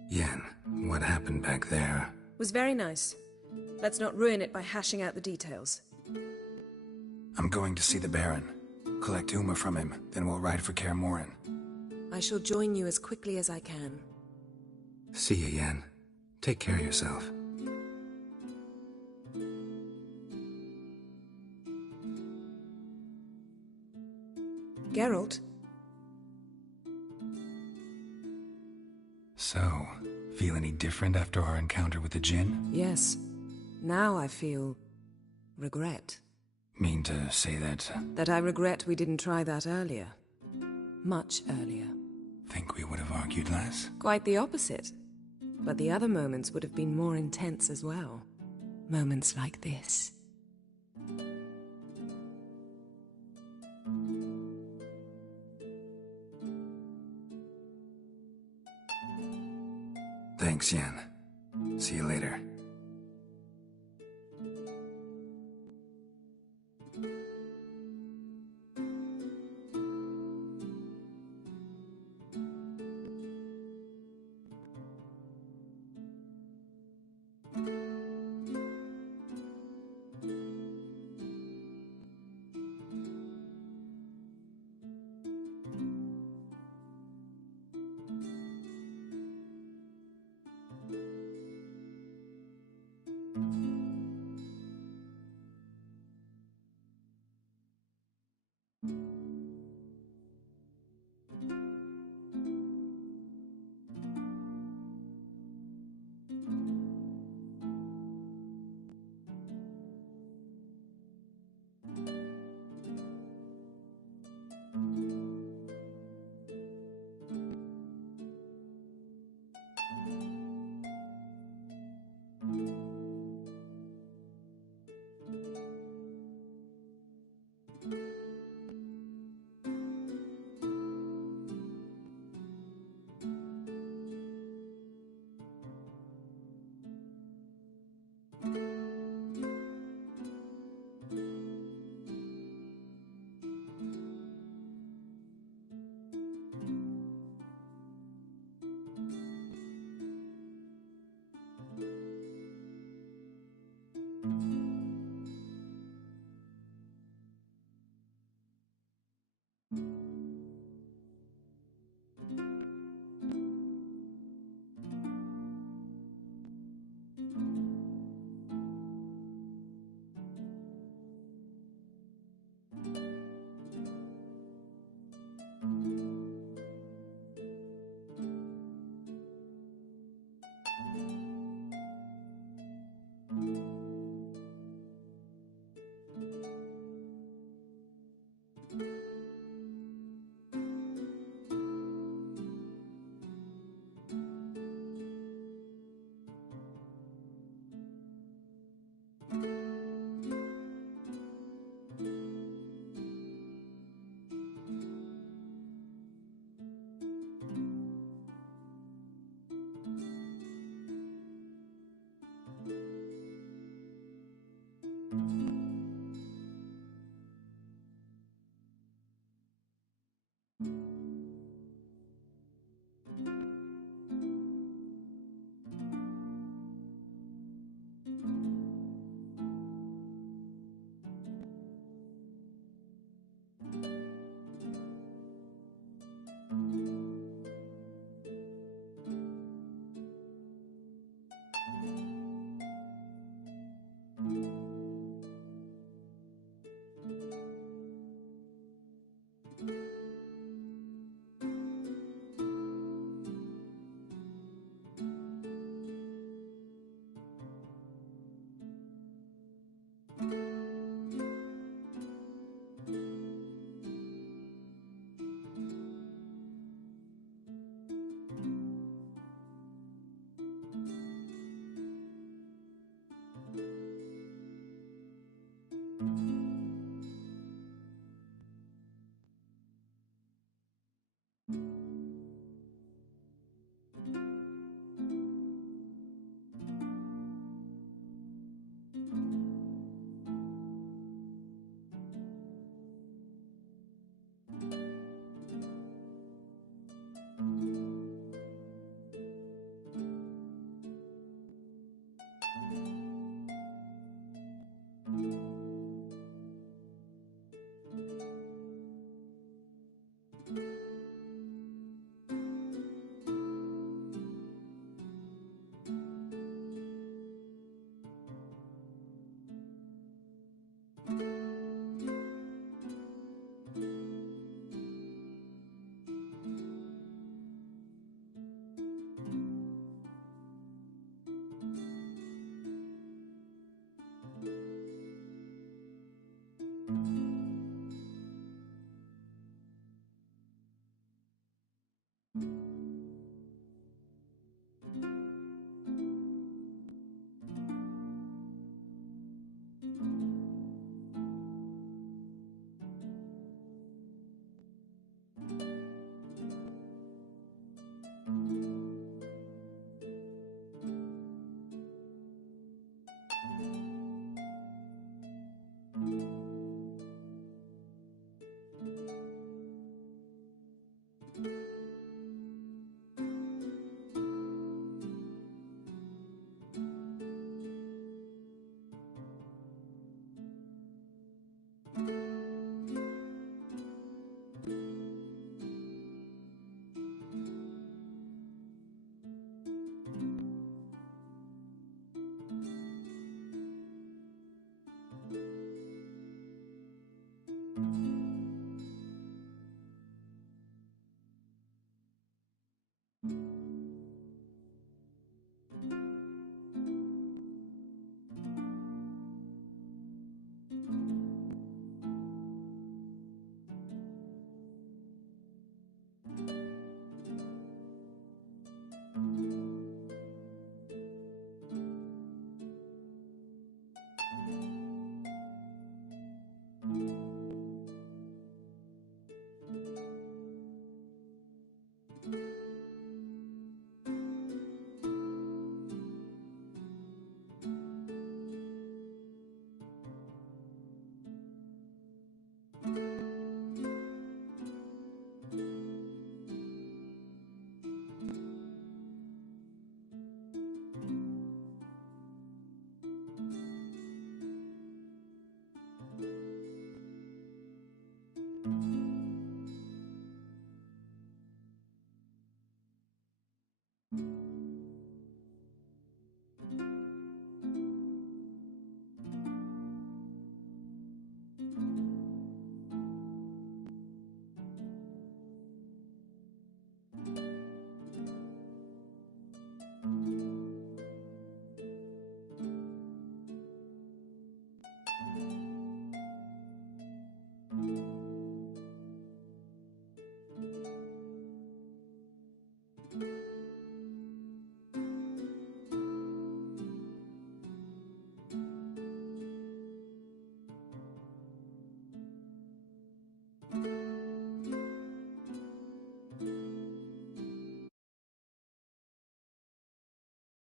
Yen, what happened back there? Was very nice. Let's not ruin it by hashing out the details. I'm going to see the Baron. Collect Uma from him, then we'll ride for Kaer Morhen. I shall join you as quickly as I can. See you, Yen. Take care of yourself. Geralt? So, feel any different after our encounter with the Djinn? Yes. Now I feel... regret. Mean to say that... That I regret we didn't try that earlier. Much earlier. Think we would have argued less? Quite the opposite. But the other moments would have been more intense as well. Moments like this. Thanks, Yen. See you later.